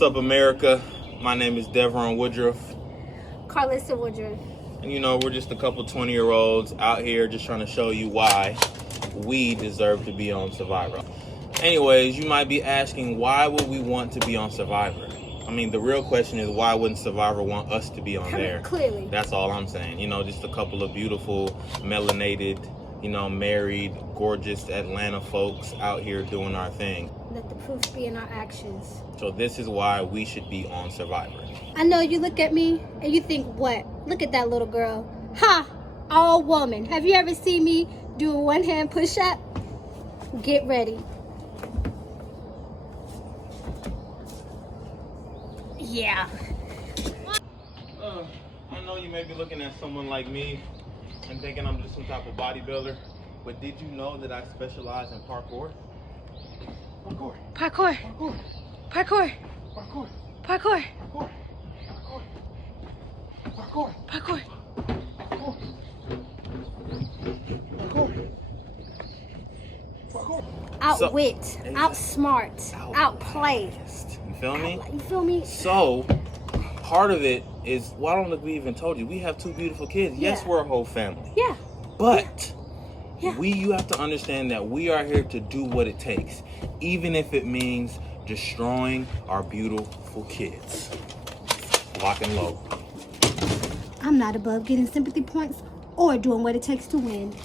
What's up, America? My name is Devron Woodruff. Carlissa Woodruff. And we're just a couple 20-year-olds out here just trying to show you why we deserve to be on Survivor. Anyways, you might be asking, why would we want to be on Survivor? I mean, the real question is, why wouldn't Survivor want us to be on there? Clearly. That's all I'm saying. Just a couple of beautiful, melanated, married, gorgeous Atlanta folks out here doing our thing. Let the proof be in our actions. So this is why we should be on Survivor. I know you look at me and you think, what? Look at that little girl. Ha! All woman. Have you ever seen me do a one-hand push-up? Get ready. Yeah. I know you may be looking at someone like me and thinking I'm just some type of bodybuilder, but did you know that I specialize in parkour? Parkour. Parkour. Parkour. Parkour. Parkour. Parkour. Parkour. Parkour. Parkour. Outwit, outsmart, outplay. You feel me? You feel me? So, part of it is, well, I don't think we even told you, we have two beautiful kids. Yes, we're a whole family. Yeah. But Yeah. you have to understand that we are here to do what it takes, even if it means destroying our beautiful kids. Lock and load. I'm not above getting sympathy points or doing what it takes to win.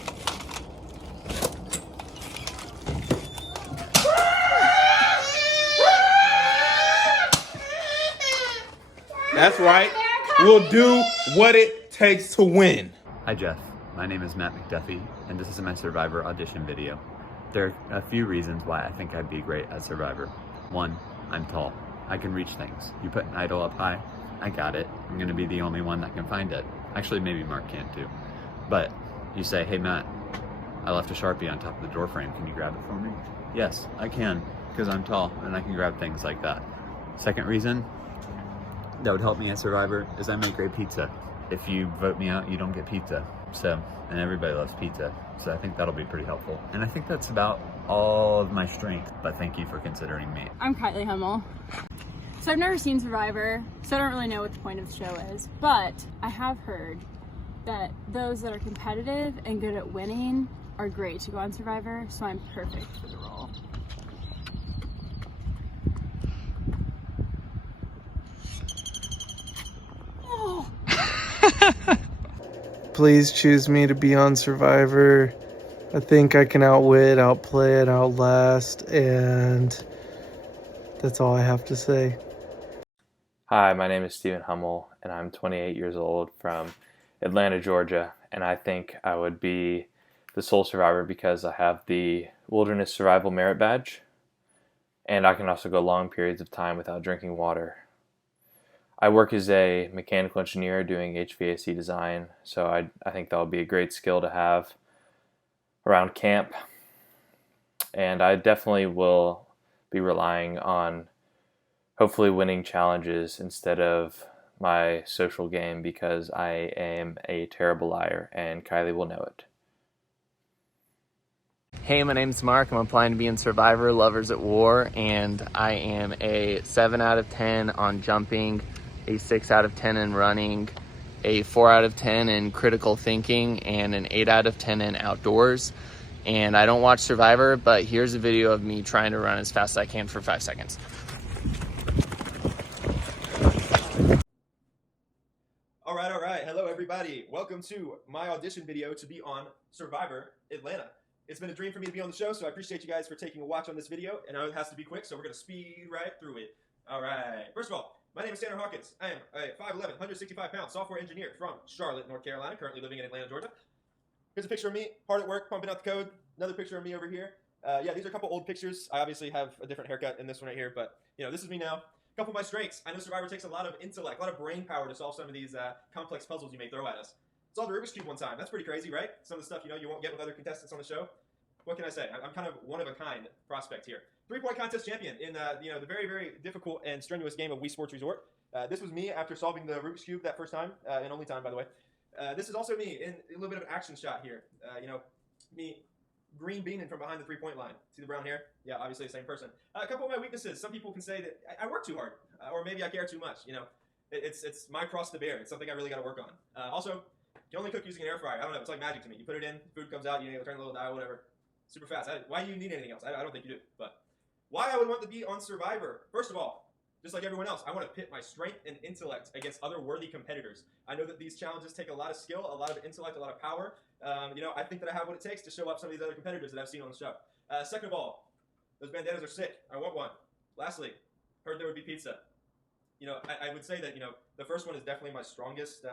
That's right. We'll do what it takes to win. Hi Jeff, my name is Matt McDuffie, and this is my Survivor audition video. There are a few reasons why I think I'd be great at Survivor. One, I'm tall. I can reach things. You put an idol up high, I got it. I'm gonna be the only one that can find it. Actually, maybe Mark can too. But you say, hey Matt, I left a Sharpie on top of the door frame. Can you grab it for me? Yes, I can, because I'm tall and I can grab things like that. Second reason that would help me at Survivor is I make great pizza. If you vote me out, you don't get pizza. So, and everybody loves pizza. So I think that'll be pretty helpful. And I think that's about all of my strength, but thank you for considering me. I'm Kylie Hummel. So I've never seen Survivor, so I don't really know what the point of the show is, but I have heard that those that are competitive and good at winning are great to go on Survivor, so I'm perfect for the role. Please choose me to be on Survivor. I think I can outwit, outplay, and outlast, and that's all I have to say. Hi, my name is Stephen Hummel, and I'm 28 years old from Atlanta, Georgia, and I think I would be the sole survivor because I have the Wilderness Survival Merit Badge, and I can also go long periods of time without drinking water. I work as a mechanical engineer doing HVAC design, so I think that would be a great skill to have around camp. And I definitely will be relying on hopefully winning challenges instead of my social game because I am a terrible liar, and Kylie will know it. Hey, my name's Mark. I'm applying to be in Survivor Lovers at War, and I am a 7 out of 10 on jumping, a 6 out of 10 in running, a 4 out of 10 in critical thinking, and an 8 out of 10 in outdoors. And I don't watch Survivor, but here's a video of me trying to run as fast as I can for 5 seconds. All right. Hello, everybody. Welcome to my audition video to be on Survivor Atlanta. It's been a dream for me to be on the show, so I appreciate you guys for taking a watch on this video. And I know it has to be quick, so we're going to speed right through it. All right. First of all, my name is Tanner Hawkins. I am a 5'11", 165 pound software engineer from Charlotte, North Carolina, currently living in Atlanta, Georgia. Here's a picture of me, hard at work, pumping out the code. Another picture of me over here. Yeah, these are a couple old pictures. I obviously have a different haircut in this one right here, but this is me now. A couple of my strengths. I know Survivor takes a lot of intellect, a lot of brain power to solve some of these complex puzzles you may throw at us. Solved the Rubik's Cube one time. That's pretty crazy, right? Some of the stuff you won't get with other contestants on the show. What can I say? I'm kind of one of a kind prospect here. 3-point contest champion in the very, very difficult and strenuous game of Wii Sports Resort. This was me after solving the Rubik's Cube that first time, and only time, by the way. This is also me in a little bit of an action shot here. Me green beaning from behind the 3-point line. See the brown hair? Yeah, obviously the same person. A couple of my weaknesses. Some people can say that I work too hard, or maybe I care too much. You know, it's my cross to bear. It's something I really got to work on. Also, you can only cook using an air fryer. I don't know. It's like magic to me. You put it in, food comes out, you turn the little dial, whatever. Super fast. Why do you need anything else? I don't think you do. But why I would want to be on Survivor? First of all, just like everyone else, I want to pit my strength and intellect against other worthy competitors. I know that these challenges take a lot of skill, a lot of intellect, a lot of power. I think that I have what it takes to show up some of these other competitors that I've seen on the show. Second of all, those bandanas are sick. I want one. Lastly, heard there would be pizza. I would say that, the first one is definitely my strongest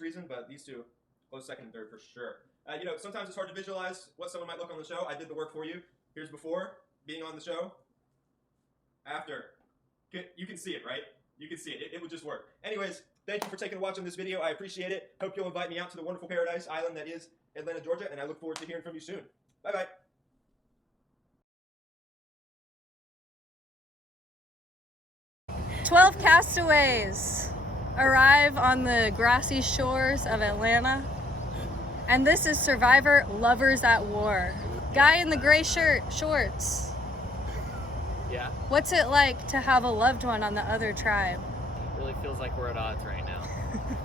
reason, but these two, close second and third for sure. Sometimes it's hard to visualize what someone might look on the show. I did the work for you. Here's before, being on the show. After. You can see it, right? You can see it. It would just work. Anyways, thank you for taking a watch on this video. I appreciate it. Hope you'll invite me out to the wonderful paradise island that is Atlanta, Georgia, and I look forward to hearing from you soon. Bye-bye. "12 castaways arrive on the grassy shores of Atlanta, and this is Survivor Lovers at War. Guy in the gray shorts. Yeah, What's it like to have a loved one on the other tribe? really feels like we're at odds right now.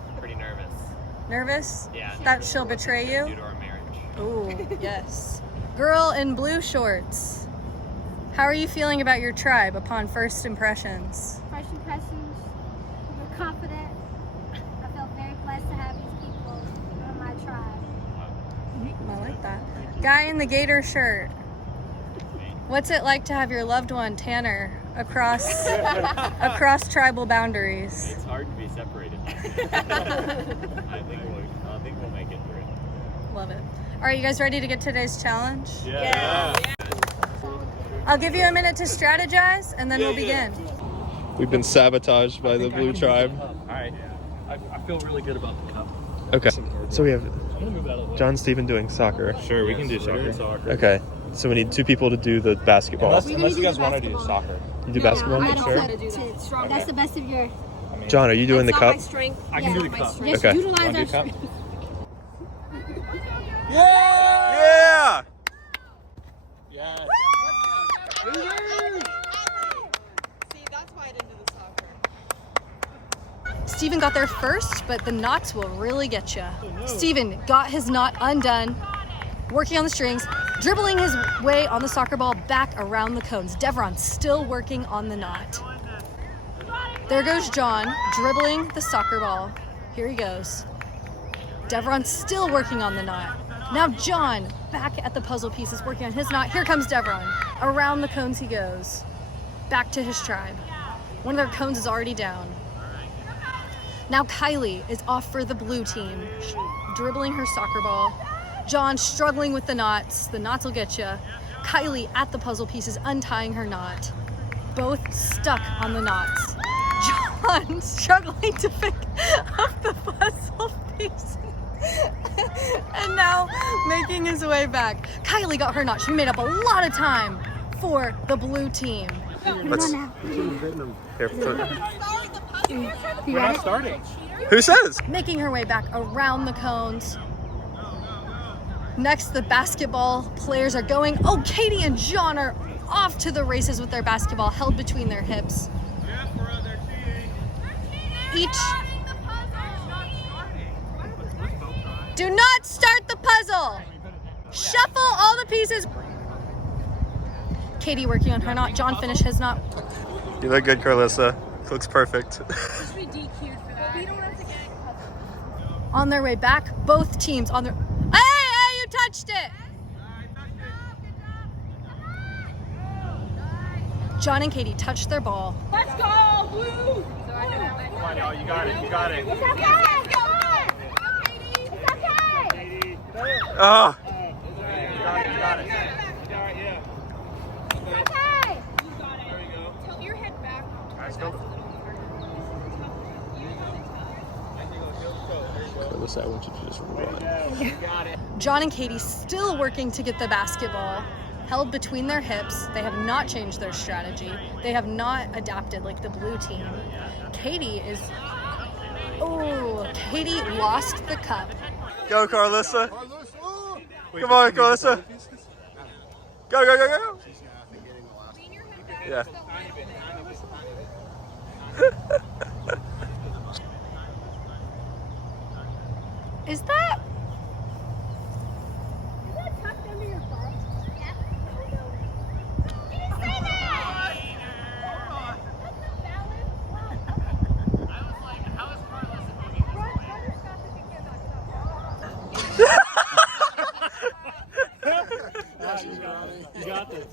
I'm pretty nervous. Nervous? Yeah. That she'll betray Due you? to our marriage. Ooh, yes. Girl in blue shorts. How are you feeling about your tribe upon first impressions? First impressions, we're confident. I felt very blessed to have these people on my tribe. I like that. Guy in the gator shirt. What's it like to have your loved one, Tanner, across tribal boundaries? It's hard to be separated. I think we'll make it through. Love it. All right, you guys ready to get today's challenge? Yeah. I'll give you a minute to strategize, and then we'll begin. We've been sabotaged by the blue tribe. All right. I feel really good about the cup. Okay. So we have John Steven doing soccer. Sure, we can do soccer. Okay. So we need two people to do the basketball. Unless you guys want to do soccer. You do basketball? I don't Sure. want to. That's the best of your. John, are you doing the cup? I can do the cup. Just Okay. utilize our strength. Yeah! Steven got there first, but the knots will really get you. Steven got his knot undone, working on the strings, dribbling his way on the soccer ball back around the cones. Devron still working on the knot. There goes John, dribbling the soccer ball. Here he goes. Devron still working on the knot. Now John, back at the puzzle pieces, working on his knot. Here comes Devron. Around the cones he goes. Back to his tribe. One of their cones is already down. Now Kylie is off for the blue team, dribbling her soccer ball. John struggling with the knots. The knots will get you. Kylie at the puzzle pieces, untying her knot. Both stuck on the knots. John struggling to pick up the puzzle piece. And now making his way back. Kylie got her knot. She made up a lot of time for the blue team. Let's. We're not starting. Who says? Making her way back around the cones. Next, the basketball players are going. Oh, Katie and John are off to the races with their basketball held between their hips. Each. Do not start the puzzle. Shuffle all the pieces. Katie working on her knot. John finished his knot. You look good, Carlissa. Looks perfect. On their way back, both teams on their. Hey, you touched it! John and Katie touched their ball. Let's go, Blue! Come on, y'all. You got it. You got it. It's okay. It's okay. Oh. You got it. You got it. It's okay. Tilt your head back. Let's go. Carlissa, I want you to just run. John and Katie still working to get the basketball held between their hips. They have not changed their strategy. They have not adapted like the blue team. Katie is. Oh, Katie lost the cup. Go, Carlissa. Come on, Carlissa. Go, go, go, go. Yeah. Is that tucked under your butt? Yeah. You didn't say that! That's not valid. I was like, how is Carlos moving? Brother stopped if you can't back it up. You got this.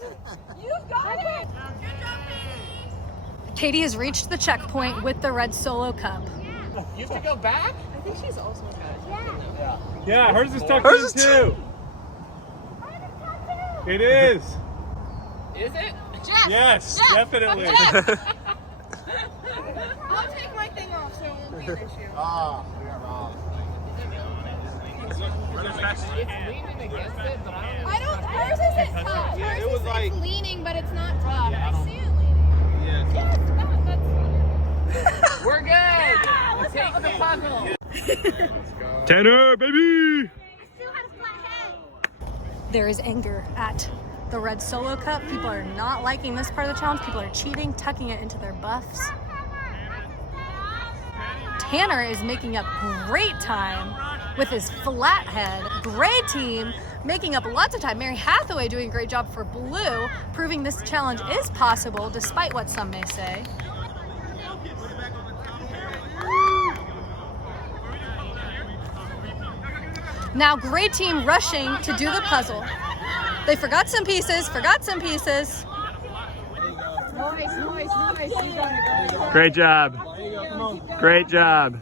You got it! Good job, Katie has reached the checkpoint with the red Solo cup. You have to go back? I think she's also got Yeah, hers is tucked in too. It is. Is it? Yes, definitely. I'll take my thing off so it won't be an issue. It's leaning against it, but I don't. Hers isn't tough. Hers it was is like- it's leaning, but it's not tough. I see it leaning. Yeah. Yes, that's We're good. Take the puzzle. Tanner, baby. There is anger at the red Solo cup. People are not liking this part of the challenge. People are cheating, tucking it into their buffs. Tanner is making up great time with his flat head. Gray team making up lots of time. Mary Hathaway doing a great job for blue, proving this challenge is possible despite what some may say. Now gray team rushing to do the puzzle. They forgot some pieces, Great job. Great job.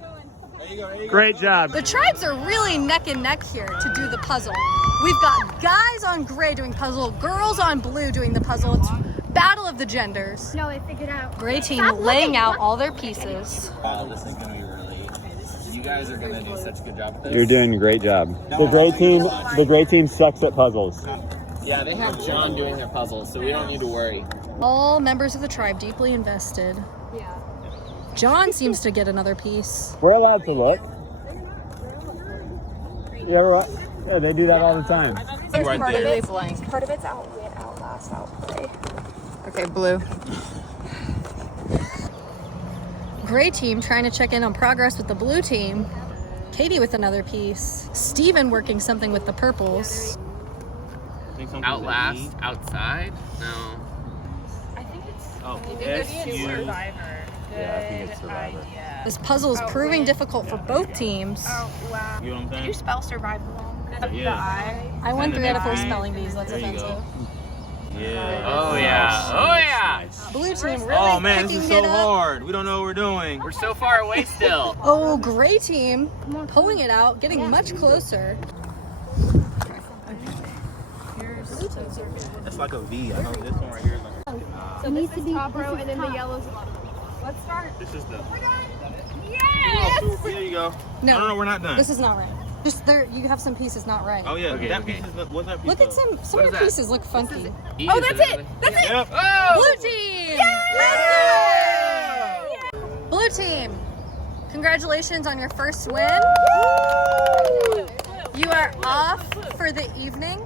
Great job. The tribes are really neck and neck here to do the puzzle. We've got guys on gray doing puzzle, girls on blue doing the puzzle. It's battle of the genders. No, I figured out. Gray team laying out all their pieces. Wow, this is gonna be really. You guys are gonna do such a good job with this. You're doing a great job. The gray team sucks at puzzles. Yeah, they have John doing their puzzles, so we don't need to worry. All members of the tribe deeply invested. Yeah. John seems to get another piece. We're allowed to look. Yeah, they do that all the time. Right there. Blank. Part of it's outlast, outplay. Okay, blue. Gray team trying to check in on progress with the blue team. Katie with another piece. Steven working something with the purples. Outlast, outside? No. I think it's Survivor. Yeah, I think it's Survivor. This puzzle is proving difficult for both teams. oh wow. You know what I'm Did saying? you spell survival wrong? Yeah. I went 3 out of 4 I. spelling bees, that's There you offensive. go. Yeah. Oh yeah. Oh yeah. Blue team really Oh man, this picking is it so up. hard. We don't know what we're doing. We're so far away still. Oh, gray team pulling it out, getting much closer. That's like a V. I know this one right here is like. So this is top row and then the yellow's bottom. Let's start. This is the. Yes! There you go. No, No, we're not done. this is not right. Just there, you have some pieces not right. Oh yeah, Okay, that okay. piece is. What's that piece? Look at of? some What of is the that? pieces look funky. Oh, that's it! That's it! Yep. Oh! Blue team! Blue team, congratulations on your first win. You are off for the evening.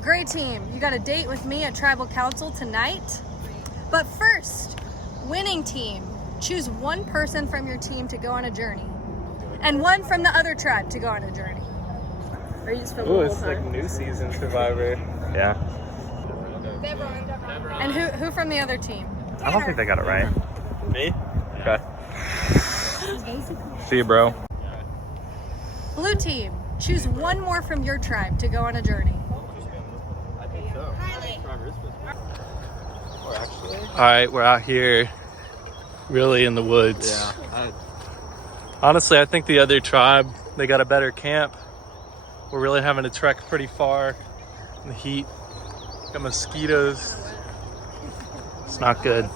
Gray team, you got a date with me at Tribal Council tonight. But first, winning team, choose one person from your team to go on a journey, and one from the other tribe to go on a journey. Are you just Ooh, it's like new season Survivor. Yeah. And who from the other team? I don't think they got it right. Me? Okay. See you, bro. Blue team, choose one more from your tribe to go on a journey. All right, we're out here really in the woods. Yeah. Honestly, I think the other tribe, they got a better camp. We're really having to trek pretty far in the heat. Got mosquitoes. It's not good.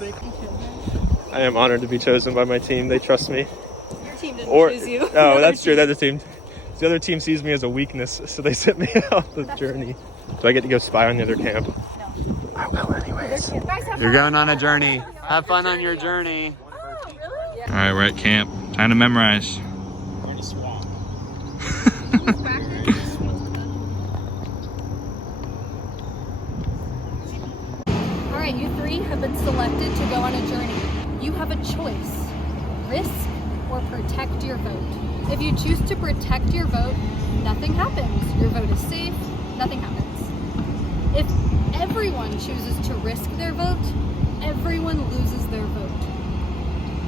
I am honored to be chosen by my team. They trust me. Your team didn't Or, choose you. oh, that's true. That's the team. The other team sees me as a weakness, so they sent me out the journey. Do I get to go spy on the other camp? No. I will anyways. You're going on a journey. Have fun on your journey. All right, we're at camp. Time to memorize. We're in a swamp. 3 have been selected to go on a journey. You have a choice: risk or protect your vote. If you choose to protect your vote, nothing happens. Your vote is safe, nothing happens. If everyone chooses to risk their vote, everyone loses their vote.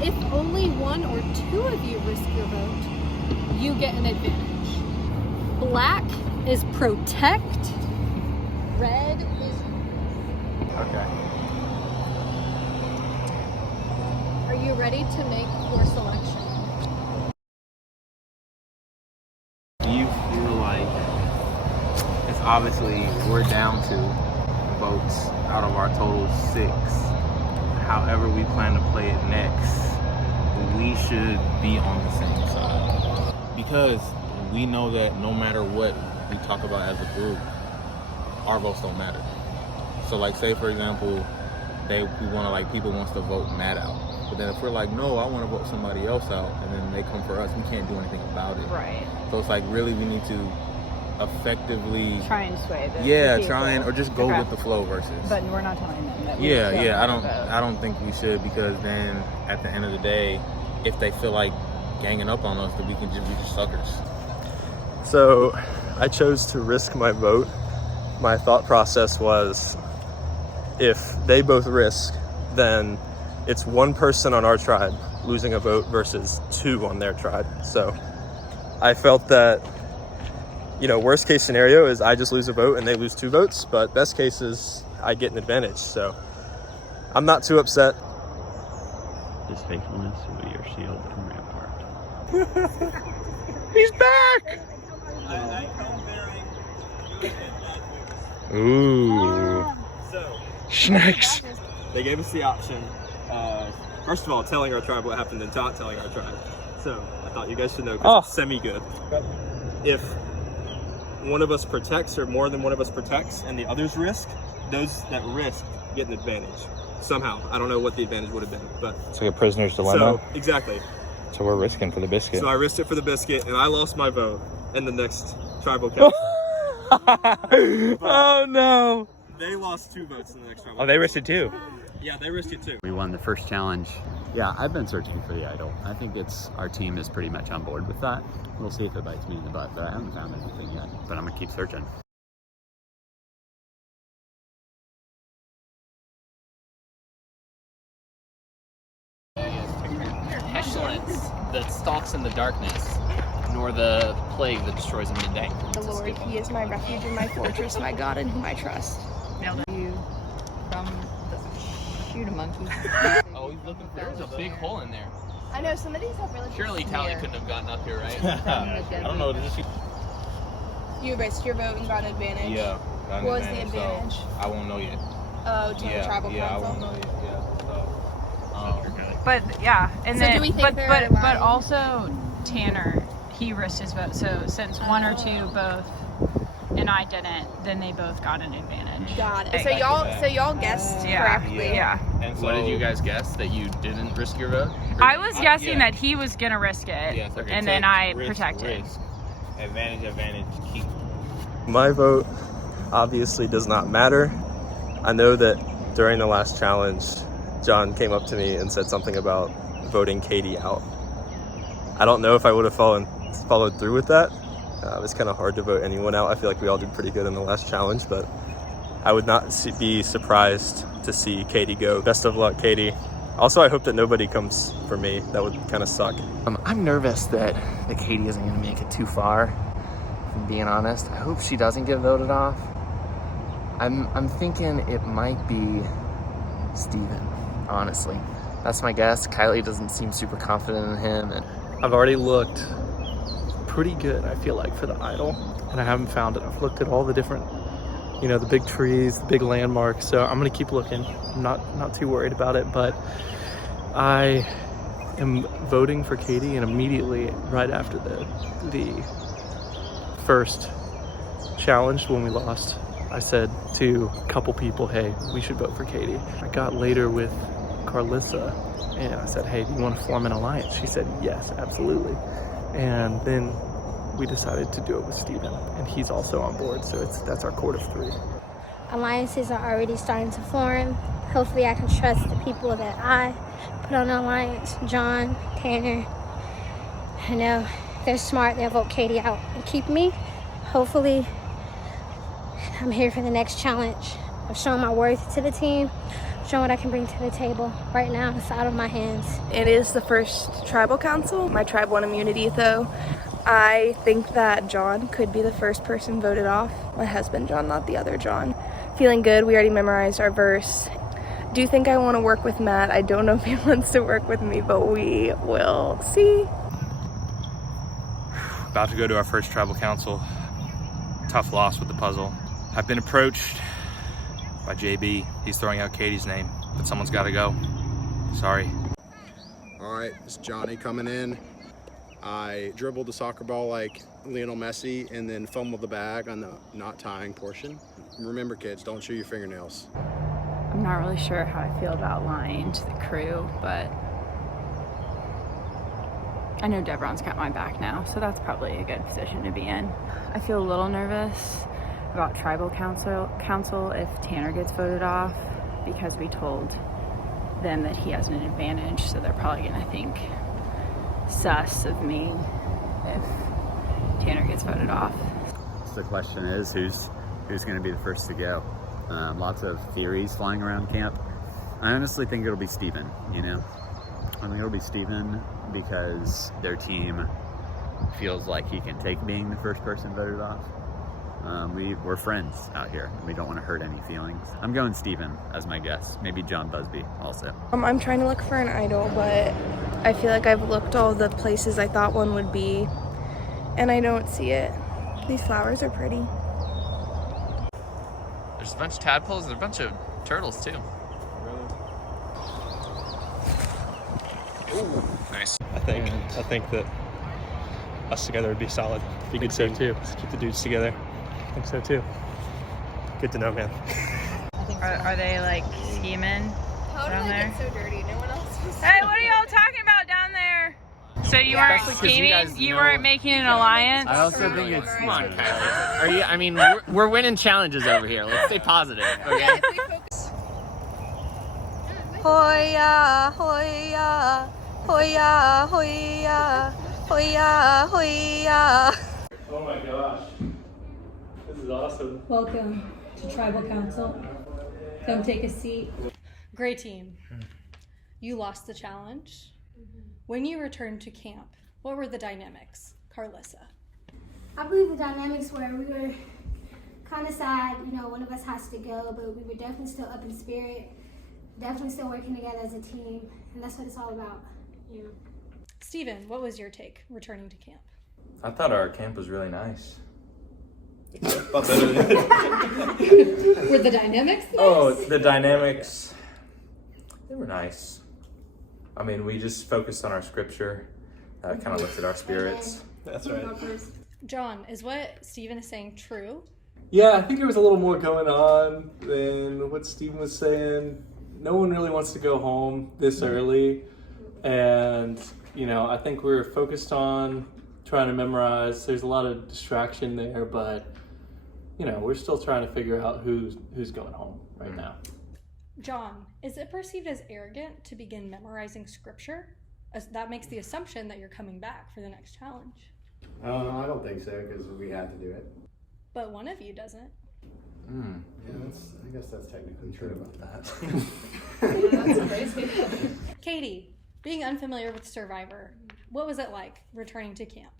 If only 1 or 2 of you risk your vote, you get an advantage. Black is protect, red is... Okay. Are you ready to make your selection? Do you feel like it's obviously we're down to votes out of our total 6? However we plan to play it next, we should be on the same side. Because we know that no matter what we talk about as a group, our votes don't matter. So like say for example, people wants to vote Matt out. But then if we're like, no, I want to vote somebody else out, and then they come for us, we can't do anything about it. Right. So it's like really we need to effectively try and sway the try and or just go with the flow versus. But we're not telling them that. I don't think we should, because then at the end of the day, if they feel like ganging up on us, then we just suckers. So I chose to risk my vote. My thought process was, if they both risk, then it's 1 person on our tribe losing a vote versus 2 on their tribe. So I felt that, worst case scenario is I just lose a vote and they lose 2 votes, but best case is I get an advantage. So I'm not too upset. His faithfulness will be your shield and rampart. He's back! Ooh. So, Snakes. they gave us the option of, first of all, telling our tribe what happened and not telling our tribe. So, I thought you guys should know, because it's semi-good. If one of us protects, or more than one of us protects, and the others risk, those that risk get an advantage. Somehow. I don't know what the advantage would have been, but... It's like a prisoner's dilemma. So, exactly. So we're risking for the biscuit. So I risked it for the biscuit, and I lost my vote in the next tribal council. Oh no! They lost 2 votes in the next tribal. Oh, they risked it too. Yeah, they risked it too. We won the first challenge. Yeah, I've been searching for the idol. I think our team is pretty much on board with that. We'll see if it bites me in the butt, but I haven't found anything yet. But I'm gonna keep searching. Pestilence that stalks in the darkness, nor the plague that destroys in midday. The Lord, He is my refuge and my fortress, my God in whom I trust. You from the shoot a monkey. Oh, he's looking. There's a big hole in there. I know, some of these have really Surely Tally couldn't have gotten up here, right? I don't know. You risked your vote and got an advantage. Yeah. What was the advantage? So I won't know yet. Oh, to the tribal I council. won't know yet. Yeah. But yeah, and So then do we think but also Tanner, he risked his vote. So since 1 or 2 both and I didn't, then they both got an advantage. Got it. So y'all guessed correctly. Yeah. And so, What did you guys guess? That you didn't risk your vote? I was guessing that he was gonna risk it, and then I protected. Advantage, keep. My vote obviously does not matter. I know that during the last challenge, John came up to me and said something about voting Katie out. I don't know if I would have followed through with that. It was kind of hard to vote anyone out. I feel like we all did pretty good in the last challenge, but I would not be surprised to see Katie go. Best of luck, Katie. Also, I hope that nobody comes for me. That would kind of suck. I'm nervous that Katie isn't going to make it too far, if I'm being honest. I hope she doesn't get voted off. I'm thinking it might be Steven, honestly. That's my guess. Kylie doesn't seem super confident in him. And I've already looked pretty good, I feel like, for the idol, and I haven't found it. I've looked at all the different, the big trees, the big landmarks, so I'm gonna keep looking. I'm not too worried about it, but I am voting for Katie, and immediately right after the first challenge when we lost, I said to a couple people, hey, we should vote for Katie. I got later with Carlissa and I said, hey, do you want to form an alliance? She said, yes, absolutely. And then we decided to do it with Steven, and he's also on board, so that's our court of 3. alliances are already starting to form. Hopefully I can trust the people that I put on the alliance. John, Tanner, I know they're smart. They'll vote Katie out and keep me. Hopefully I'm here for the next challenge. I've shown my worth to the team, shown what I can bring to the table. Right now it's out of my hands. It is the first tribal council. My tribe won immunity though. I think that John could be the first person voted off. My husband John, not the other John. Feeling good, we already memorized our verse. Do think I want to work with Matt. I don't know if he wants to work with me, but we will see. About to go to our first tribal council. Tough loss with the puzzle. I've been approached by JB. He's throwing out Katie's name, but someone's got to go. Sorry. All right, it's Johnny coming in. I dribbled the soccer ball like Lionel Messi and then fumbled the bag on the not tying portion. Remember, kids, don't chew your fingernails. I'm not really sure how I feel about lying to the crew, but I know Devron's got my back now, so that's probably a good position to be in. I feel a little nervous about tribal council if Tanner gets voted off, because we told them that he has an advantage, so they're probably gonna think sus of me if Tanner gets voted off. So the question is, who's going to be the first to go? Lots of theories flying around camp. I honestly think it'll be Steven, you know? I think it'll be Steven because their team feels like he can take being the first person voted off. We're friends out here. We don't want to hurt any feelings. I'm going Steven as my guess. Maybe John Busby also. I'm trying to look for an idol, but I feel like I've looked all the places I thought one would be, and I don't see it. These flowers are pretty. There's a bunch of tadpoles and a bunch of turtles too. Ooh, nice. I think that us together would be solid. Be good team too. Just keep the dudes together. I think so too. Good to know, man. Are they like scheming down there? so dirty? No one else was. Hey, what are y'all talking about down there? So you weren't scheming? You weren't making an alliance? I also think it's, come on, Kylie. I mean, we're winning challenges over here. Let's stay positive, okay? Hoya, hoya, hoya, hoya, hoya, hoya. Oh my gosh. This is awesome. Welcome to Tribal Council. Come take a seat. Great team. You lost the challenge. When you returned to camp, what were the dynamics? Carlissa. I believe the dynamics were we were kind of sad, you know, one of us has to go, but we were definitely still up in spirit, definitely still working together as a team, and that's what it's all about. Yeah. Steven, what was your take returning to camp? I thought our camp was really nice. Were the dynamics nice? Oh, the dynamics, they were nice. I mean, we just focused on our scripture, kind of lifted our spirits. That's right. John, is what Steven is saying true? Yeah, I think there was a little more going on than what Steven was saying. No one really wants to go home this early. And, you know, I think we're focused on trying to memorize. There's a lot of distraction there, but, you know, we're still trying to figure out who's going home right now. John, is it perceived as arrogant to begin memorizing scripture? As that makes the assumption that you're coming back for the next challenge. I don't think so, because we had to do it. But one of you doesn't. Yeah, I guess that's technically true about that. That's crazy. Katie, being unfamiliar with Survivor, what was it like returning to camp?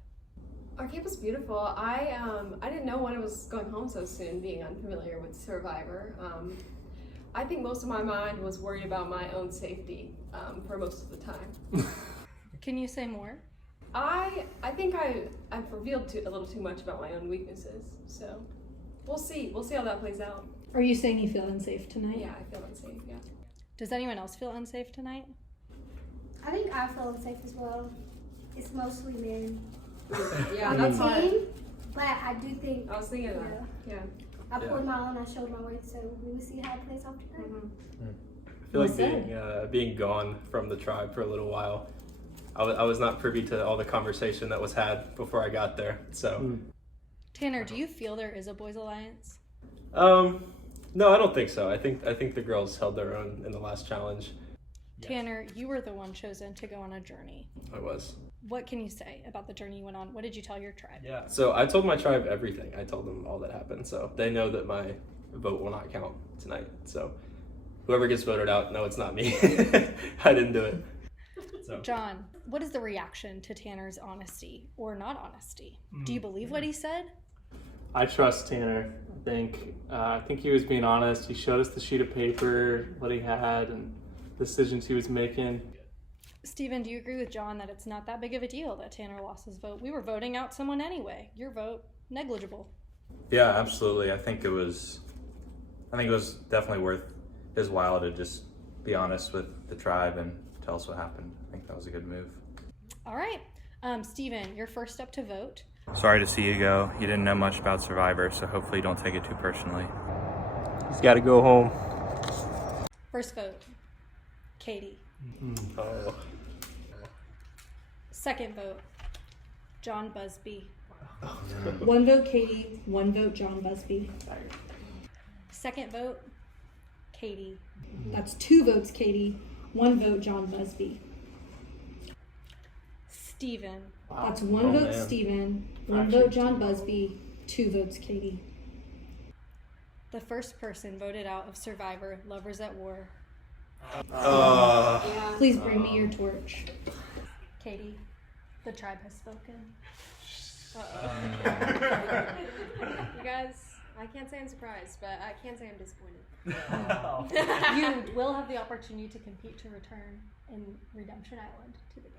Our camp was beautiful. I didn't know when I was going home so soon, being unfamiliar with Survivor. I think most of my mind was worried about my own safety for most of the time. Can you say more? I think I've revealed a little too much about my own weaknesses, so we'll see. We'll see how that plays out. Are you saying you feel unsafe tonight? Yeah, I feel unsafe, yeah. Does anyone else feel unsafe tonight? I think I feel unsafe as well. It's mostly men. Yeah, on that's the hard. team, but I do think I was thinking that. Yeah. I pulled my own, I showed my worth, so we will see how it plays off tonight. I feel like being gone from the tribe for a little while, I was not privy to all the conversation that was had before I got there. So, Tanner, do you feel there is a boys' alliance? No, I don't think so. I think the girls held their own in the last challenge. Tanner, you were the one chosen to go on a journey. I was. What can you say about the journey you went on? What did you tell your tribe? Yeah. So I told my tribe everything. I told them all that happened. So they know that my vote will not count tonight. So whoever gets voted out, no, it's not me. I didn't do it. So. John, what is the reaction to Tanner's honesty or not honesty? Do you believe what he said? I trust Tanner. I think he was being honest. He showed us the sheet of paper, what he had, and decisions he was making. Steven, do you agree with John that it's not that big of a deal that Tanner lost his vote? We were voting out someone anyway. Your vote, negligible. Yeah, absolutely. I think it was definitely worth his while to just be honest with the tribe and tell us what happened. I think that was a good move. All right. Steven, you're first up to vote. Sorry to see you go. You didn't know much about Survivor, so hopefully you don't take it too personally. He's got to go home. First vote, Katie. Oh. Second vote, John Busby. Oh, no. 1 vote Katie, 1 vote John Busby. Second vote, Katie. That's 2 votes Katie, 1 vote John Busby. Steven. That's 1 vote Steven, 1 vote John Busby, 2 votes Katie. The first person voted out of Survivor Lovers at War. Please bring me your torch. Katie, the tribe has spoken. You guys, I can't say I'm surprised, but I can say I'm disappointed. You will have the opportunity to compete to return in Redemption Island to the game.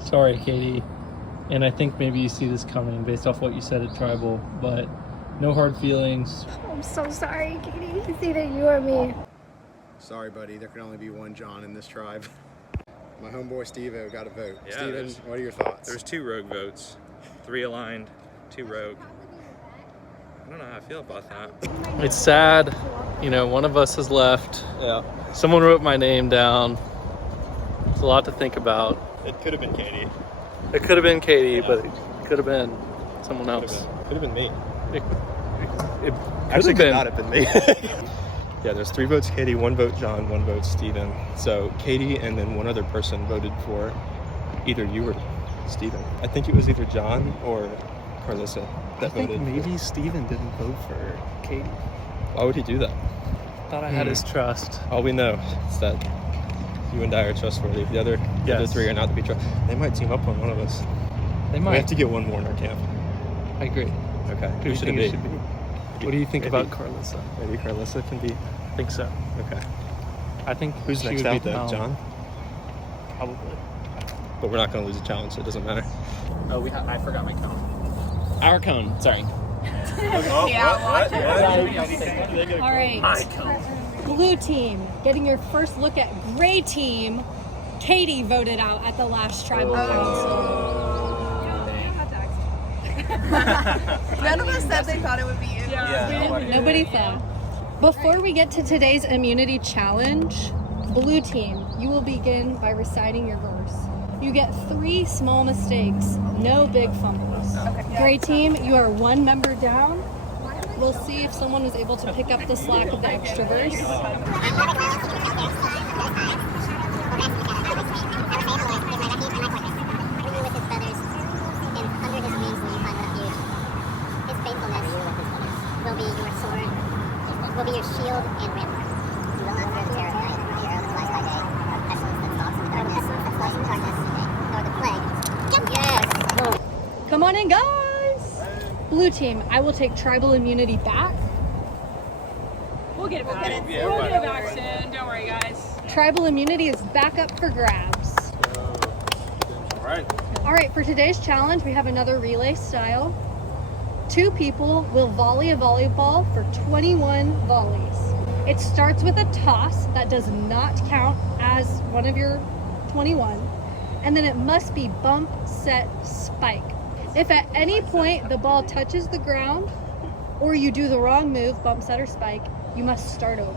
Sorry, Katie. And I think maybe you see this coming based off what you said at Tribal, but no hard feelings. I'm so sorry, Katie. It's either you or me. Sorry, buddy. There can only be one John in this tribe. My homeboy Steve-O got a vote. Yeah, Steven, what are your thoughts? There's 2 rogue votes, 3 aligned, 2 rogue. I don't know how I feel about that. It's sad. You know, one of us has left. Yeah. Someone wrote my name down. It's a lot to think about. It could have been Katie. It could have been Katie, but it could have been someone else. Could have been me. It Actually, could could not have been me. Yeah, there's 3 votes Katie, 1 vote John, 1 vote Steven. So Katie and then one other person voted for either you or Steven. I think it was either John or Carlissa that voted. I think maybe Steven didn't vote for Katie. Why would he do that? Thought I had his trust. All we know is that you and I are trustworthy. The other 3 are not to be trusted. They might team up on one of us. They might. We have to get one more in our camp. I agree. Okay. Who should it be? What do you think Maybe. about Carlissa? Maybe Carlissa can be. I think so. Okay. I think Who's she next would out be though? down. John? Probably. But we're not going to lose a challenge, so it doesn't matter. Oh, I forgot my cone. Our cone, sorry. All right. Blue team, getting your first look at gray team. Katie voted out at the last tribal council. None of us said they thought it would be you. Nobody thought. Before we get to today's immunity challenge, blue team, you will begin by reciting your verse. You get 3 small mistakes, no big fumbles. Gray team, you are 1 member down. We'll see if someone was able to pick up the slack of the extra verse. Will be your sword, will be your shield and rampart. You will not fear the terror of night, nor the arrow that flies by day, nor pestilence that stalks in the darkness, nor the plague. Yes! Come on in, guys! Blue team, I will take tribal immunity back. We'll get it back. We'll get it back soon. Don't worry, guys. Tribal immunity is back up for grabs. All right, for today's challenge, we have another relay style. 2 people will volley a volleyball for 21 volleys. It starts with a toss that does not count as one of your 21, and then it must be bump, set, spike. If at any point the ball touches the ground or you do the wrong move, bump, set, or spike, you must start over.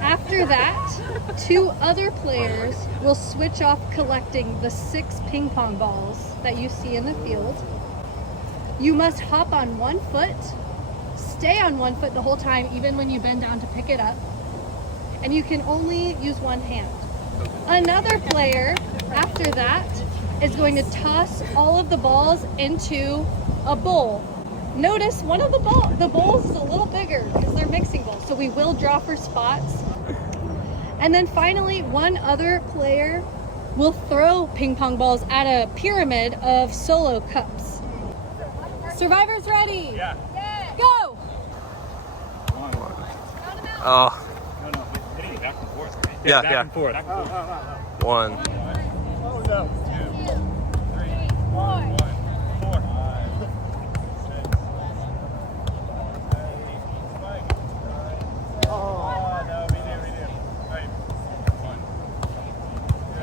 After that, 2 other players will switch off collecting the 6 ping pong balls that you see in the field. You must hop on 1 foot, stay on one foot the whole time, even when you bend down to pick it up. And you can only use one hand. Another player, after that, is going to toss all of the balls into a bowl. Notice one of the bowls is a little bigger because they're mixing bowls, so we will draw for spots. And then finally, one other player will throw ping pong balls at a pyramid of solo cups. Survivors ready? Yeah. Go! Oh. No, hitting it back and forth. Right? Yeah, back yeah. and forth. 1. Oh no. 2, 3, 1, 4, 5, 6, 7, 8, 9. Oh no, we do. Right. 1, 2,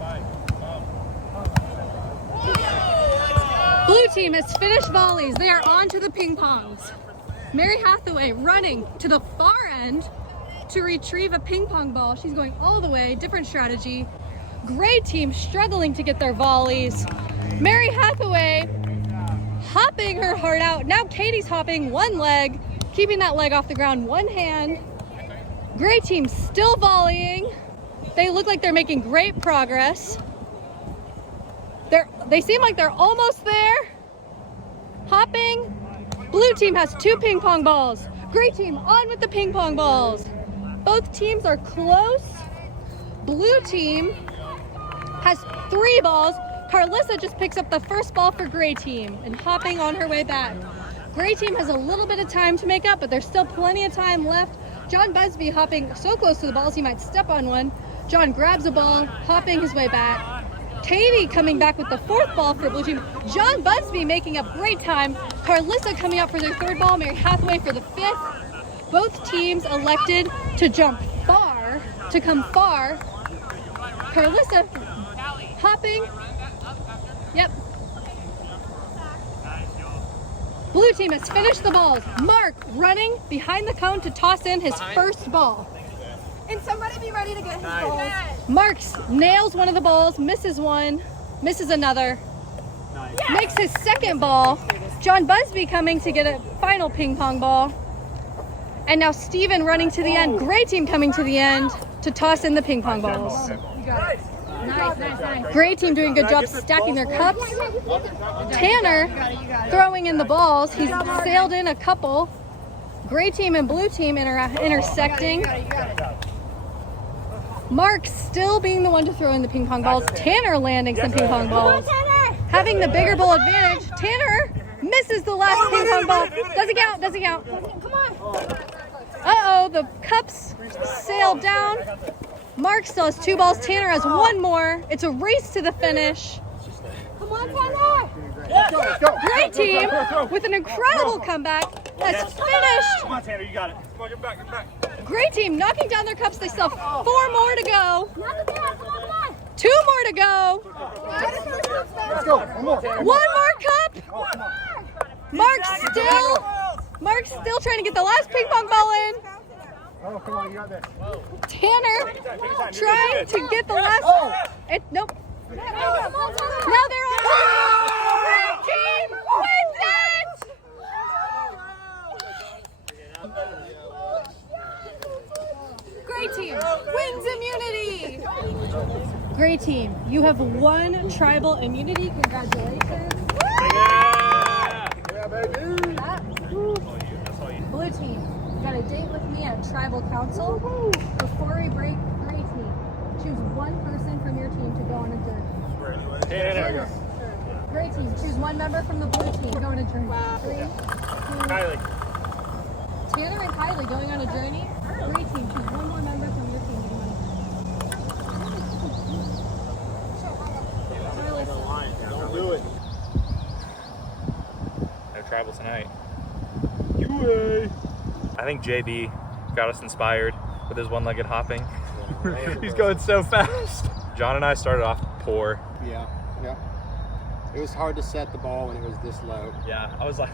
5. Blue team has finished volleys. They are on to the ping pongs. Mary Hathaway running to the far end to retrieve a ping pong ball. She's going all the way, different strategy. Gray team struggling to get their volleys. Mary Hathaway hopping her heart out. Now Katie's hopping one leg, keeping that leg off the ground, one hand. Gray team still volleying. They look like they're making great progress. They seem like they're almost there. Hopping. Blue team has 2 ping pong balls. Gray team on with the ping pong balls. Both teams are close. Blue team has 3 balls. Carlissa just picks up the first ball for gray team and hopping on her way back. Gray team has a little bit of time to make up, but there's still plenty of time left. John Busby hopping so close to the balls he might step on one. John grabs a ball, hopping his way back. Katie coming back with the 4th ball for blue team. John Busby making up great time. Carlissa coming out for their 3rd ball. Mary Hathaway for the 5th. Both teams elected to jump far, to come far. Carlissa hopping. Yep. Blue team has finished the balls. Mark running behind the cone to toss in his first ball. And somebody be ready to get his balls. Marks nails one of the balls, misses one, misses another, makes his 2nd ball. John Busby coming to get a final ping pong ball. And now Steven running to the end. Gray team coming to the end to toss in the ping pong balls. Nice. Gray team doing a good job stacking their cups. Tanner throwing in the balls. He's sailed in a couple. Gray team and blue team intersecting. Mark still being the one to throw in the ping pong balls. Tanner landing some ping pong balls. Having the bigger ball advantage. Tanner misses the last ping pong ball. Doesn't count. Come on. Uh-oh, the cups sailed down. Mark still has 2 balls. Tanner has 1 more. It's a race to the finish. Come on, Tanner! Great team with an incredible comeback has finished. Come on, Tanner, you got it. Come on, get back. Great team knocking down their cups. They still have 4 more to go. 2 more to go. Let's go. One more. 1 more cup. Mark's still trying to get the last ping pong ball in. Oh, come on, you got this. Tanner trying to get the last. Nope. Now they're on. Great team wins it. Great team wins immunity. Great team, you have won tribal immunity. Congratulations. Yeah, baby. Blue team, you got a date with me at tribal council. Before we break, gray team, choose 1 person from your team to go on a journey. Gray team, choose 1 member from the blue team to go on a journey. 3, 2, Kylie. Tanner and Kylie going on a journey. Gray team, choose 1 more member from your team to go on a journey. Don't do it. No tribal tonight. I think JB got us inspired with his 1-legged hopping. He's going so fast. John and I started off poor. Yeah. It was hard to set the ball when it was this low. Yeah, I was like,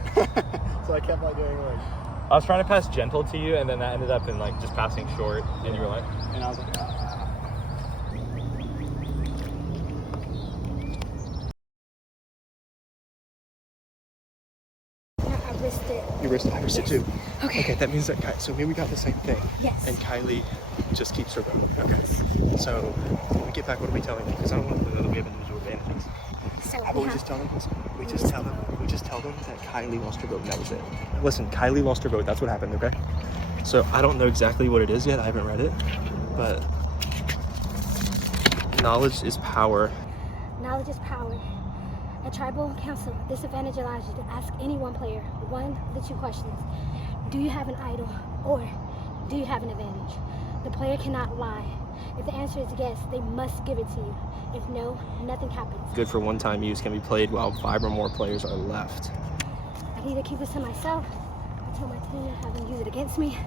So I kept going like. I was trying to pass gentle to you, and then that ended up in like just passing short, and you were like, and I was like, I risked it. You reversed it. I reversed it too. Okay. Okay, that means that so maybe we got the same thing. Yes. And Kylie just keeps her vote. Okay. So when we get back, what are we telling them? Because I don't want them to know that we have individual advantages. So How about we just tell them this? We just tell them that Kylie lost her vote and that was it. Listen, Kylie lost her vote. That's what happened, okay? So I don't know exactly what it is yet. I haven't read it, but knowledge is power. Knowledge is power. At Tribal Council, this advantage allows you to ask any one player one of the two questions. Do you have an idol or do you have an advantage? The player cannot lie. If the answer is yes, they must give it to you. If no, nothing happens. Good for one-time use, can be played while 5 or more players are left. I can either keep this to myself or tell my team and have them use it against me.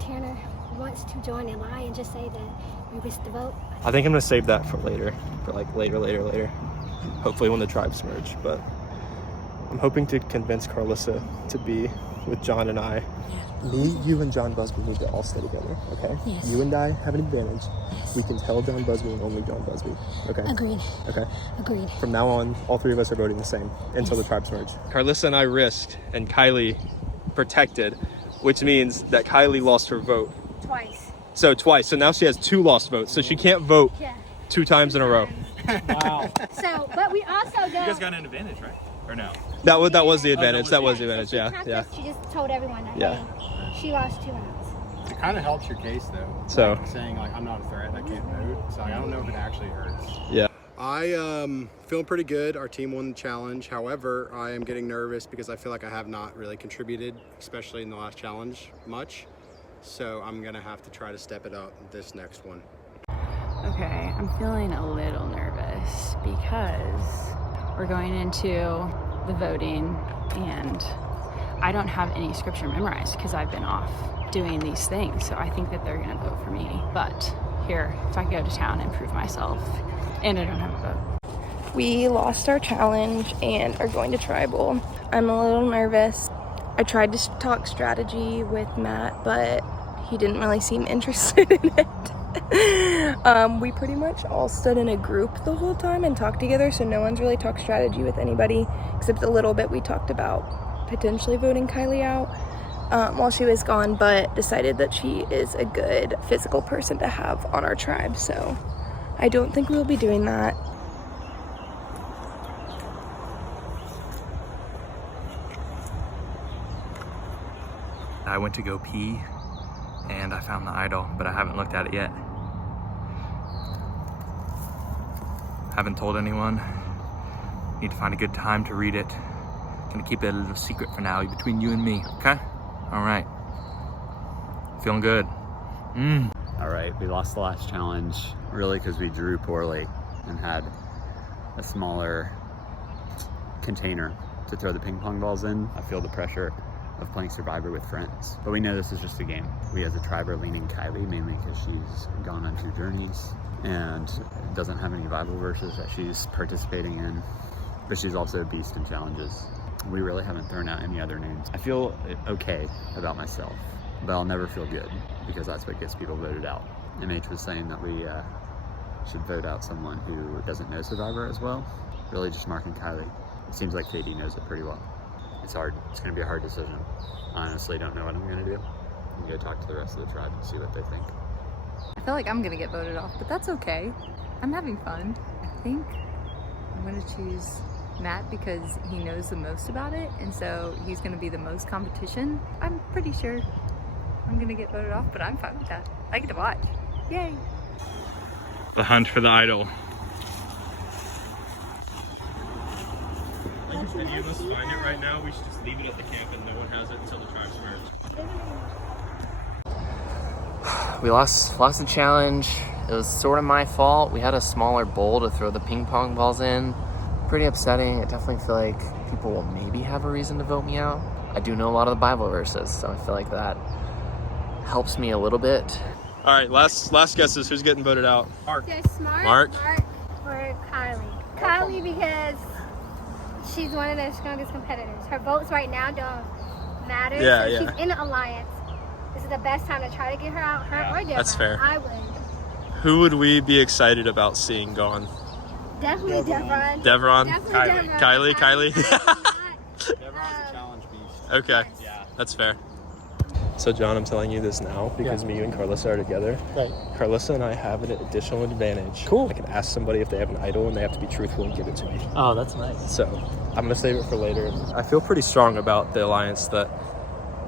Tanner wants to join and lie and just say that we risked the vote. I think I'm gonna save that for later, for like later. Hopefully when the tribes merge, but I'm hoping to convince Carlissa to be with John and I. Me, you, and John Busby need to all stay together, okay? Yes. You and I have an advantage. We can tell John Busby and only John Busby, okay? Agreed. Okay. Agreed. From now on, all 3 of us are voting the same until the tribes merge. Carlissa and I risked, and Kylie protected, which means that Kylie lost her vote. Twice. So twice. So now she has 2 lost votes. So she can't vote 2 times in a row. Wow. So, but we also don't. You guys got an advantage, right? Or no? That was the advantage. That was the advantage. Yeah. She just told everyone that Yeah. hey, she lost 2 rounds. It kind of helps your case though. So- like, saying like I'm not a threat, I can't vote. So like, I don't know if it actually hurts. Yeah. I feeling pretty good. Our team won the challenge. However, I am getting nervous because I feel like I have not really contributed, especially in the last challenge, much. So I'm gonna have to try to step it up this next one. Okay, I'm feeling a little nervous because we're going into the voting and I don't have any scripture memorized because I've been off doing these things. So I think that they're gonna vote for me. But here, if I go to town and prove myself and I don't have a vote. We lost our challenge and are going to Tribal. I'm a little nervous. I tried to talk strategy with Matt, but he didn't really seem interested in it. We pretty much all stood in a group the whole time and talked together, so no one's really talked strategy with anybody, except a little bit we talked about potentially voting Kylie out while she was gone, but decided that she is a good physical person to have on our tribe, so I don't think we'll be doing that. I went to go pee and I found the idol, but I haven't looked at it yet. Haven't told anyone. Need to find a good time to read it. Gonna keep it a little secret for now, between you and me, okay? All right. Feeling good. All right, we lost the last challenge, really because we drew poorly and had a smaller container to throw the ping pong balls in. I feel the pressure of playing Survivor with friends. But we know this is just a game. We as a tribe are leaning Kylie, mainly because she's gone on 2 journeys and doesn't have any Bible verses that she's participating in, but she's also a beast in challenges. We really haven't thrown out any other names. I feel okay about myself, but I'll never feel good because that's what gets people voted out. MH was saying that we should vote out someone who doesn't know Survivor as well. Really just marking Kylie. It seems like Katie knows it pretty well. It's hard. It's going to be a hard decision. I honestly don't know what I'm going to do. I'm going to go talk to the rest of the tribe and see what they think. I feel like I'm going to get voted off, but that's okay. I'm having fun. I think I'm going to choose Matt because he knows the most about it, and so he's going to be the most competition. I'm pretty sure I'm going to get voted off, but I'm fine with that. I get to watch. Yay! The hunt for the idol. Like if any of us find it right now, we should just leave it at the camp and no one has it until the tribes merge. We lost the challenge. It was sort of my fault. We had a smaller bowl to throw the ping pong balls in. Pretty upsetting. I definitely feel like people will maybe have a reason to vote me out. I do know a lot of the Bible verses, so I feel like that helps me a little bit. All right, last guesses. Who's getting voted out? Mark. Smart, Mark? or Kylie. Kylie because she's one of the strongest competitors. Her votes right now don't matter. Yeah, so yeah. She's in an alliance. This is the best time to try to get her out. Her or Devon. That's fair. I would. Who would we be excited about seeing gone? Definitely Devon. Devon? Definitely Devon. Kylie? Devron's a challenge beast. Okay. Yeah. That's fair. So John, I'm telling you this now because me, you, and Carlissa are together. Right. Carlissa and I have an additional advantage. Cool. I can ask somebody if they have an idol and they have to be truthful and give it to me. Oh, that's nice. So I'm going to save it for later. I feel pretty strong about the alliance that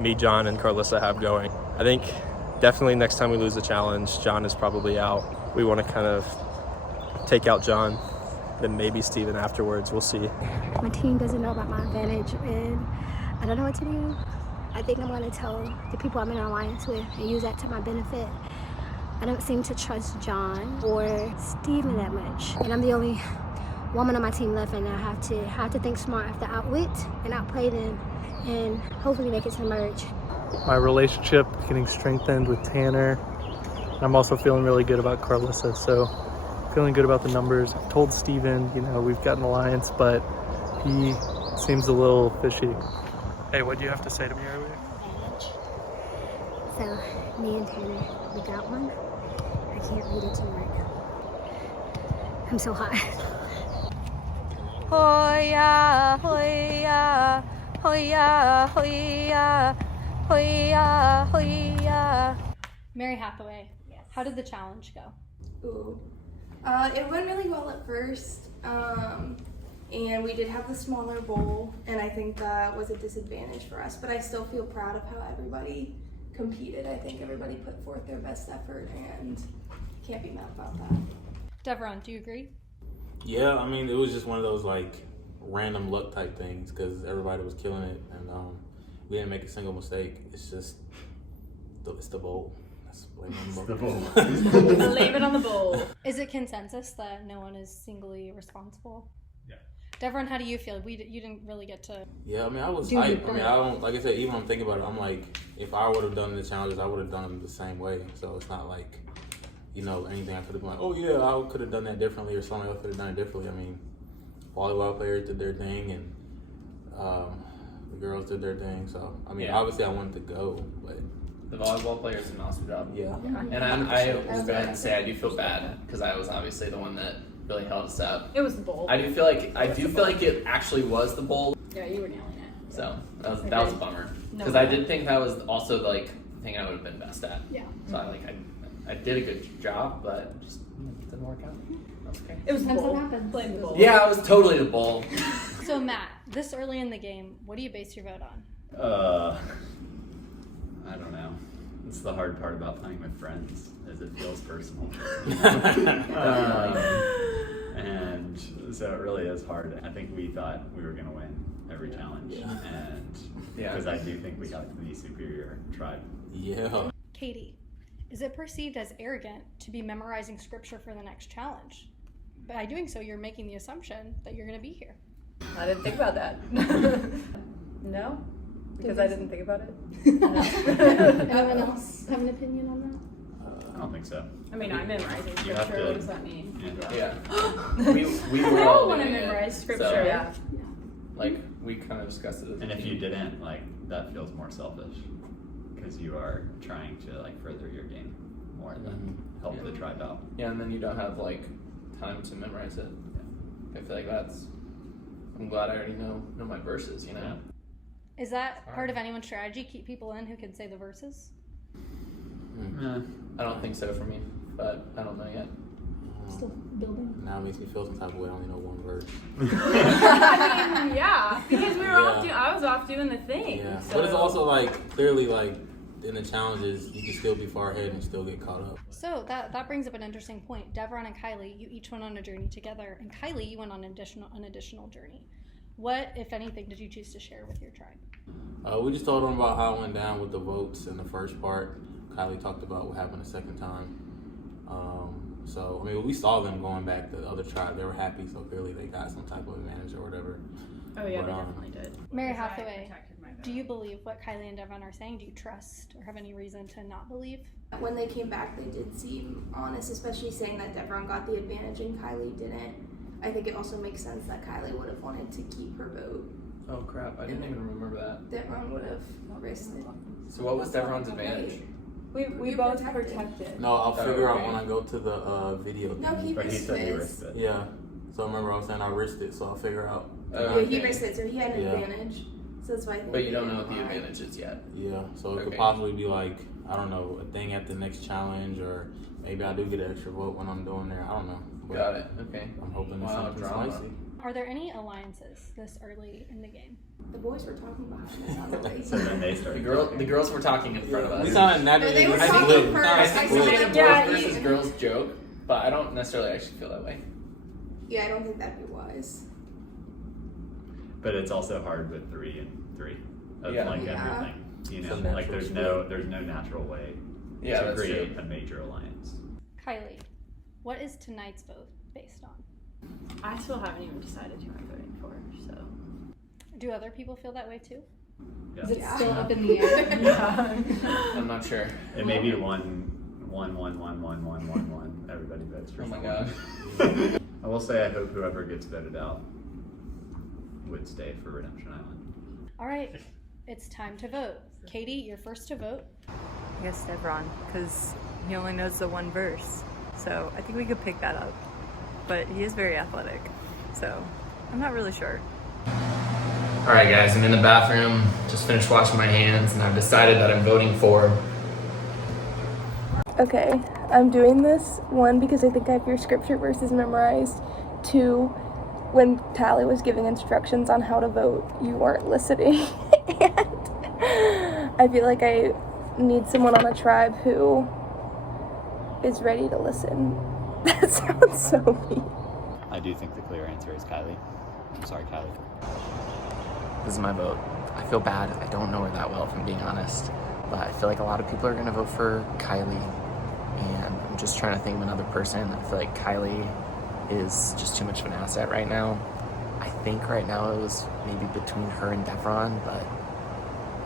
me, John, and Carlissa have going. I think definitely next time we lose a challenge, John is probably out. We want to kind of take out John, then maybe Steven afterwards. We'll see. My team doesn't know about my advantage, and I don't know what to do. I think I'm going to tell the people I'm in an alliance with and use that to my benefit. I don't seem to trust John or Steven that much, and I'm the only woman on my team left, and I have to think smart. I have to outwit and outplay them, and hopefully make it to the merge. My relationship getting strengthened with Tanner. I'm also feeling really good about Carlissa, so feeling good about the numbers. I've told Steven, you know, we've got an alliance, but he seems a little fishy. Hey, what do you have to say to me earlier? So, me and Tanner, we got one. I can't read it too much. I'm so hot. Hoya, hoya, hoya, hoya, hoya, hoya. Mary Hathaway, how did the challenge go? Ooh. It went really well at first, and we did have the smaller bowl, and I think that was a disadvantage for us, but I still feel proud of how everybody competed. I think everybody put forth their best effort, and can't be mad about that. Devron, do you agree? Yeah, I mean, it was just one of those like random luck type things because everybody was killing it, and we didn't make a single mistake. It's just it's the bowl. Let's blame it on the bowl. Blame it on the bowl. Is it consensus that no one is singly responsible? Yeah. Devron, how do you feel? You didn't really get to. Yeah, I mean, I don't, like I said, even when I'm thinking about it, I'm like, if I would have done the challenges, I would have done them the same way. So it's not like, you know, anything I could have been like, oh yeah, I could have done that differently, or someone else could have done it differently. I mean, volleyball players did their thing, and the girls did their thing. So, I mean, obviously I wanted to go, but. The volleyball players did an awesome job. Yeah. And I was going to say I do feel bad because I was obviously the one that really held us up. It was the bowl. I do feel like it actually was the bowl. Yeah, you were nailing it. So that was a bummer because I did think that was also like the thing I would have been best at. Yeah. So I did a good job, but just didn't work out. That's okay. It was the bowl. Blame the bowl. Yeah, it was totally the bowl. So Matt, this early in the game, what do you base your vote on? I don't know. It's the hard part about playing with friends, is it feels personal. And so it really is hard. I think we thought we were going to win every challenge, and because I do think we got the superior tribe. Yeah. Katie, is it perceived as arrogant to be memorizing scripture for the next challenge? By doing so, you're making the assumption that you're going to be here. I didn't think about that. No, because I didn't think about it. Anyone else have an opinion on that? I don't think so. I mean, I'm memorizing You have scripture. to- What does that mean? Yeah. we were all want to doing it, memorize scripture. so, Yeah. Like we kind of discussed it. And if you didn't, like, that feels more selfish because you are trying to like further your game more than help the tribe out. Yeah, and then you don't have like time to memorize it. I feel like I'm glad I already know my verses, you know? Is that part of anyone's strategy? Keep people in who can say the verses? I don't think so for me, but I don't know yet. Still building. Now it makes me feel some type of way. I only know one verse. I mean, yeah, because we were I was off doing the thing. Yeah, so. but it's also like clearly like in the challenges you can still be far ahead and still get caught up. So that brings up an interesting point. Devron and Kylie, you each went on a journey together, and Kylie, you went on an additional journey. What, if anything, did you choose to share with your tribe? We just told them about how it went down with the votes in the first part. Kylie talked about what happened the second time. So, I mean, we saw them going back to the other tribe. They were happy, so clearly they got some type of advantage or whatever. Oh, yeah, they definitely did. Mary Hathaway, do you believe what Kylie and Devron are saying? Do you trust or have any reason to not believe? When they came back, they did seem honest, especially saying that Devron got the advantage and Kylie didn't. I think it also makes sense that Kylie would have wanted to keep her vote. Oh crap, I didn't even remember that. Devron would have risked it. So what was Devron's advantage? We both protected. No, I'll figure out when I go to the video. No, he risked it. Yeah. So remember I was saying I risked it, so I'll figure out. Yeah, he risked it, so he had an advantage. So that's why I think. But you don't know what the advantage is yet. Yeah, so it could Okay. possibly be like, I don't know, a thing at the next challenge, or maybe I do get an extra vote when I'm doing there. I don't know. But Got it. Okay. I'm hoping it's Wow, something drama. spicy. Are there any alliances this early in the game? The boys were talking about it. So then they start. The girls were talking in front of us. We sounded not No, they were I think talking the- first. I think we made a boys Yeah, versus girls joke, but I don't necessarily actually feel that way. Yeah, I don't think that'd be wise. But it's also hard with 3 and 3 of Yeah. like Yeah. everything. You know, It's a like there's no natural way Yeah, to that's create true. a major alliance. Kylie, what is tonight's vote based on? I still haven't even decided who I'm voting for, so. Do other people feel that way too? Yeah. Is it still up in the air? I'm not sure. It may be 1. Everybody votes for Oh my someone. gosh. I will say I hope whoever gets voted out would stay for Redemption Island. All right, it's time to vote. Katie, you're first to vote. I guess Devron, because he only knows the one verse. So I think we could pick that up. But he is very athletic. So I'm not really sure. Alright guys, I'm in the bathroom, just finished washing my hands, and I've decided that I'm voting for... Okay, I'm doing this, 1, because I think I have your scripture verses memorized. 2, when Tally was giving instructions on how to vote, you weren't listening. And I feel like I need someone on the tribe who is ready to listen. That sounds so mean. I do think the clear answer is Kylie. I'm sorry, Kylie. This is my vote. I feel bad. I don't know her that well, if I'm being honest. But I feel like a lot of people are going to vote for Kylie. And I'm just trying to think of another person. I feel like Kylie is just too much of an asset right now. I think right now it was maybe between her and Devron, but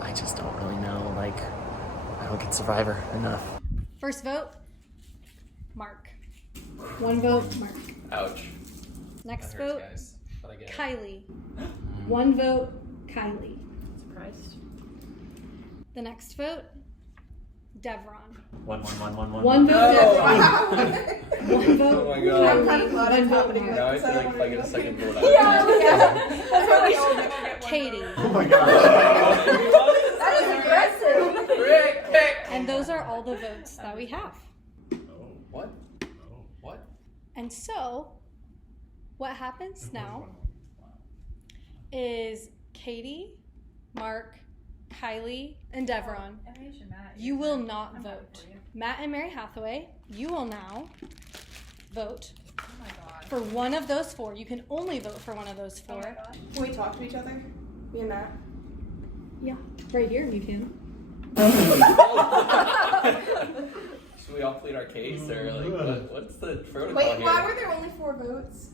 I just don't really know. Like, I don't get Survivor enough. First vote, Mark. 1 vote, Mark. Ouch. Next That hurts, vote, guys, but I get it. Kylie. 1 vote, Kylie. Surprised. The next vote, Devron. 1. 1 vote, Devron. 1 vote, Oh my God. Kylie. I'm kind of glad 1 it's vote, happening. Mark. Now I feel like if I get a second vote, I Yeah. That's why we all Katie. Oh my god. That is aggressive. And those are all the votes that we have. What? What? And so, what happens now is Katie, Mark, Kylie, and Devron, you will not vote. Matt and Mary Hathaway, you will now vote for one of those 4. You can only vote for one of those 4. Can we talk to each other? Me and Matt? Yeah, right here you can. Should we all plead our case, or like, what's the protocol Wait, here? why were there only 4 votes?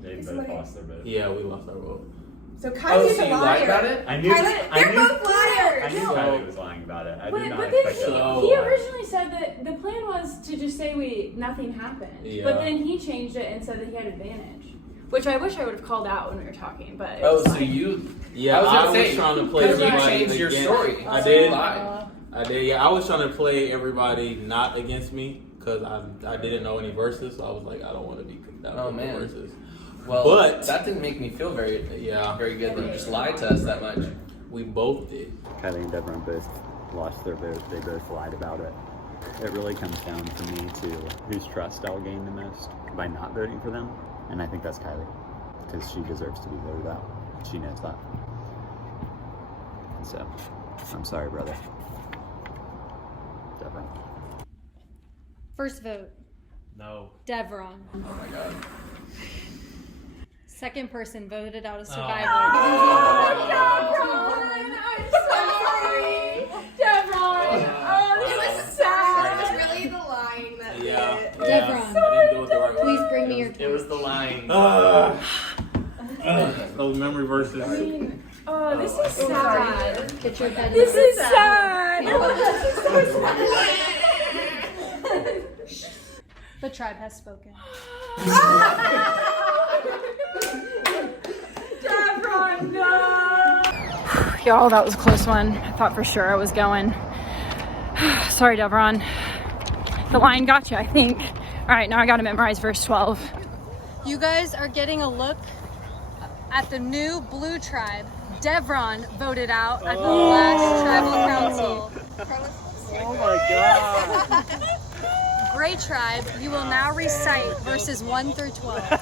They Is both somebody- lost their vote. Yeah, we lost our vote. So Oh, Kylie's so a you liar. lied about it? I knew. They're I knew. both liars. I knew No. Kylie was lying about it. I did not But expect then that. he originally said that the plan was to just say nothing happened. Yeah. But then he changed it and said that he had advantage. Which I wish I would have called out when we were talking, but it Oh, was so fine. you... Yeah, I was trying to play because you everybody changed your against- story. I so you did. lied. I did. Yeah, I was trying to play everybody not against me because I didn't know any verses, so I was like, I don't want to be down Oh, with the man. verses. Well, But that didn't make me feel very good that you just lied to us that much. We both did. Kylie and Devron both lost their vote. They both lied about it. It really comes down for me to whose trust I'll gain the most by not voting for them, and I think that's Kylie, because she deserves to be voted out. She knows that. And so, I'm sorry, brother. Devron. First vote, No. Devron. Oh my god. Second person voted out a survivor. Devron! I'm so sorry! Devron! Oh, this is sad. It was really the lying that did it. Devron, I didn't do it the right way. please bring me your It was the lying. Those memory verses. Oh, this is sad. Get your head This in. is sad. The tribe has spoken. Devron, no! Y'all, that was a close one. I thought for sure I was going. Sorry, Devron. The line got you, I think. All right, now I gotta memorize verse 12. You guys are getting a look at the new blue tribe, Devron voted out at the last tribal council. Oh my god. Gray Tribe, you will now recite verses 1 through 12.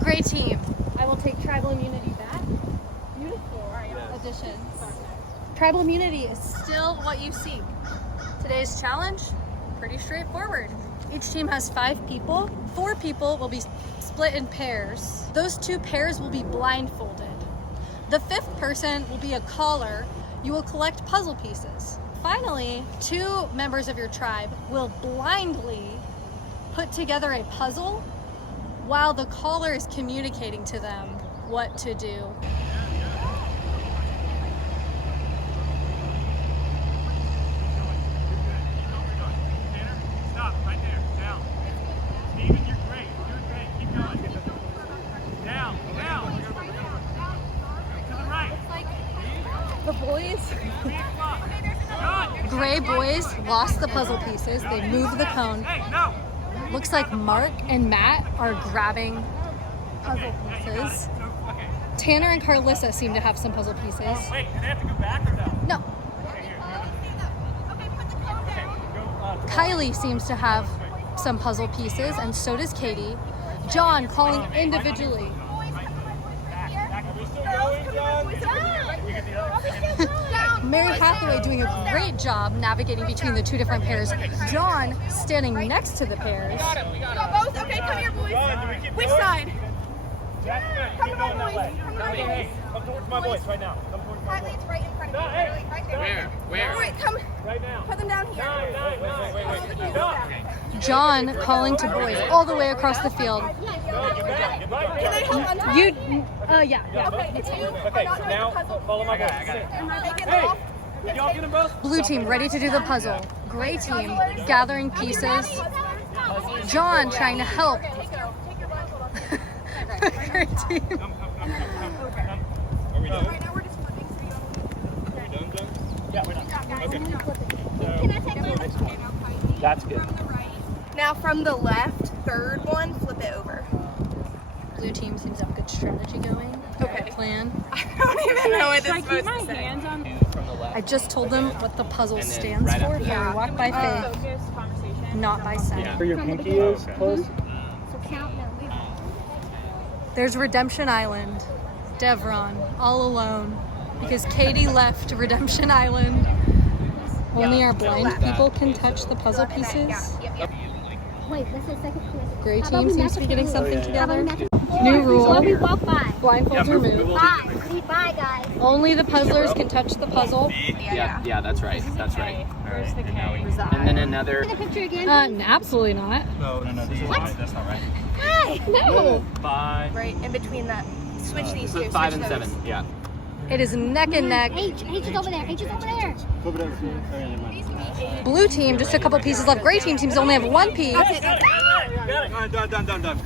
Great team. I will take tribal immunity back. Beautiful additions. Tribal immunity is still what you seek. Today's challenge, pretty straightforward. Each team has 5 people. 4 people will be split in pairs. Those 2 pairs will be blindfolded. The 5th person will be a caller. You will collect puzzle pieces. Finally, 2 members of your tribe will blindly put together a puzzle while the caller is communicating to them what to do. Stop right there. Down. Steven, you're great. You're great. Keep going. Down. Down. To the right. The boys, Gray boys lost the puzzle pieces. They moved the cone. Looks like Mark and Matt are grabbing puzzle pieces. Tanner and Carlissa seem to have some puzzle pieces. Wait, do they have to go back or no? No. Kylie seems to have some puzzle pieces, and so does Katie. John calling individually. Mary Hathaway doing a great job navigating between the 2 different pairs. John standing next to the pairs. We got both? Okay, come here, boys. Which side? Come to my boys. Come to my boys. Come towards my voice right now. Come towards my voice. It's right in front of me. Right there. Where? Wait, come. Right now. Put them down here. Wait. John calling to boys all the way across the field. Can they hold on top? Yeah. Okay, Okay, now follow my voice. Hey, y'all get them both? Blue team ready to do the puzzle. Gray team gathering pieces. John trying to help. Gray team. Are we done? Right now we're just flipping, so you don't... Are we done? Yeah, we're done. Okay. Can I take my... That's good. Now from the left, third one, flip it over. Blue team seems to have a good strategy going. Okay. Plan. I don't even know what Should I this keep supposed my to say. hands on? I just told them what the puzzle stands for. Here, walk by faith, Focus, conversation. not by sight. Where your pinky is close? So count them. There's Redemption Island. Devron, all alone. Because Katie left Redemption Island. Only our blind people can touch the puzzle pieces. Wait, what's the second question? Gray How about team we seems to be match getting up something the together. How about we match up New rule. While we walk by. Blindfolds removed. Bye. Bye, guys. Only the puzzlers can touch the puzzle. Yeah, that's right. That's right. Where's the K? And then another. Get a picture again. Absolutely not. No, that's not right. Hi. No. Bye. Right in between that. Switch these two. 5 and switch 7. those. Yeah. It is neck and neck. H is over there. H is over there. Blue team, just a couple pieces left. Gray team seems to only have 1 piece. Got it. Done.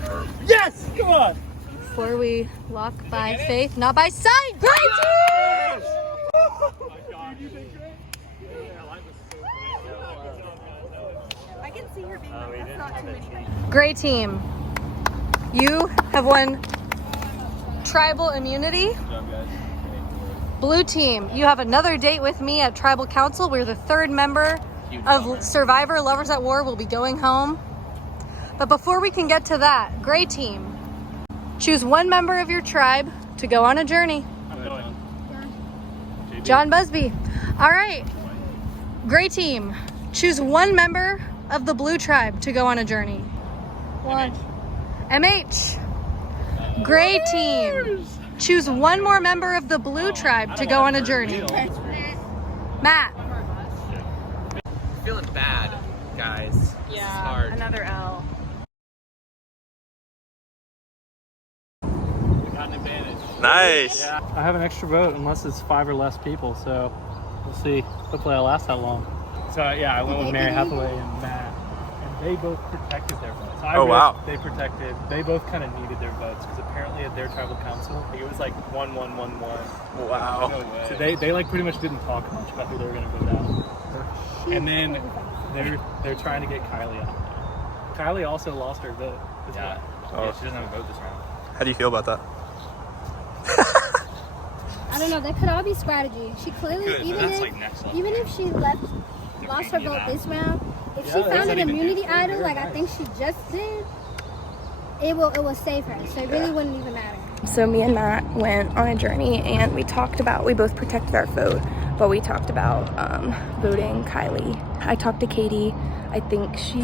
Yes! Come on! Before we walk by faith, not by sight. Gray team! I can see her being that's not too many. Gray team, you have won tribal immunity. Blue team, you have another date with me at Tribal Council. We're the 3rd member of Survivor Lovers at War. We'll be going home. But before we can get to that, Gray team, choose 1 member of your tribe to go on a journey. John Busby. All right. Gray team, choose 1 member of the blue tribe to go on a journey. 1. MH. Gray team, Choose one more member of the blue tribe to go on a journey. Matt. Feeling bad, guys. This is hard. Another L. We got an advantage. Nice. Yeah. I have an extra vote unless it's 5 or less people, so we'll see. Hopefully I'll last that long. So yeah, I went with Mary Hathaway and Matt, and they both protected their votes. Wow. They both kind of needed their votes because apparently at their tribal council, it was like 1-1-1-1. Wow. No way. So they like pretty much didn't talk much about who they were going to vote out. And then they're trying to get Kylie out now. Kylie also lost her vote. Yeah. Oh. She doesn't have a vote this round. How do you feel about that? I don't know. That could all be strategy. She clearly, Good, but even that's if like next level. even if she lost her vote this round, if she found an immunity idol like I think she just did, it will save her. So it really wouldn't even matter. So me and Matt went on a journey and we both protected our vote, but we talked about voting Kylie. I talked to Katie. I think she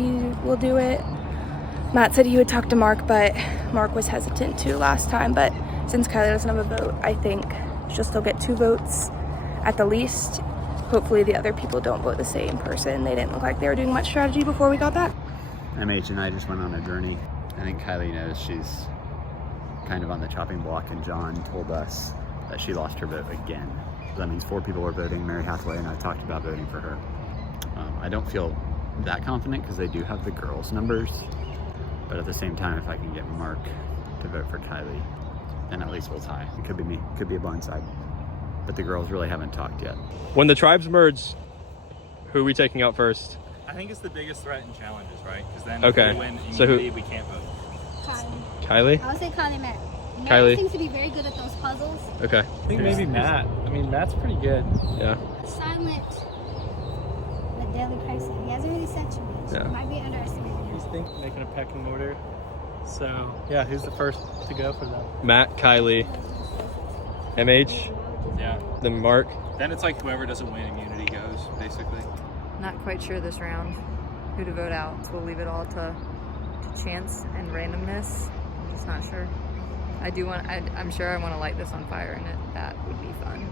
will do it. Matt said he would talk to Mark, but Mark was hesitant to last time. But since Kylie doesn't have a vote, I think she'll still get 2 votes at the least. Hopefully the other people don't vote the same person. They didn't look like they were doing much strategy before we got back. MH and I just went on a journey. I think Kylie knows she's kind of on the chopping block, and John told us that she lost her vote again. So that means 4 people were voting. Mary Hathaway and I talked about voting for her. I don't feel that confident because they do have the girls' numbers, but at the same time, if I can get Mark to vote for Kylie, then at least we'll tie. It could be me, it could be a blindside, but the girls really haven't talked yet. When the tribes merge, who are we taking out first? I think it's the biggest threat in challenges, right? Because then Okay. if we win So who- immunity, we can't vote. Kylie? I would say Kylie Matt. Matt Kylie. seems to be very good at those puzzles. Okay. I think maybe Matt. I mean, Matt's pretty good. Yeah. Silent, but deadly person. He hasn't really said too much. Yeah. Might be underestimated him. He's making a pecking order. So yeah, who's the first to go for them? Matt, Kylie, MH, Yeah. then Mark. Then it's like whoever doesn't win immunity goes, basically. Not quite sure this round who to vote out, so we'll leave it all to chance and randomness. I'm just not sure. I'm sure I want to light this on fire, and that would be fun.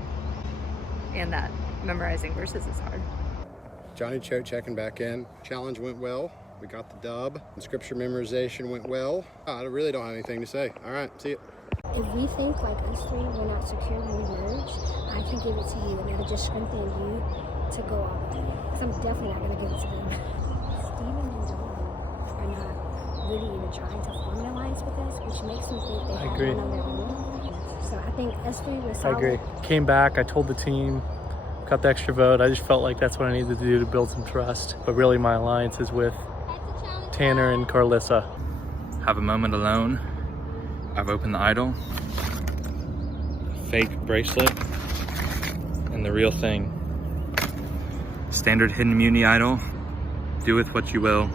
And that memorizing verses is hard. Johnny Choate checking back in. Challenge went well. We got the dub. And scripture memorization went well. I really don't have anything to say. All right, see you. If we think like us 3 we're not secure when we merge, I can give it to you, and it'll just strengthen you to go all the way. Because I'm definitely not going to give it to them. Steven and Jordan are not really even trying to form an alliance with us, which makes me think they have agree. one on their own. So I think us 3 were I solid. agree. Came back, I told the team, got the extra vote. I just felt like that's what I needed to do to build some trust. But really my alliance is with Tanner and Carlissa. Have a moment alone. I've opened the idol, fake bracelet, and the real thing. Standard hidden immunity idol. Do with what you will.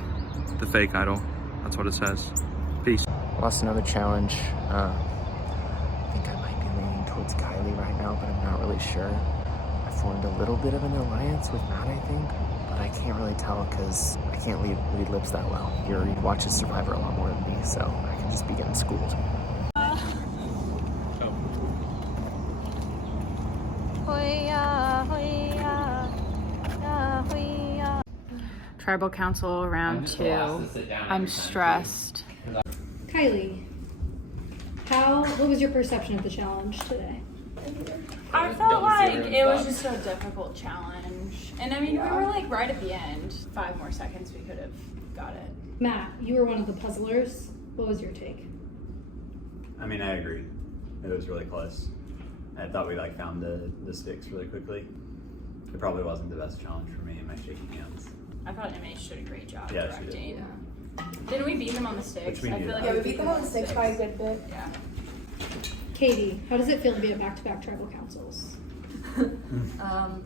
The fake idol. That's what it says. Peace. Lost another challenge. I think I might be leaning towards Kylie right now, but I'm not really sure. I formed a little bit of an alliance with Matt, I think, but I can't really tell because I can't read lips that well. You watch Survivor a lot more than me, so I can just be getting schooled. Tribal Council round 2. I'm stressed. Kylie, what was your perception of the challenge today? I felt like it was just a difficult challenge. And I mean, we were like right at the end. 5 more seconds, we could have got it. Matt, you were one of the puzzlers. What was your take? I mean, I agree. It was really close. I thought we found the sticks really quickly. It probably wasn't the best challenge for me and my shaky hands. I thought MH did a great job Yeah, she directing. did. Didn't we beat them on the sticks? Which we I did. feel like Yeah, we beat them on the 6 by a good bit. Yeah. Katie, how does it feel to be at back-to-back tribal councils?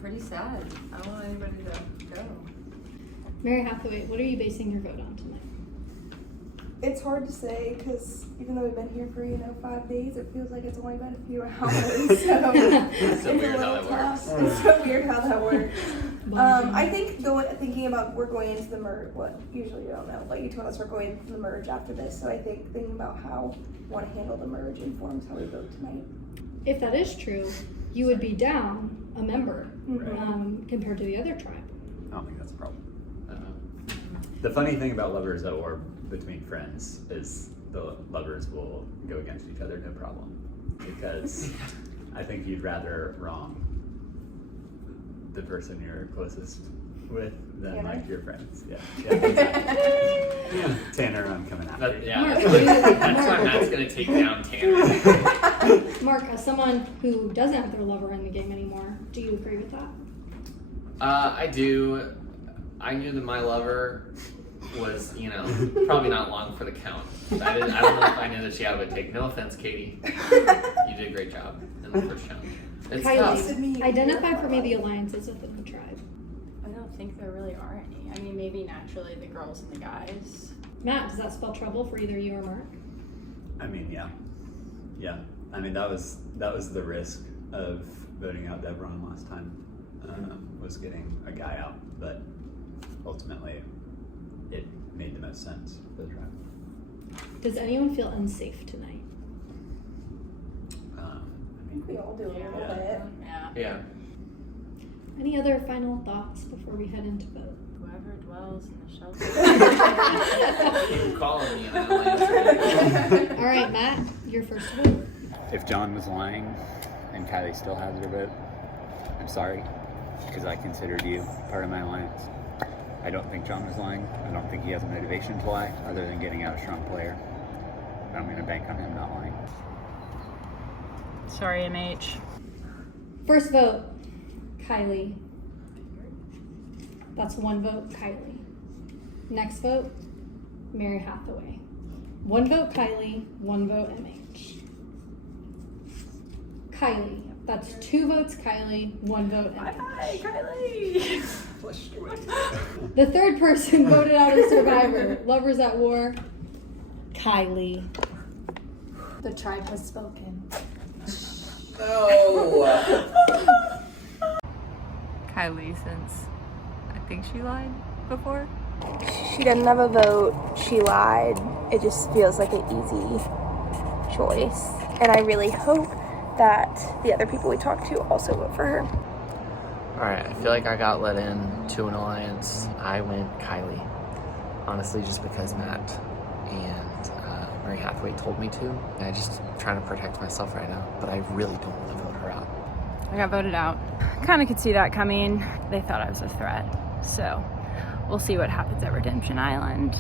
Pretty sad. I don't want anybody to go. Mary Hathaway, what are you basing your vote on tonight? It's hard to say because even though we've been here for 5 days, it feels like it's only been a few hours. So it's so weird a how little that tough. works. It's so weird how that works. I think thinking about we're going into the merge. What usually you don't know, but you told us we're going into the merge after this. So I think thinking about how we want to handle the merge informs how we vote tonight. if that is true, you would be down a member Right. compared to the other tribe. I don't think that's a problem. The funny thing about lovers at war between friends is the lovers will go against each other no problem, because I think you'd rather wrong the person you're closest with than Tanner? like your friends. Yeah, exactly. Yeah. Tanner, I'm coming after you. Yeah, that's why Matt's gonna take down Tanner. Mark, as someone who doesn't have their lover in the game anymore, do you agree with that? I do. I knew that my lover was, probably not long for the count. I don't know if I knew that she had would take. No offense, Katie. You did a great job in the first challenge. It's tough. Kylie, identify for me the alliances within the tribe. I don't think there really are any. I mean, maybe naturally the girls and the guys. Matt, does that spell trouble for either you or Mark? I mean, yeah. I mean, that was the risk of voting out Devron last time, was getting a guy out, but ultimately it made the most sense for the tribe. Does anyone feel unsafe tonight? I think we all do a little bit. Yeah. Any other final thoughts before we head into vote? Whoever dwells in the shelter. You calling me and I'm All right, Matt, your first vote. If John was lying and Kylie still has her vote, I'm sorry, because I considered you part of my alliance. I don't think John was lying. I don't think he has a motivation to lie other than getting out a strong player. I'm going to bank on him not lying. Sorry, MH. First vote, Kylie. That's one vote, Kylie. Next vote, Mary Hathaway. One vote, Kylie. One vote, MH. Kylie. That's two votes, Kylie. One vote, MH. Hi, Kylie. The third person voted out as Survivor. Lovers at War, Kylie. The tribe has spoken. Kylie, since I think she lied before. She didn't have a vote. She lied. It just feels like an easy choice. And I really hope that the other people we talked to also vote for her. Alright, I feel like I got let in to an alliance. I went Kylie. Honestly, just because Matt and Mary Hathaway told me to. And I'm just trying to protect myself right now, but I really don't want to vote her out. I got voted out. Kind of could see that coming. They thought I was a threat. So we'll see what happens at Redemption Island.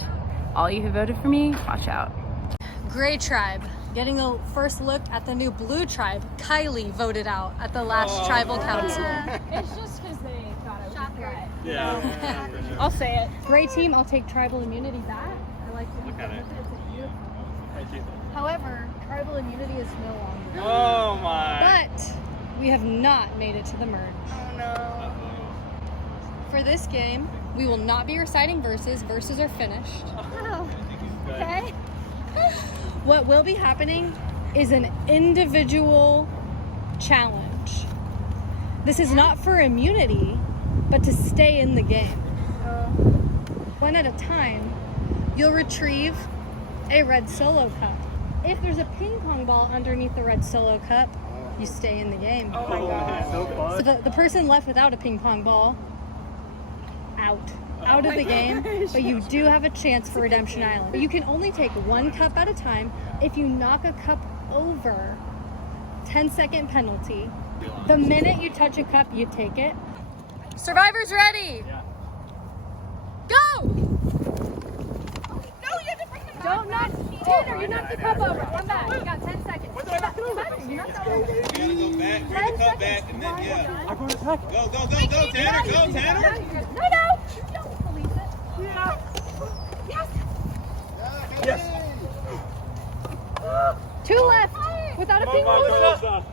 All you who voted for me, watch out. Gray tribe. Getting a first look at the new blue tribe. Kylie voted out at the last tribal council. It's just because they thought I was a threat. Yeah. I'll say it. Gray team, I'll take tribal immunity back. I like to Look at it. Thank you. However, tribal immunity is no longer. Oh my. But we have not made it to the merge. Oh no. For this game, we will not be reciting verses. Verses are finished. Oh, okay. What will be happening is an individual challenge. This is not for immunity, but to stay in the game. One at a time, you'll retrieve a red solo cup. If there's a ping pong ball underneath the red solo cup, you stay in the game. Oh my god. So fun. So the person left without a ping pong ball, out of the game, but you do have a chance for Redemption Island. You can only take one cup at a time. If you knock a cup over, 10-second penalty. The minute you touch a cup, you take it. Survivors ready? Yeah. Go! No, you have to bring it back. Don't knock. Tanner, you knocked the cup over. Come back. You got 10 seconds. What did I knock it over? You knocked it over. You gotta go back, bring the cup back, and then, yeah. I'm going to attack. Go, Tanner, go, Tanner. No. You don't believe it. Yeah. Yes. Yes. 2 left. Without a ping pong ball.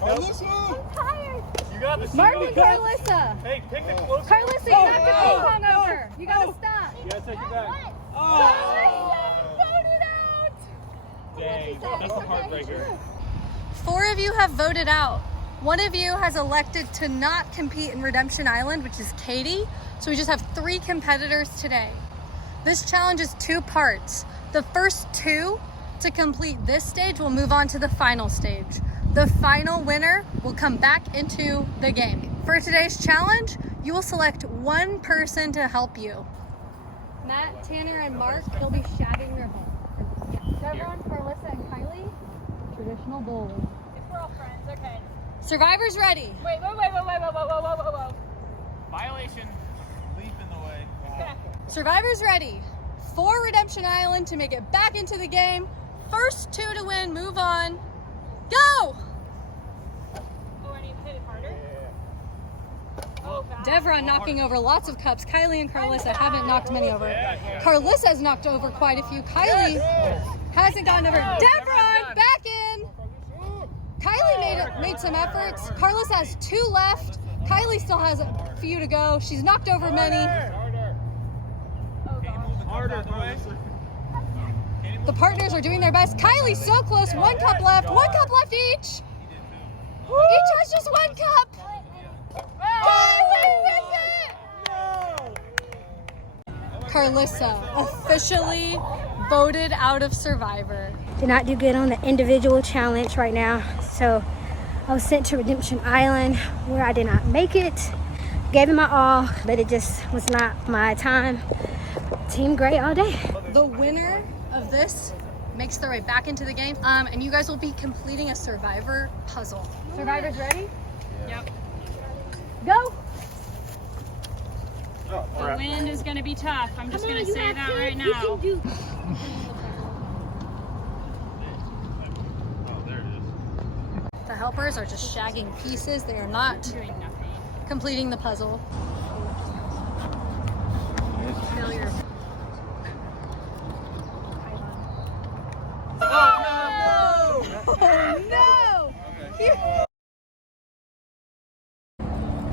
Melissa. I'm tired. You got this. Mark and Carlissa. Hey, pick the close. Carlissa, you knocked the ping pong over. You gotta stop. You gotta take it back. Voted out. Dang, that's a heartbreaker. 4 of you have voted out. 1 of you has elected to not compete in Redemption Island, which is Katie. So we just have 3 competitors today. This challenge is 2 parts. The first 2 to complete this stage will move on to the final stage. The final winner will come back into the game. For today's challenge, you will select one person to help you. Matt, Tanner, and Mark, they'll be shagging your home. Devron, Carlissa, and Kylie, traditional bowling. If we're all friends, okay. Survivors ready. Wait. Violation. Leaf in the way. Wow. Survivors ready. For Redemption Island to make it back into the game. First two to win, move on. Go! Oh, I need to hit it harder? Oh, Devron knocking over lots of cups. Kylie and Carlissa haven't knocked many over. Carlissa has knocked over quite a few. Kylie hasn't gotten over. Devron back in. Kylie made some efforts. Carlissa has 2 left. Kylie still has a few to go. She's knocked over many. The partners are doing their best. Kylie's so close. 1 cup left. 1 cup left each. Each has just 1 cup. Kylie wins it! Carlissa officially voted out of Survivor. Did not do good on the individual challenge right now, so I was sent to Redemption Island where I did not make it. Gave it my all, but it just was not my time. Team Gray all day. The winner of this makes their way back into the game, and you guys will be completing a Survivor puzzle. Survivors ready? Yep. Go! The wind is going to be tough. I'm just going to say that right now. The helpers are just shagging pieces. They are not Doing nothing. completing the puzzle. Failure.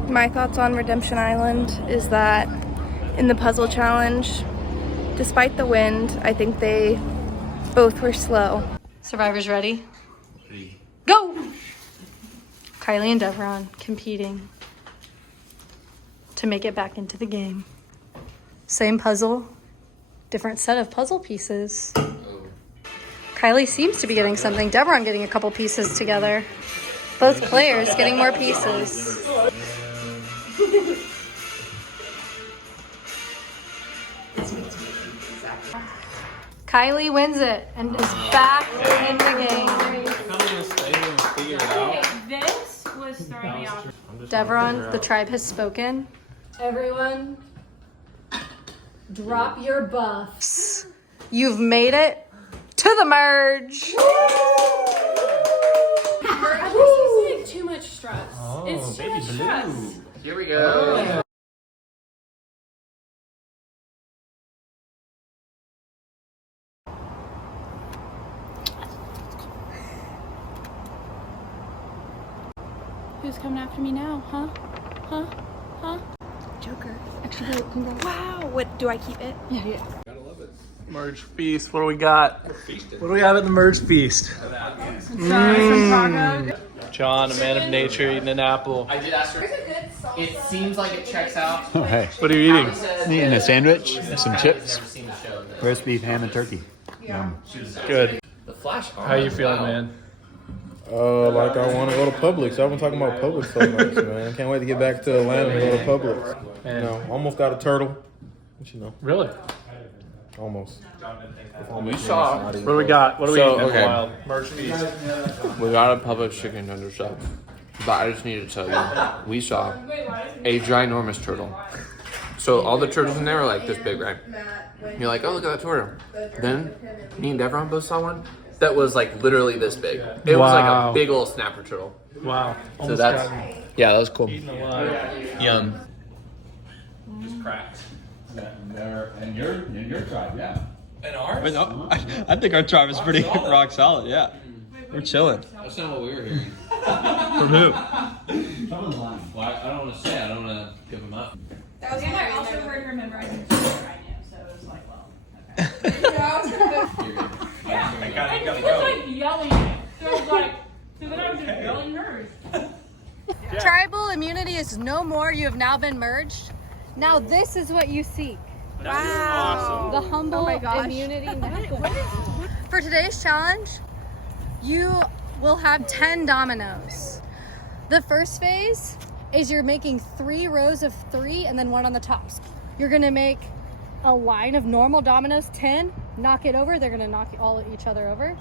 My thoughts on Redemption Island is that in the puzzle challenge, despite the wind, I think they both were slow. Survivors ready? Go! Kylie and Devron competing to make it back into the game. Same puzzle, different set of puzzle pieces. Kylie seems to be getting something. Devron getting a couple pieces together. Both players getting more pieces. Kylie wins it and is back in the game. This was throwing me off. Devron, the tribe has spoken. Everyone, drop your buffs. You've made it to the merge. This is like too much stress. It's too much stress. Here we go. Who's coming after me now? Huh? Joker. Actually, wow. What, do I keep it? Yeah. Merge feast. What do we got? What do we have at the merge feast? John, a man of nature, eating an apple. I did ask her. It seems like it checks out. Oh, hey. What are you eating? I'm eating a sandwich, some chips, roast beef, ham, and turkey. Good. The Flash. How you feeling, man? Like I want to go to Publix. I've been talking about Publix so much, man. I can't wait to get back to Atlanta and go to Publix. You know, almost got a turtle. But you know. Really? Almost. We saw. What do we got? What do we eating in the wild? Merge feast. We got a Publix chicken tender sub, but I just need to tell you, we saw a ginormous turtle. So all the turtles in there are like this big, right? You're like, oh, look at that turtle. Then me and Devron both saw one that was like literally this big. It was like a big old snapper turtle. Wow. So that's, yeah, that was cool. Yum. Just cracked. And your tribe, yeah. And ours? Wait, no, I think our tribe is pretty rock solid, yeah. We're chilling. That's not what we were hearing. From who? Someone's lying. Well, I don't want to say. I don't want to give them up. That was I also heard her memorizing right now, so it was like, well, okay. I was like yelling it. So it was like, so then I was just yelling hers. Tribal immunity is no more. You have now been merged. Now this is what you seek. Wow. The humble immunity necklace. For today's challenge, you we'll have 10 dominoes. The first phase is you're making 3 rows of 3 and then 1 on the tops. You're gonna make a line of normal dominoes, 10, knock it over. They're gonna knock all each other over.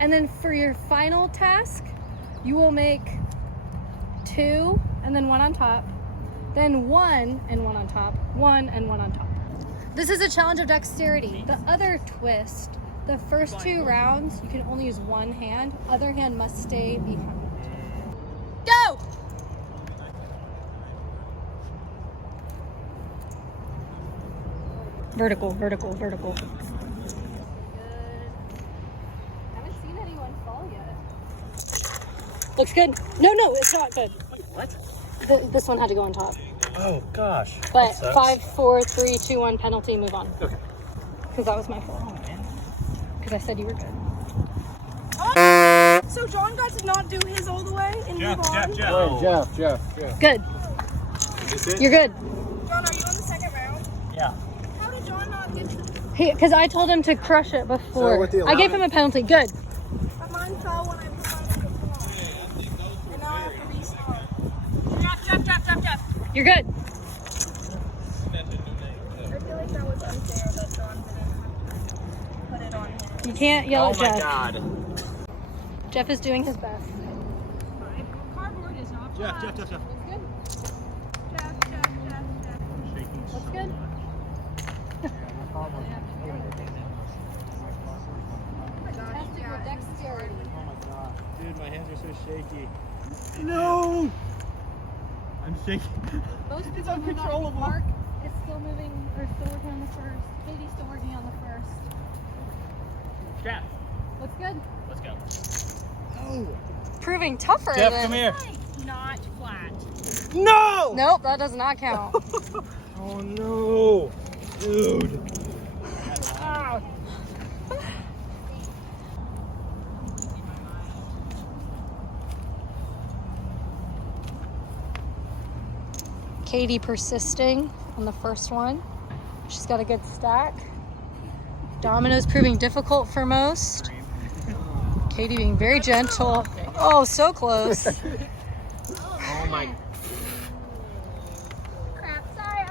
And then for your final task, you will make 2 and then 1 on top, then 1 and 1 on top, 1 and 1 on top. This is a challenge of dexterity. The other twist, the first 2 rounds, you can only use 1 hand. Other hand must stay behind. Go! Vertical, vertical, vertical. Good. Haven't seen anyone fall yet. Looks good. No, it's not good. What? This one had to go on top. Oh gosh. But 5, 4, 3, 2, 1 penalty. Move on. Okay. Because that was my fault. Oh man. Because I said you were good. So John got to not do his all the way and move on. Jeff. Good. You're good. John, are you on the second round? Yeah. How did John not get to... Because I told him to crush it before. I gave him a penalty. Good. But mine fell when I put mine on the floor. And now I have to restart. Jeff. You're good. I feel like that was unfair that John didn't put it on him. You can't yell at Jeff. Oh my god. Jeff is doing his best. Cardboard is not flat. Jeff. That's good. Shaking That's good. Testing your dexterity. Dude, my hands are so shaky. No! I'm shaking. Most people are uncontrollable. Mark is still moving, or still working on the first. Katie's still working on the first. Jeff. Looks good. Let's go. Proving tougher Jeff, than... come here. Not flat. No! Nope, that does not count. Oh no. Dude. Katie persisting on the first one. She's got a good stack. Dominoes proving difficult for most. Katie being very gentle. Oh, so close. Oh my. Crap, sorry.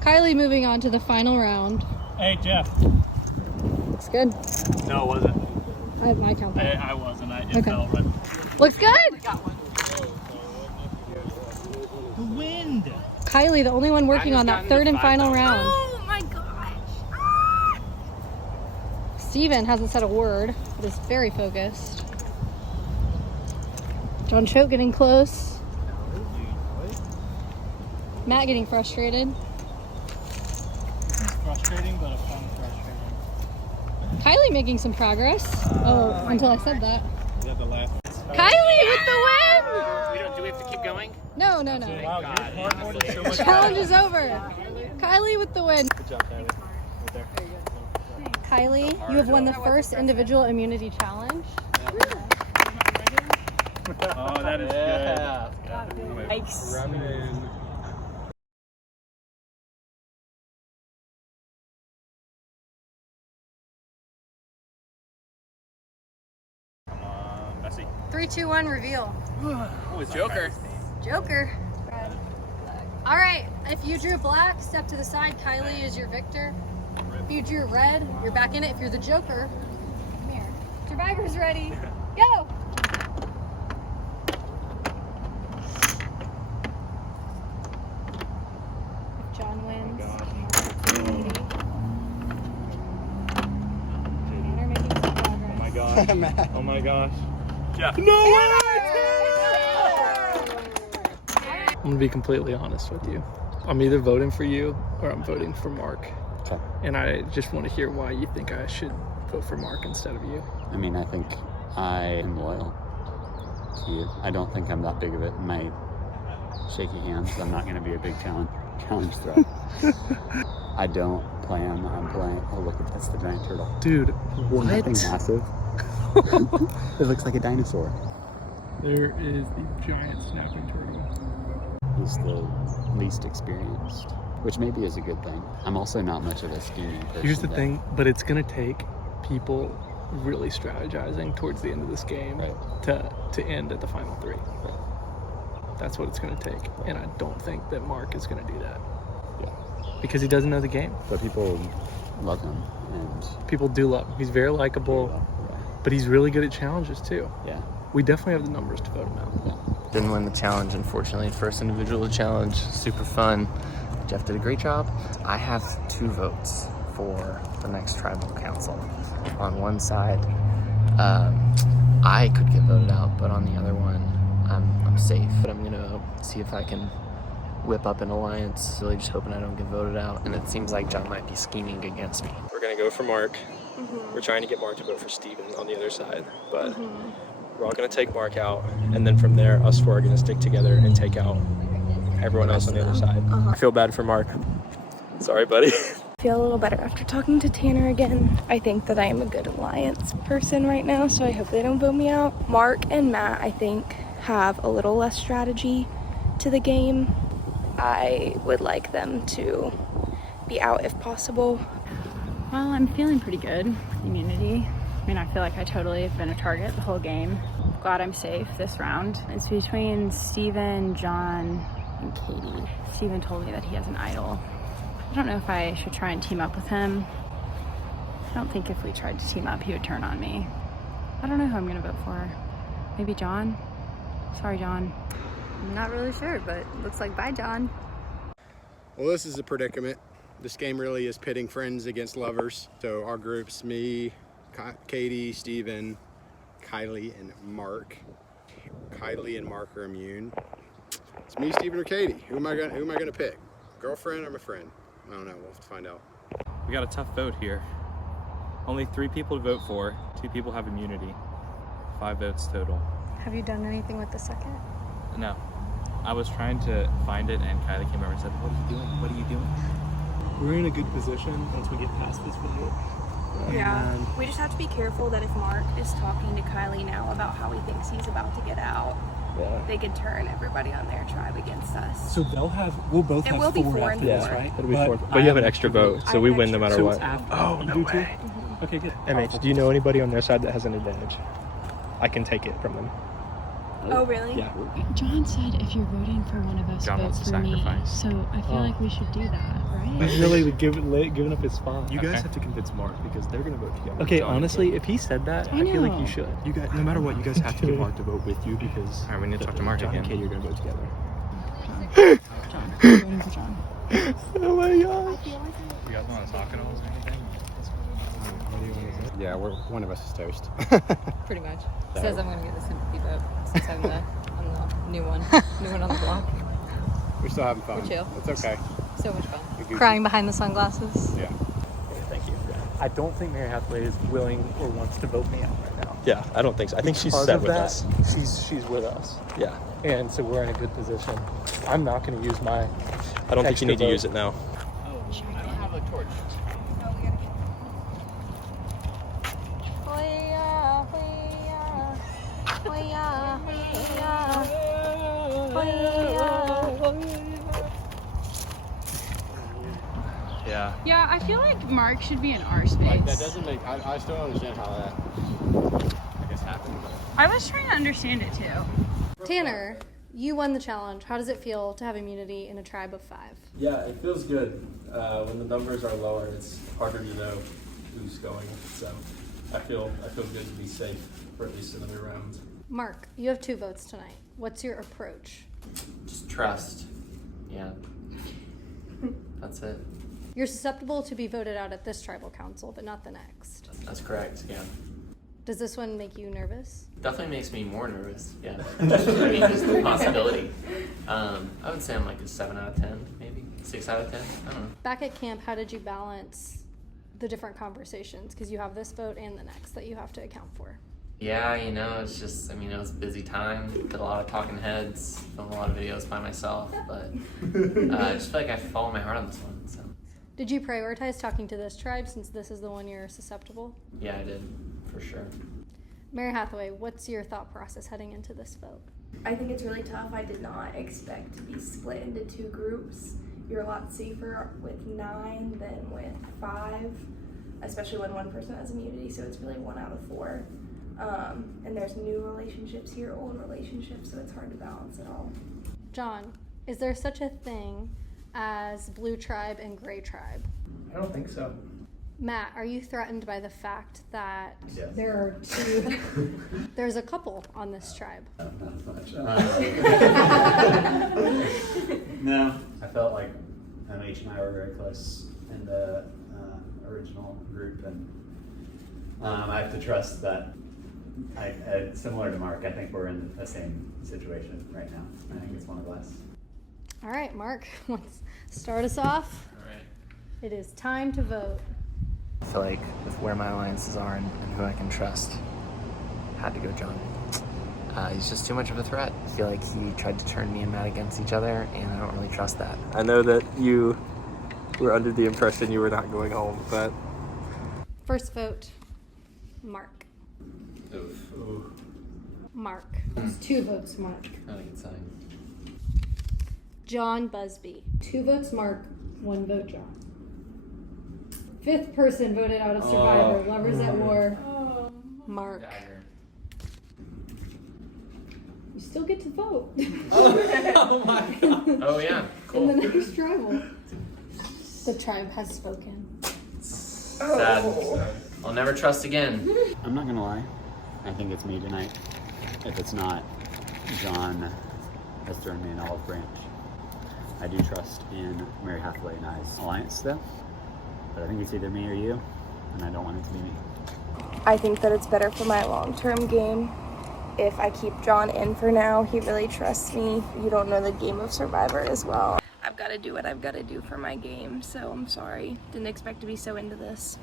Kylie moving on to the final round. Hey, Jeff. Looks good. No, it wasn't. I have my count. I wasn't. It Okay. fell right. Looks good. The wind. Kylie, the only one working on that third and final round. Oh my gosh. Steven hasn't said a word, but is very focused. John Choate getting close. Matt getting frustrated. It's frustrating, but a fun frustrating. Kylie making some progress. Oh, until I said that. You have to laugh. Kylie with the win! Do we have to keep going? No. Wow, Challenge is over. Kylie with the win. Good job, Tyler. Right there. Kylie, you have won the first individual immunity challenge. Oh, that is good. Nice. Come on, Messi. 3, 2, 1, reveal. Oh, it's Joker. Joker. All right, if you drew black, step to the side. Kylie is your victor. If you drew red, you're back in it. If you're the Joker, come here. Survivor's ready. Go! If John wins. They're making some progress. Oh my gosh. Oh my gosh. Jeff. I'm gonna be completely honest with you. I'm either voting for you or I'm voting for Mark. Okay. And I just want to hear why you think I should vote for Mark instead of you. I mean, I think I am loyal to you. I don't think I'm that big of it. In my shaky hands, I'm not going to be a big challenge threat. I don't plan on playing. Oh, look, that's the giant turtle. Dude, what? Nothing massive. It looks like a dinosaur. There is the giant snapping turtle. He's the least experienced, which maybe is a good thing. I'm also not much of a scheming person. Here's the thing, but it's gonna take people really strategizing towards the end of this game to end at the final 3. That's what it's going to take, and I don't think that Mark is going to do that. Yeah. Because he doesn't know the game. But people love him, and people do love him. He's very likable, but he's really good at challenges too. Yeah. We definitely have the numbers to vote him out. Yeah. Didn't win the challenge, unfortunately. First individual challenge, super fun. Jeff did a great job. I have 2 votes for the next tribal council. On one side, I could get voted out, but on the other one, I'm safe. But I'm gonna see if I can whip up an alliance. Really just hoping I don't get voted out. And it seems like John might be scheming against me. We're gonna go for Mark. We're trying to get Mark to vote for Steven on the other side, but we're all gonna take Mark out, and then from there, us 4 are gonna stick together and take out everyone else on the other side. I feel bad for Mark. Sorry, buddy. I feel a little better after talking to Tanner again. I think that I am a good alliance person right now, so I hope they don't vote me out. Mark and Matt, I think, have a little less strategy to the game. I would like them to be out if possible. Well, I'm feeling pretty good with immunity. I mean, I feel like I totally have been a target the whole game. Glad I'm safe this round. It's between Steven, John, and Katie. Steven told me that he has an idol. I don't know if I should try and team up with him. I don't think if we tried to team up, he would turn on me. I don't know who I'm gonna vote for. Maybe John? Sorry, John. I'm not really sure, but looks like bye, John. Well, this is a predicament. This game really is pitting friends against lovers. So our groups, me, Katie, Steven, Kylie, and Mark. Kylie and Mark are immune. It's me, Steven, or Katie. Who am I gonna pick? Girlfriend or my friend? I don't know. We'll have to find out. We got a tough vote here. Only 3 people to vote for. 2 people have immunity. 5 votes total. Have you done anything with the second? No. I was trying to find it, and Kylie came over and said, "What are you doing? What are you doing?" We're in a good position once we get past this vote. Yeah, we just have to be careful that if Mark is talking to Kylie now about how he thinks he's about to get out, they could turn everybody on their tribe against us. So we'll both It have will be 4 4 after and this, 4. right? It'll be 4. But you have an extra vote, so we win no matter what. Oh, no way. Okay, good. MH, do you know anybody on their side that has an advantage? I can take it from them. Oh, really? Yeah. John said if you're voting for one of us, John vote wants to for me. sacrifice. So I feel like we should do that, right? He's really giving up his spot. You guys have to convince Mark because they're going to vote together. Okay, John honestly, if he said that, I feel like you should. You guys, no matter what, you guys have to get Mark to vote with you because All right, we need to talk to Mark John again. and Katie are going to vote together. John. I'm voting for John. Oh my gosh. You guys want to talk at all or anything? Yeah, one of us is toast. Pretty much. So- Says I'm gonna get a sympathy vote since I'm the new one on the block. We're still having fun. We're chill. It's okay. So much fun. We're goofy. Crying behind the sunglasses. Yeah. Thank you. I don't think Mary Hathaway is willing or wants to vote me out right now. Yeah, I don't think so. I think she's Because set of with that, us. She's with us. Yeah. And so we're in a good position. I'm not going to use my I don't think you need to use it now. I don't have a torch. Yeah. Yeah, I feel like Mark should be in our space. Like, that doesn't make, I still don't understand how that, I guess, happened. I was trying to understand it too. Tanner, you won the challenge. How does it feel to have immunity in a tribe of 5? Yeah, it feels good. When the numbers are lower, it's harder to know who's going. So I feel good to be safe for at least another round. Mark, you have 2 votes tonight. What's your approach? Just trust. Yeah. That's it. You're susceptible to be voted out at this tribal council, but not the next. That's correct, yeah. Does this one make you nervous? Definitely makes me more nervous, yeah. I mean, just the possibility. I would say I'm like a 7 out of 10, maybe 6 out of 10. I don't know. Back at camp, how did you balance the different conversations? Because you have this vote and the next that you have to account for. Yeah, you know, it's just, I mean, it was a busy time. Did a lot of talking heads, filmed a lot of videos by myself, but I just feel like I followed my heart on this one, so. Did you prioritize talking to this tribe since this is the one you're susceptible? Yeah, I did, for sure. Mary Hathaway, what's your thought process heading into this vote? I think it's really tough. I did not expect to be split into 2 groups. You're a lot safer with 9 than with 5. especially when one person has immunity, so it's really 1 out of 4. And there's new relationships here, old relationships, so it's hard to balance it all. John, is there such a thing as blue tribe and gray tribe? I don't think so. Matt, are you threatened by the fact that Yes. there are two, there's a couple on this tribe? Not much. No, I felt like MH and I were very close in the original group, and I have to trust that. Similar to Mark, I think we're in the same situation right now. I think it's one of us. All right, Mark, let's start us off. All right. It is time to vote. I feel like with where my alliances are and who I can trust, had to go John. He's just too much of a threat. I feel like he tried to turn me and Matt against each other, and I don't really trust that. I know that you were under the impression you were not going home, but... First vote, Mark. Oof. Mark. There's 2 votes, Mark. Not a good sign. John Busby. 2 votes, Mark. 1 vote, John. 5th person voted out of Survivor. Lovers at War. Mark. You still get to vote. Oh my god. Oh yeah, cool. In the next tribal. The tribe has spoken. Sad. I'll never trust again. I'm not gonna lie. I think it's me tonight. If it's not, John has thrown me an olive branch. I do trust in Mary Hathaway and I's alliance though. But I think it's either me or you, and I don't want it to be me. I think that it's better for my long-term game if I keep John in for now. He really trusts me. You don't know the game of Survivor as well. I've got to do what I've got to do for my game, so I'm sorry. Didn't expect to be so into this.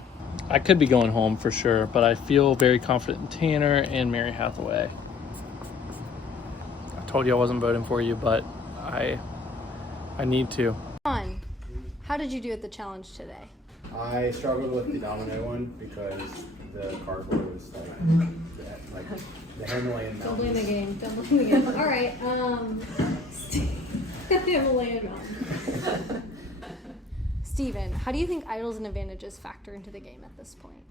I could be going home for sure, but I feel very confident in Tanner and Mary Hathaway. I told you I wasn't voting for you, but I need to. John, how did you do at the challenge today? I struggled with the domino one because the cardboard was like the Himalayan Don't blame the mountains. game. Don't blame the game. All right. Himalayan mountain. Steven, how do you think idols and advantages factor into the game at this point?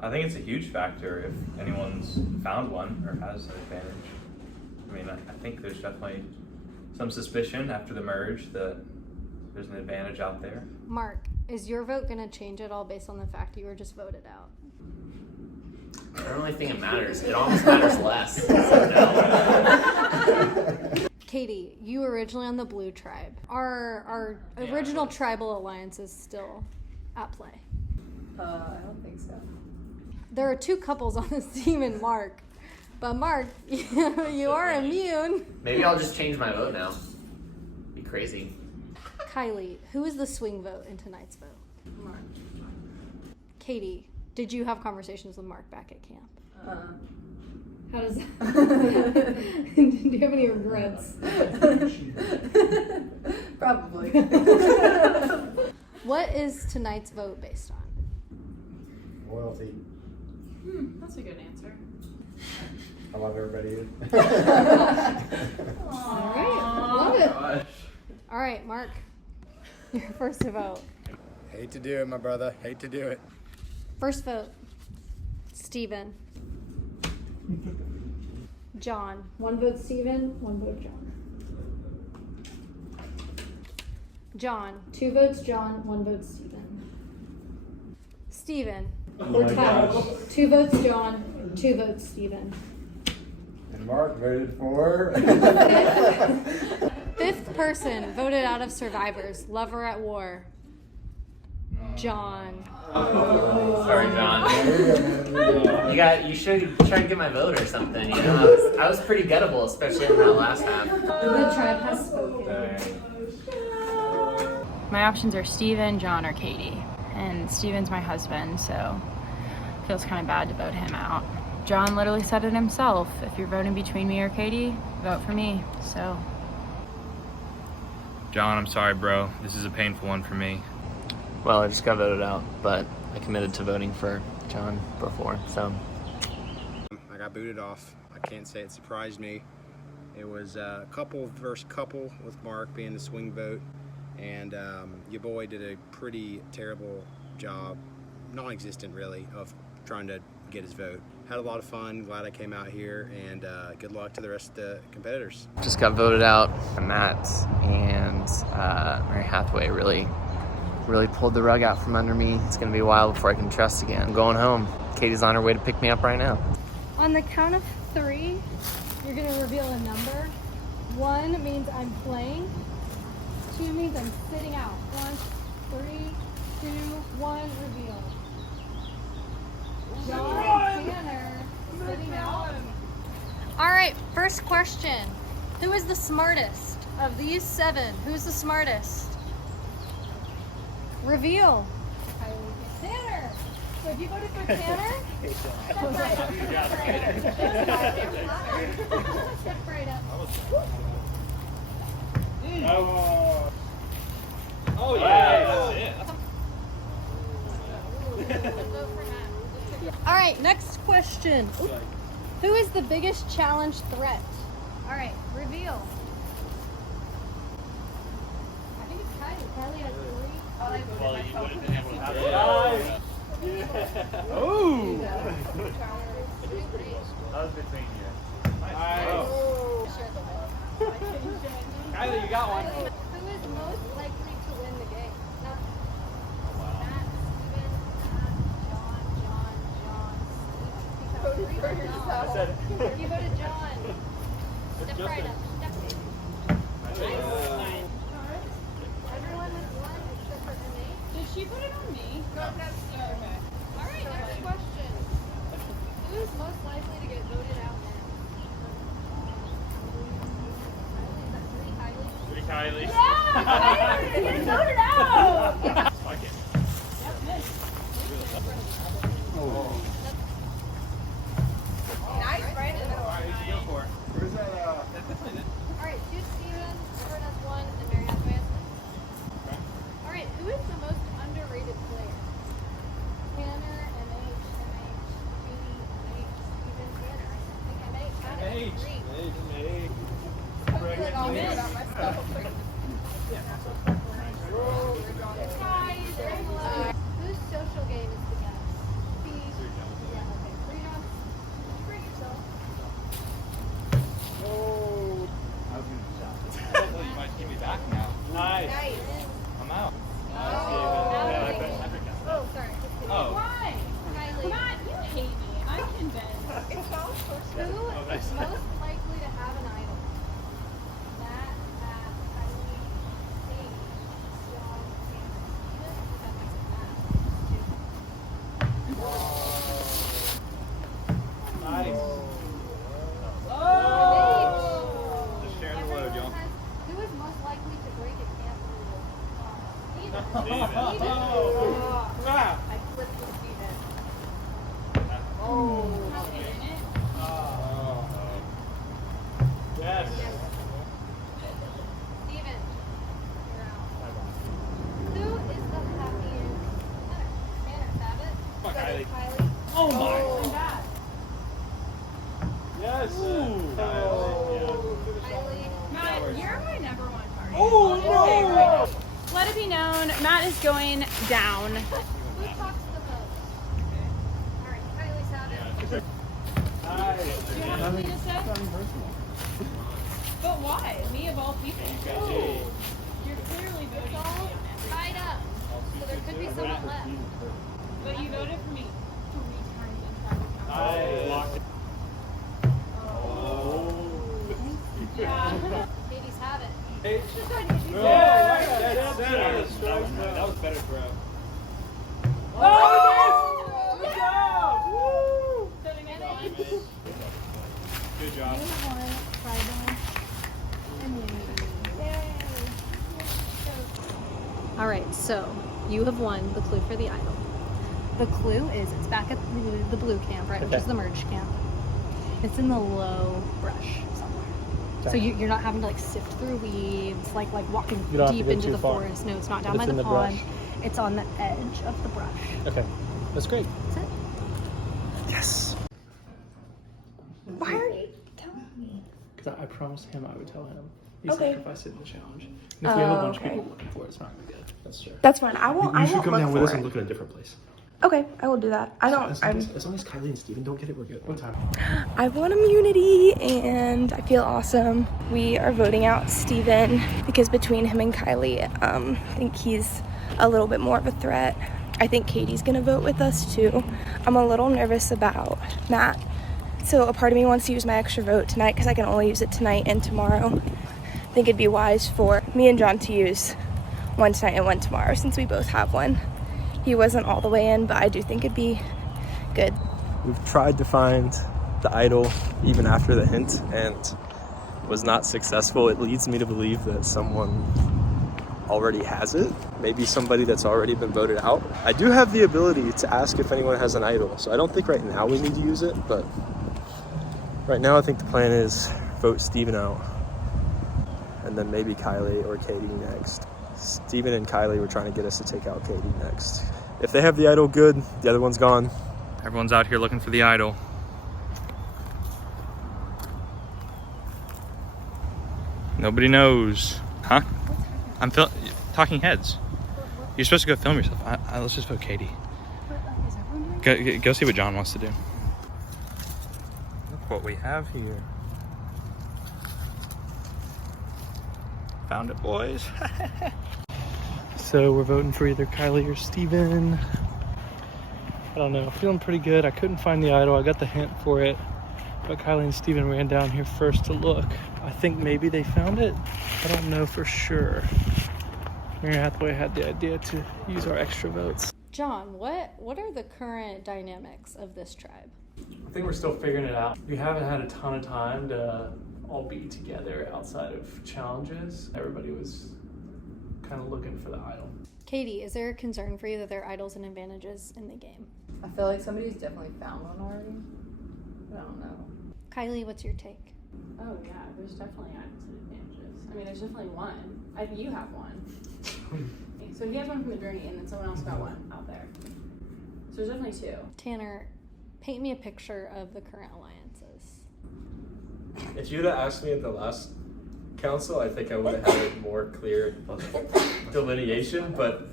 I think it's a huge factor if anyone's found one or has an advantage. I mean, I think there's definitely some suspicion after the merge that there's an advantage out there. Mark, is your vote going to change at all based on the fact you were just voted out? I don't really think it matters. It almost matters less. Katie, you were originally on the blue tribe. Our original tribal alliance is still at play. I don't think so. There are 2 couples on this team in Mark. But Mark, you are immune. Maybe I'll just change my vote now. Be crazy. Kylie, who is the swing vote in tonight's vote? Mark. Katie, did you have conversations with Mark back at camp? How does that? Do you have any regrets? Probably. What is tonight's vote based on? Loyalty. That's a good answer. I love everybody here. All right. Love it. All right, Mark, you're first to vote. Hate to do it, my brother. Hate to do it. First vote, Steven. John. 1 vote Steven, 1 vote John. John. 2 votes John, 1 vote Steven. Steven. We're tied. 2 votes John, 2 votes Steven. And Mark voted for. 5th person voted out of Survivors, Lover at War. John. Sorry, John. You should try to get my vote or something. You know, I was pretty gettable, especially in that last half. The tribe has spoken. My options are Steven, John, or Katie. And Steven's my husband, so it feels kind of bad to vote him out. John literally said it himself. If you're voting between me or Katie, vote for me. So. John, I'm sorry, bro. This is a painful one for me. Well, I just got voted out, but I committed to voting for John before, so. I got booted off. I can't say it surprised me. It was couple versus couple with Mark being the swing vote, and your boy did a pretty terrible job non-existent really of trying to get his vote. Had a lot of fun. Glad I came out here, and good luck to the rest of the competitors. Just got voted out. Matt and Mary Hathaway really pulled the rug out from under me. It's gonna be a while before I can trust again. I'm going home. Katie's on her way to pick me up right now. On the count of 3, you're gonna reveal a number. 1 means I'm playing. 2 means I'm sitting out. 1, 3, 2, 1, reveal. John Tanner, sitting out. All right, first question. Who is the smartest of these 7? Who's the smartest? Reveal. Tanner. So if you voted for Tanner, step right up. Step right up. Oh yeah. All right, next question. Who is the biggest challenge threat? All right, reveal. I think it's Kylie. Kylie has 3. Well, you would have been able to have it. Oh! That was between you. Oh. Kylie, you got one. Who is most likely to win the game? Matt, Steven, John. You voted John. Step right up. Everyone has 1 except for MH. Did she put it on me? No, that's okay. All right, next question. Who is most likely to get voted out now? Kylie. Yeah! Get voted out! Fuck it. Nice, right in the middle. Alright, you go for it. Where's that? All right, choose Steven. Everyone has 1, and Mary Hathaway has 1. All right, who is the most underrated player? Tanner, MH, Katie, Steven, Tanner. I think MH had it. 3. Whose social game is the best? Yeah, okay. 3 jumps. Bring yourself. You might give me back now. Nice. I'm out. Oh, sorry. Oh. Why? Kylie. Come on, you hate me. I'm convinced. Who is most likely to have an idol? Matt, Kylie, Katie, John, Tanner, Steven. Nice. Just sharing the load, y'all. Who is most likely to break a camp rule? Steven. Oh, crap. I flipped to Steven. Oh. Yes. Steven, you're out. Who is the happiest? Tanner, Sabbath? Come on, Kylie. Kylie. Oh my. I'm bad. Yes. Kylie. Matt, you're my number 1 target. Oh no. Let it be known, Matt is going down. Who talks the most? All right, Kylie, Sabbath. Do you have something to say? But why? Me of all people. You're clearly voting for me. Tied up. So there could be someone left. But you voted for me 3 times in tribal council. Yeah. Katie's have it. That was better throw. Oh! Good job! Woo! Good job. All right, so you have won the clue for the idol. The clue is it's back at the blue camp, right, which is the merge camp. It's in the low brush somewhere. So you're not having to like sift through weeds, like walking deep into the forest. No, it's not down by the pond. It's on the edge of the brush. Okay, that's great. That's it. Yes. Why are you telling me? Because I promised him I would tell him. He Okay. sacrificed it in the challenge. And if we have a bunch of people looking for it, it's not gonna be good. That's true. That's fine. I won't. You I should won't come look down with for us and it. look at a different place. Okay, I will do that. As long as Kylie and Steven don't get it, we're good. One time. I won immunity and I feel awesome. We are voting out Steven because between him and Kylie, I think he's a little bit more of a threat. I think Katie's gonna vote with us too. I'm a little nervous about Matt. So a part of me wants to use my extra vote tonight because I can only use it tonight and tomorrow. I think it'd be wise for me and John to use one tonight and one tomorrow since we both have one. He wasn't all the way in, but I do think it'd be good. We've tried to find the idol even after the hint and was not successful. It leads me to believe that someone already has it. Maybe somebody that's already been voted out. I do have the ability to ask if anyone has an idol, so I don't think right now we need to use it, but right now I think the plan is vote Steven out and then maybe Kylie or Katie next. Steven and Kylie were trying to get us to take out Katie next. If they have the idol, good. The other one's gone. Everyone's out here looking for the idol. Nobody knows. Huh? I'm talking heads. You're supposed to go film yourself. Let's just vote Katie. Go see what John wants to do. Look what we have here. Found it, boys. So we're voting for either Kylie or Steven. I don't know, feeling pretty good. I couldn't find the idol. I got the hint for it, but Kylie and Steven ran down here first to look. I think maybe they found it. I don't know for sure. Mary Hathaway had the idea to use our extra votes. John, what are the current dynamics of this tribe? I think we're still figuring it out. We haven't had a ton of time to all be together outside of challenges. Everybody was kind of looking for the idol. Katie, is there a concern for you that there are idols and advantages in the game? I feel like somebody's definitely found one already. But I don't know. Kylie, what's your take? Oh yeah, there's definitely idols and advantages. I mean, there's definitely one. You have one. So he has one from the journey, and then someone else got one out there. So there's definitely two. Tanner, paint me a picture of the current alliances. If you'd have asked me at the last council, I think I would have had a more clear delineation, but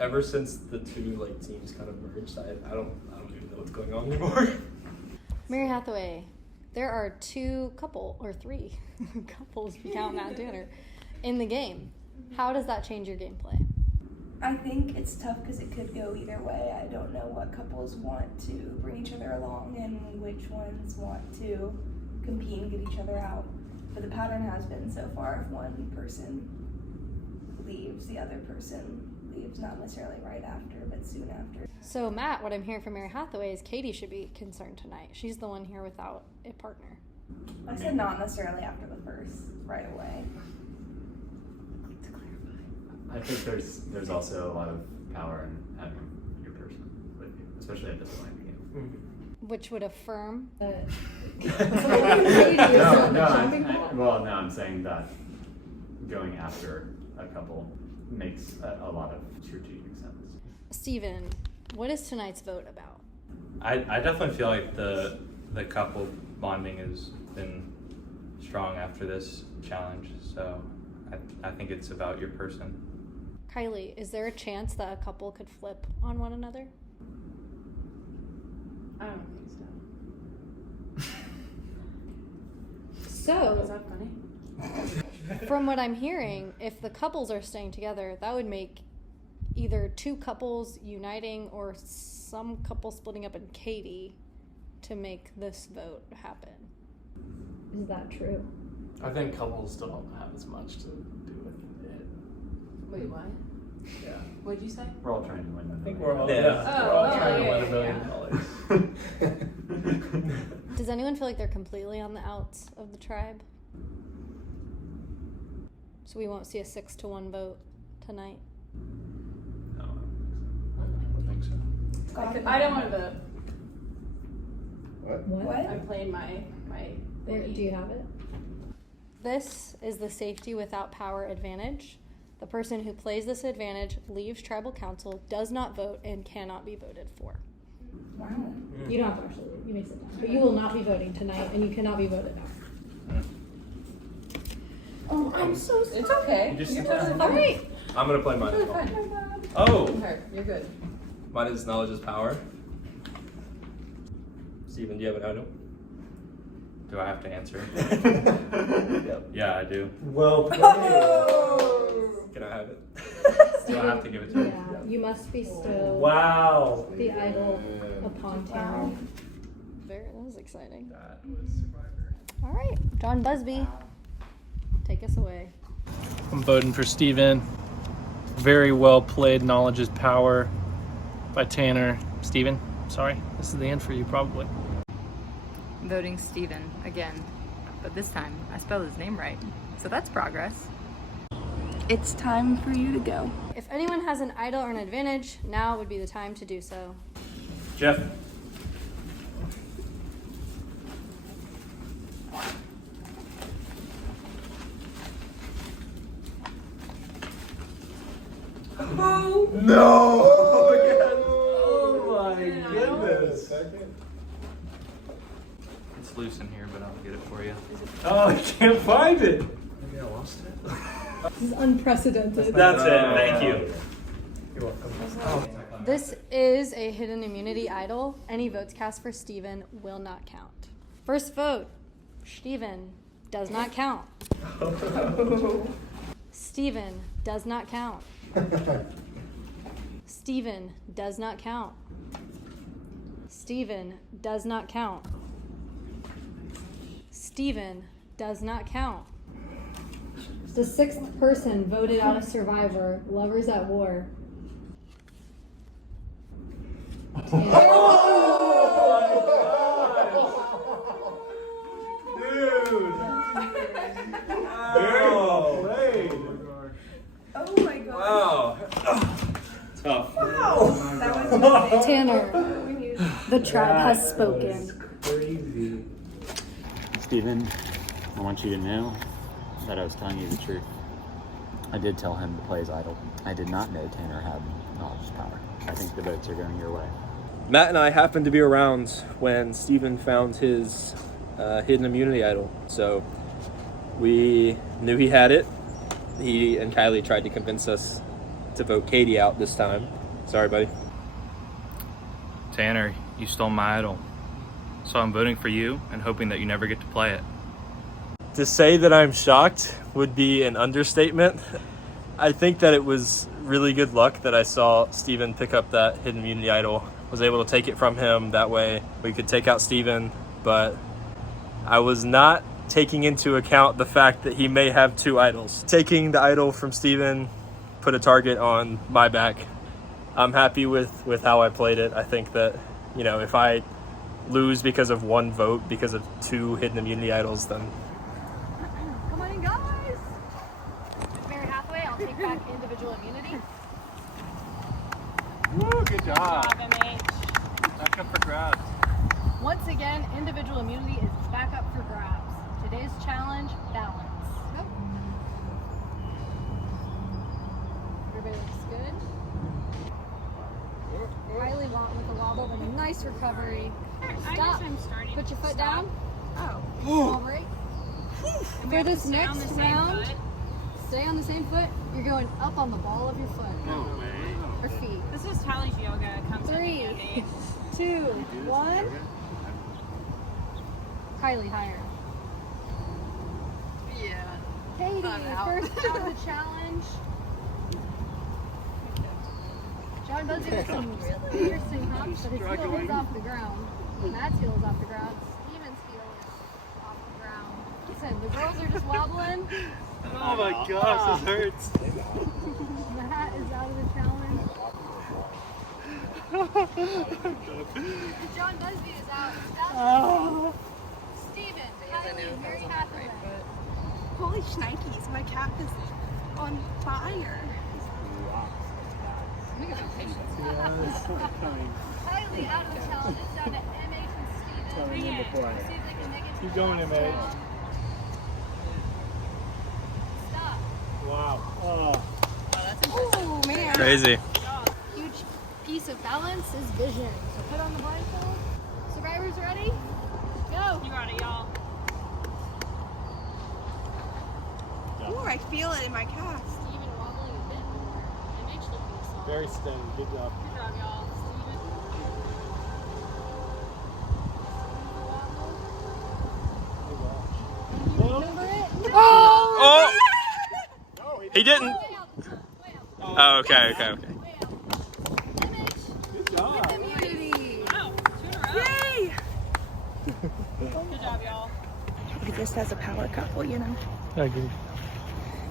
ever since the two teams kind of merged, I don't even know what's going on anymore. Mary Hathaway, there are three couples, if you count Matt and Tanner, in the game. How does that change your gameplay? I think it's tough because it could go either way. I don't know what couples want to bring each other along and which ones want to compete and get each other out. But the pattern has been so far, if one person leaves, the other person leaves, not necessarily right after, but soon after. So Matt, what I'm hearing from Mary Hathaway is Katie should be concerned tonight. She's the one here without a partner. I said not necessarily after the first, right away. I think there's also a lot of power in having your person with you, especially at this point in the game. Which would affirm that. No, I'm saying that going after a couple makes a lot of strategic sense. Steven, what is tonight's vote about? I definitely feel like the couple bonding has been strong after this challenge, so I think it's about your person. Kylie, is there a chance that a couple could flip on one another? I don't think so. So, is that funny? From what I'm hearing, if the couples are staying together, that would make either two couples uniting or some couple splitting up in Katie to make this vote happen. Is that true? I think couples don't have as much to do with it. Wait, what? Yeah. What'd you say? We're all trying to win. I think we're all, we're all trying to win $1 billion. Does anyone feel like they're completely on the outs of the tribe? So we won't see a 6-1 vote tonight? No, I don't think so. I don't want to vote. What? I'm playing my Do you have it? This is the safety without power advantage. The person who plays this advantage leaves tribal council, does not vote, and cannot be voted for. Wow. You don't have to actually leave. You may sit down. But you will not be voting tonight, and you cannot be voted out. Oh, I'm so sorry. It's okay. You just You're sit down. totally fine. All right. I'm gonna play mine. Totally fine. Oh! Okay, you're good. Mine is knowledge is power. Steven, do you have an idol? Do I have to answer? Yep. Yeah, I do. Well played. Can I have it? Do I have to give it to you? Yeah, you must bestow Wow. the idol upon Tanner. That was exciting. All right, John Busby, take us away. I'm voting for Steven. Very well played. Knowledge is power by Tanner. Steven, sorry, this is the end for you probably. I'm voting Steven again, but this time I spelled his name right, so that's progress. It's time for you to go. If anyone has an idol or an advantage, now would be the time to do so. Jeff. Oh no! Oh my goodness. It's loose in here, but I'll get it for you. Oh, I can't find it. Maybe I lost it. This is unprecedented. That's it. Thank you. You're welcome. This is a hidden immunity idol. Any votes cast for Steven will not count. First vote, Steven does not count. Steven does not count. Steven does not count. Steven does not count. Steven does not count. The sixth person voted out of Survivor, Lovers at War. Oh my god. Wow. Tough. Wow. That was Tanner, the tribe has spoken. Crazy. Steven, I want you to know that I was telling you the truth. I did tell him to play his idol. I did not know Tanner had knowledge is power. I think the votes are going your way. Matt and I happened to be around when Steven found his hidden immunity idol. So we knew he had it. He and Kylie tried to convince us to vote Katie out this time. Sorry, buddy. Tanner, you stole my idol. So I'm voting for you and hoping that you never get to play it. To say that I'm shocked would be an understatement. I think that it was really good luck that I saw Steven pick up that hidden immunity idol. Was able to take it from him. That way we could take out Steven, but I was not taking into account the fact that he may have two idols. Taking the idol from Steven put a target on my back. I'm happy with how I played it. I think that, you know, if I lose because of one vote, because of two hidden immunity idols, then Come on in, guys. Mary Hathaway, I'll take back individual immunity. Woo, good job. MH. Back up for grabs. Once again, individual immunity is back up for grabs. Today's challenge, balance. Everybody looks good. Kylie with a wobble and a nice recovery. Stop. Put your foot down. Oh. All right. For this next round, stay on the same foot. You're going up on the ball of your foot. No way. Or feet. This is Tally's yoga. Comes 3, 2, 1. Kylie, higher. Yeah. Katie, first out of the challenge. John Busby with some interesting hops, but his heel is off the ground. Matt's heel is off the ground. Steven's heel is off the ground. Listen, the girls are just wobbling. Oh my gosh, this hurts. Matt is out of the challenge. John Busby is out. Steven, Kylie, Mary Hathaway. Holy shnikes, my calf is on fire. Kylie out of the challenge. It's down to MH and Steven. Coming into play. Let's see if they can make it to Keep going, the MH. last Stop. Wow. Oh. Oh, man. Crazy. Huge piece of balance is vision. So put on the blindfold. Survivors ready? Go. You got it, y'all. Ooh, I feel it in my calf. Steven wobbling a bit more. MH looking soft. Very steady. Good job. Good job, y'all. He didn't. Oh, okay. Yay! Good job, y'all. Just as a power couple, you know. I agree.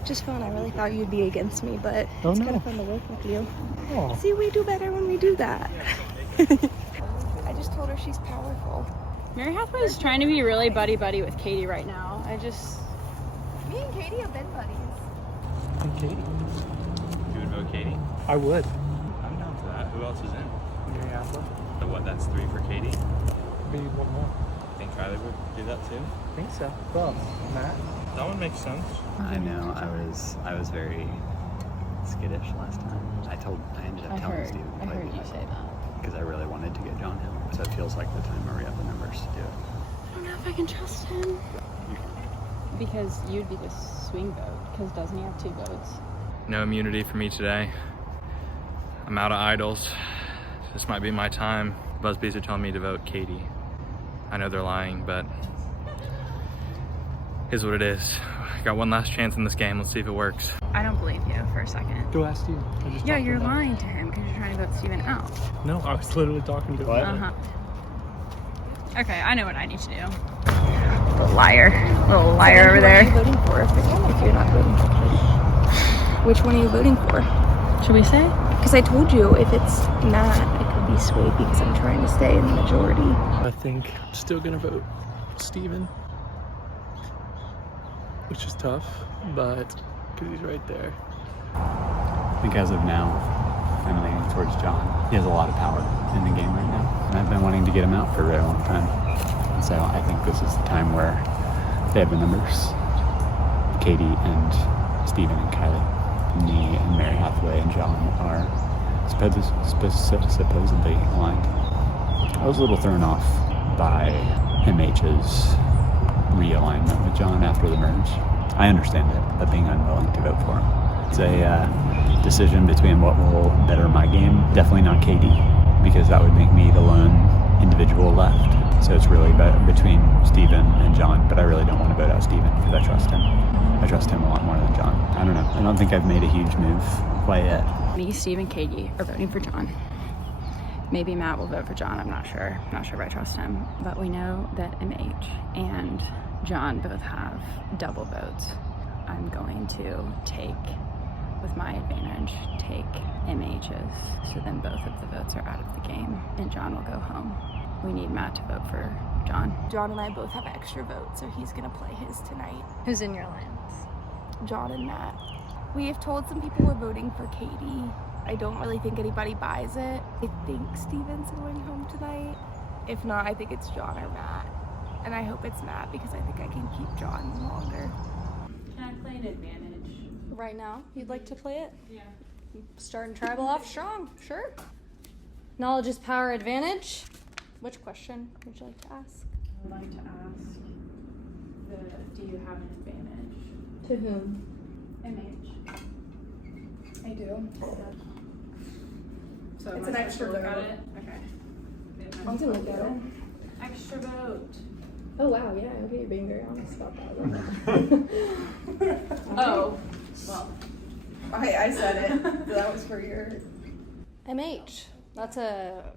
Just fun. I really thought you'd be against me, but Oh, it's no. kind of fun to work with you. Oh. See, we do better when we do that. I just told her she's powerful. Mary Hathaway is trying to be really buddy-buddy with Katie right now. Me and Katie have been buddies. And Katie. You would vote Katie? I would. I'm down for that. Who else is in? Mary Hathaway. So what, that's 3 for Katie? Maybe one more. Think Kylie would do that too? I think so. Well, Matt. That one makes sense. I know. I was very skittish last time. I ended up telling Steve. I heard you say that. Because I really wanted to get John Hill. So it feels like the time where we have the numbers to do it. I don't know if I can trust him. Because you'd be the swing vote, because doesn't he have 2 votes? No immunity for me today. I'm out of idols. This might be my time. Buzzbees are telling me to vote Katie. I know they're lying, but here's what it is. Got one last chance in this game. Let's see if it works. I don't believe you for a second. Go ask Steven. Yeah, you're lying to him because you're trying to vote Steven out. No, I was literally talking to him. Uh-huh. Okay, I know what I need to do. Little liar over there. What are you voting for if you're not voting for Katie? Which one are you voting for? Should we say? Because I told you if it's not, I could be swayed because I'm trying to stay in the majority. I think I'm still gonna vote Steven. Which is tough, but because he's right there. I think as of now, I'm leaning towards John. He has a lot of power in the game right now. And I've been wanting to get him out for a very long time. And so I think this is the time where they have the numbers. Katie and Steven and Kylie. Me and Mary Hathaway and John are supposedly aligned. I was a little thrown off by MH's realignment with John after the merge. I understand it, but being unwilling to vote for him. It's a decision between what will better my game. Definitely not Katie, because that would make me the lone individual left. So it's really between Steven and John, but I really don't want to vote out Steven because I trust him. I trust him a lot more than John. I don't know. I don't think I've made a huge move quite yet. Me, Steve, and Katie are voting for John. Maybe Matt will vote for John, I'm not sure. Not sure if I trust him. But we know that MH and John both have double votes. I'm going to take, with my advantage, take MH's. So then both of the votes are out of the game and John will go home. We need Matt to vote for John. John and I both have extra votes, so he's gonna play his tonight. Who's in your lines? John and Matt. We have told some people we're voting for Katie. I don't really think anybody buys it. I think Steven's going home tonight. If not, I think it's John or Matt. And I hope it's Matt because I think I can keep John longer. Can I play an advantage? Right now, you'd like to play it? Yeah. Starting tribal off strong, sure. Knowledge is power advantage. Which question would you like to ask? I would like to ask, do you have an advantage? To whom? MH. I do. So It's am an I extra supposed to look vote. at it? Okay. You can look at it. Extra vote. Oh wow, yeah, okay, you're being very honest about that. Oh, well. I said it. So that was for your... MH. That's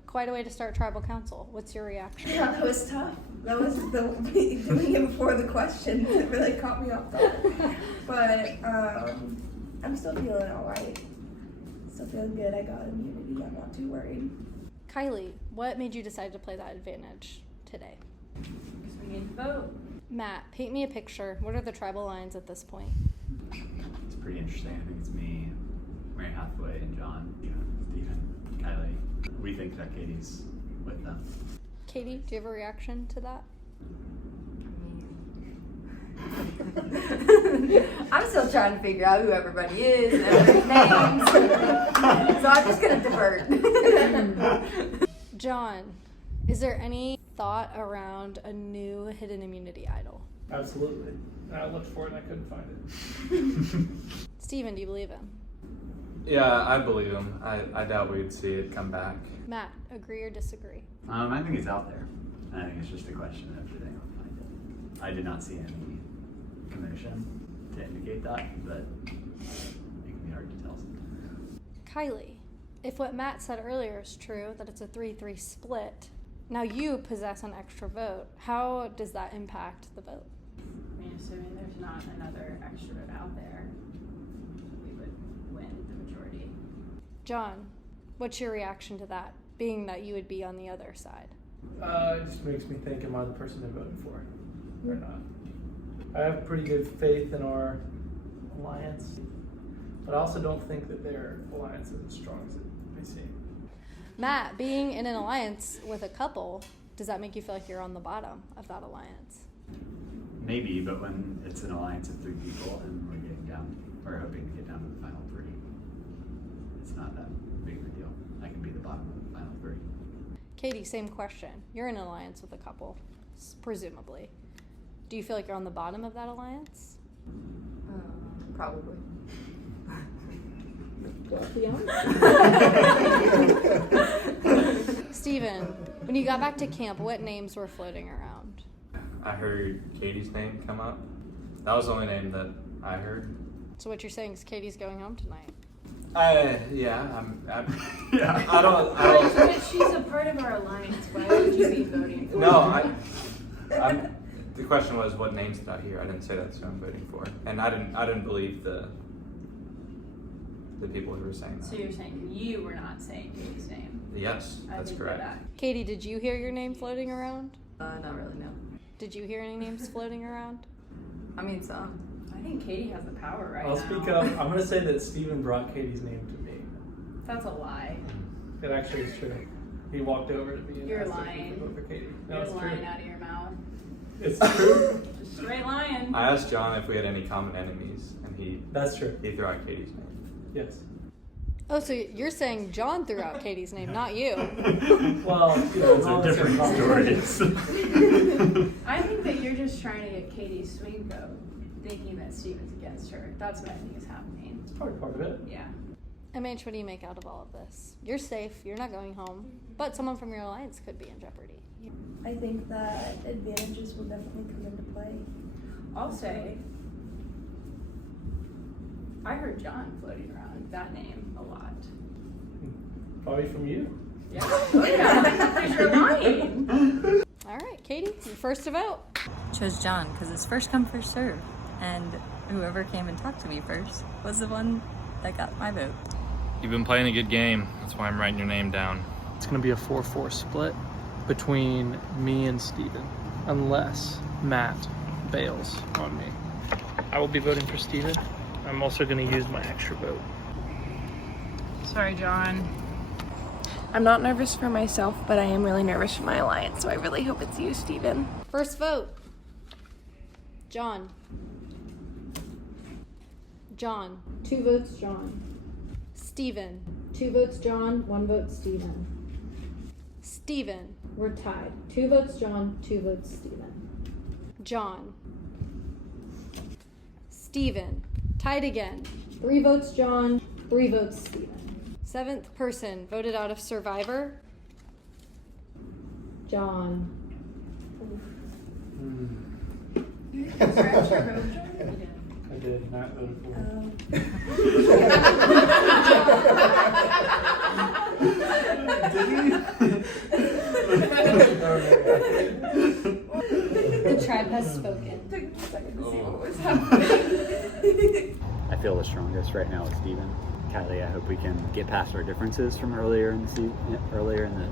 quite a way to start tribal council. What's your reaction? Yeah, that was tough. That was doing it before the question. It really caught me off guard. But I'm still feeling all right. Still feeling good. I got immunity. I'm not too worried. Kylie, what made you decide to play that advantage today? Because we need to vote. Matt, paint me a picture. What are the tribal lines at this point? It's pretty interesting. I think it's me, Mary Hathaway, and John, Steven, Kylie. We think that Katie's with them. Katie, do you have a reaction to that? I'm still trying to figure out who everybody is and everybody's names. So I'm just going to divert. John, is there any thought around a new hidden immunity idol? Absolutely. I looked for it and I couldn't find it. Steven, do you believe him? Yeah, I believe him. I doubt we'd see it come back. Matt, agree or disagree? I think it's out there. And I think it's just a question of did anyone find it. I did not see any commotion to indicate that, but hard to tell sometimes. Kylie, if what Matt said earlier is true, that it's a 3-3 split, now you possess an extra vote. How does that impact the vote? I mean, assuming there's not another extra vote out there, we would win the majority. John, what's your reaction to that, being that you would be on the other side? It just makes me think, am I the person they voted for or not? I have pretty good faith in our alliance, but I also don't think that their alliance is as strong as it may seem. Matt, being in an alliance with a couple, does that make you feel like you're on the bottom of that alliance? Maybe, but when it's an alliance of 3 people and we're getting down, or hoping to get down to the final 3, it's not that big of a deal. I can be the bottom of the final 3. Katie, same question. You're in an alliance with a couple, presumably. Do you feel like you're on the bottom of that alliance? Probably. Steven, when you got back to camp, what names were floating around? I heard Katie's name come up. That was the only name that I heard. So what you're saying is Katie's going home tonight? Yeah, I don't. But she's a part of our alliance. Why would you be voting for No, the question was, what names did I hear? I didn't say that's who I'm voting for, and I didn't believe the people who were saying that. So you're saying you were not saying Katie's name? Yes, that's correct. Katie, did you hear your name floating around? Not really, no. Did you hear any names floating around? I mean, some. I think Katie has the power right I'll now. speak up. I'm going to say that Steven brought Katie's name to me. That's a lie. It actually is true. He walked over to me and You're asked if he lying. could vote for Katie. No, You're it's lying true. out of your mouth. It's true. Just straight lying. I asked John if we had any common enemies, and That's true. he threw out Katie's name. Yes. Oh, so you're saying John threw out Katie's name, not you. Well, Those are different stories. I think that you're just trying to get Katie's swing vote, thinking that Steven's against her. That's what I think is happening. It's probably part of it. Yeah. MH, what do you make out of all of this? You're safe, you're not going home, but someone from your alliance could be in jeopardy. I think that advantages will definitely come into play. I'll say, I heard John floating around that name a lot. Probably from you. Yeah. Oh yeah. Because you're lying. All right, Katie, you're first to vote. Chose John because it's first come, first serve. And whoever came and talked to me first was the one that got my vote. You've been playing a good game. That's why I'm writing your name down. It's going to be a 4-4 split between me and Steven, unless Matt bails on me. I will be voting for Steven. I'm also going to use my extra vote. Sorry, John. I'm not nervous for myself, but I am really nervous for my alliance, so I really hope it's you, Steven. First vote. John. John. 2 votes John. Steven. 2 votes John, 1 vote Steven. Steven. We're tied. 2 votes John, 2 votes Steven. John. Steven. Tied again. 3 votes John, 3 votes Steven. 7th person voted out of Survivor. John. I did. Matt voted for him. The tribe has spoken. I feel the strongest right now with Steven. Kylie, I hope we can get past our differences from earlier in the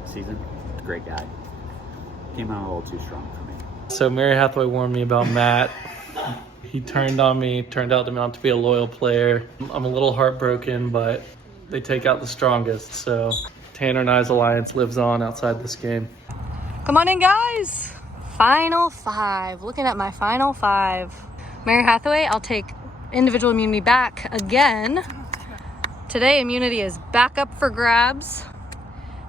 season. Great guy. Came out a little too strong for me. So Mary Hathaway warned me about Matt. He turned on me, turned out to not to be a loyal player. I'm a little heartbroken, but they take out the strongest. So Tanner and I's alliance lives on outside this game. Come on in, guys. Final 5. Looking at my final 5. Mary Hathaway, I'll take individual immunity back again. Today, immunity is back up for grabs.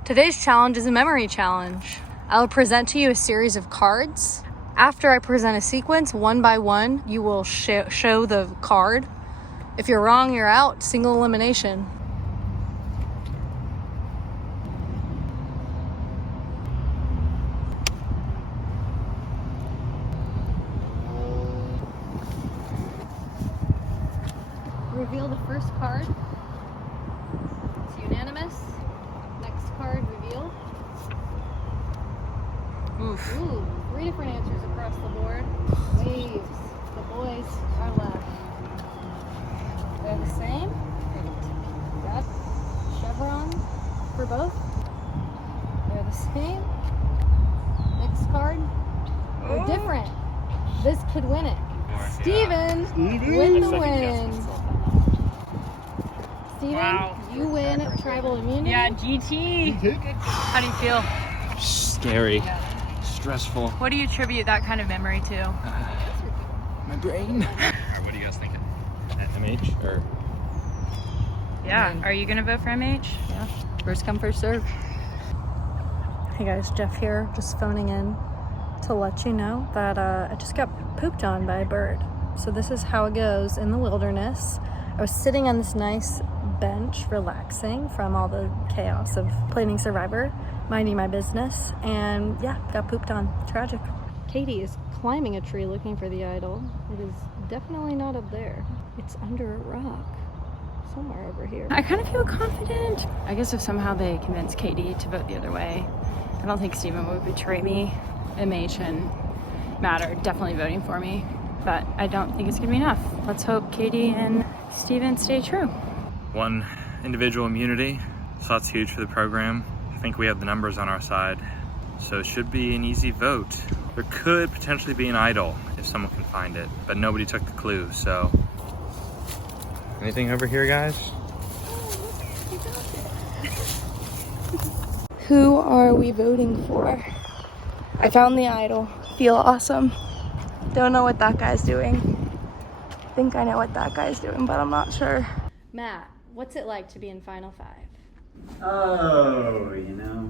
Today's challenge is a memory challenge. I'll present to you a series of cards. After I present a sequence, one by one, you will show the card. If you're wrong, you're out. Single elimination. Reveal the first card. Ooh, 3 different answers across the board. Waves. The boys are left. They're the same. Got chevron for both. They're the same. Next card. They're different. This could win it. Steven with the win. Steven, you win tribal immunity. Yeah, GT. How do you feel? Scary. Stressful. What do you attribute that kind of memory to? My brain. What are you guys thinking? MH or? Yeah, are you gonna vote for MH? Yeah, first come, first serve. Hey guys, Jeff here, just phoning in to let you know that I just got pooped on by a bird. So this is how it goes in the wilderness. I was sitting on this nice bench, relaxing from all the chaos of playing Survivor, minding my business, and yeah, got pooped on. Tragic. Katie is climbing a tree looking for the idol. It is definitely not up there. It's under a rock. Somewhere over here. I kind of feel confident. I guess if somehow they convince Katie to vote the other way, I don't think Steven would betray me. MH and Matt are definitely voting for me, but I don't think it's gonna be enough. Let's hope Katie and Steven stay true. 1 individual immunity, so that's huge for the program. I think we have the numbers on our side, so it should be an easy vote. There could potentially be an idol if someone can find it, but nobody took the clue, so. Anything over here, guys? Who are we voting for? I found the idol. Feel awesome. Don't know what that guy's doing. Think I know what that guy's doing, but I'm not sure. Matt, what's it like to be in Final 5? Oh, you know,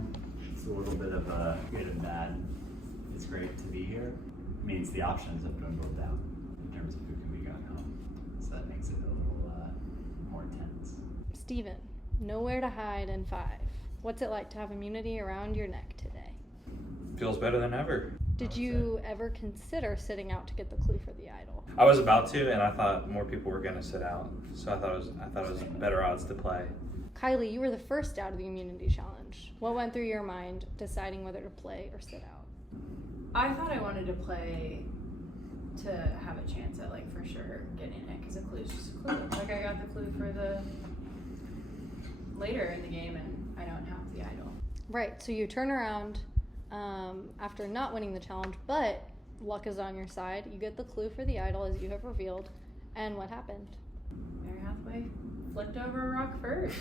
it's a little bit of a good and bad. It's great to be here. It means the options have dwindled down in terms of who can be going home. So that makes it a little more tense. Steven, nowhere to hide in 5. What's it like to have immunity around your neck today? Feels better than ever. Did you ever consider sitting out to get the clue for the idol? I was about to, and I thought more people were gonna sit out, so I thought it was better odds to play. Kylie, you were the first out of the immunity challenge. What went through your mind deciding whether to play or sit out? I thought I wanted to play to have a chance at, like, for sure getting it, because a clue is just a clue. Like, I got the clue for the later in the game, and I don't have the idol. Right, so you turn around after not winning the challenge, but luck is on your side. You get the clue for the idol as you have revealed. And what happened? Mary Hathaway flipped over a rock first.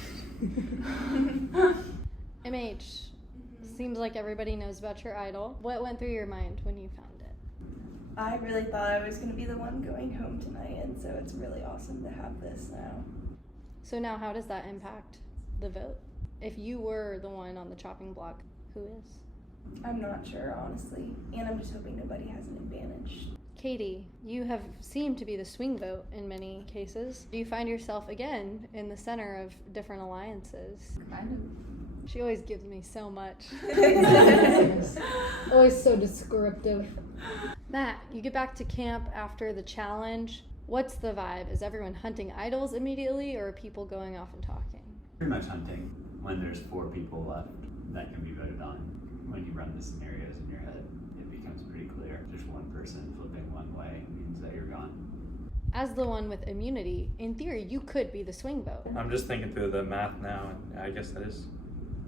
MH, seems like everybody knows about your idol. What went through your mind when you found it? I really thought I was going to be the one going home tonight, and so it's really awesome to have this now. So now how does that impact the vote? If you were the one on the chopping block, who is? I'm not sure, honestly, and I'm just hoping nobody has an advantage. Katie, you have seemed to be the swing vote in many cases. Do you find yourself again in the center of different alliances? Kind of. She always gives me so much. Always so descriptive. Matt, you get back to camp after the challenge. What's the vibe? Is everyone hunting idols immediately, or are people going off and talking? Pretty much hunting when there's 4 people left that can be voted on. When you run the scenarios in your head, it becomes pretty clear. There's one person flipping one way means that you're gone. As the one with immunity, in theory, you could be the swing vote. I'm just thinking through the math now, and I guess that is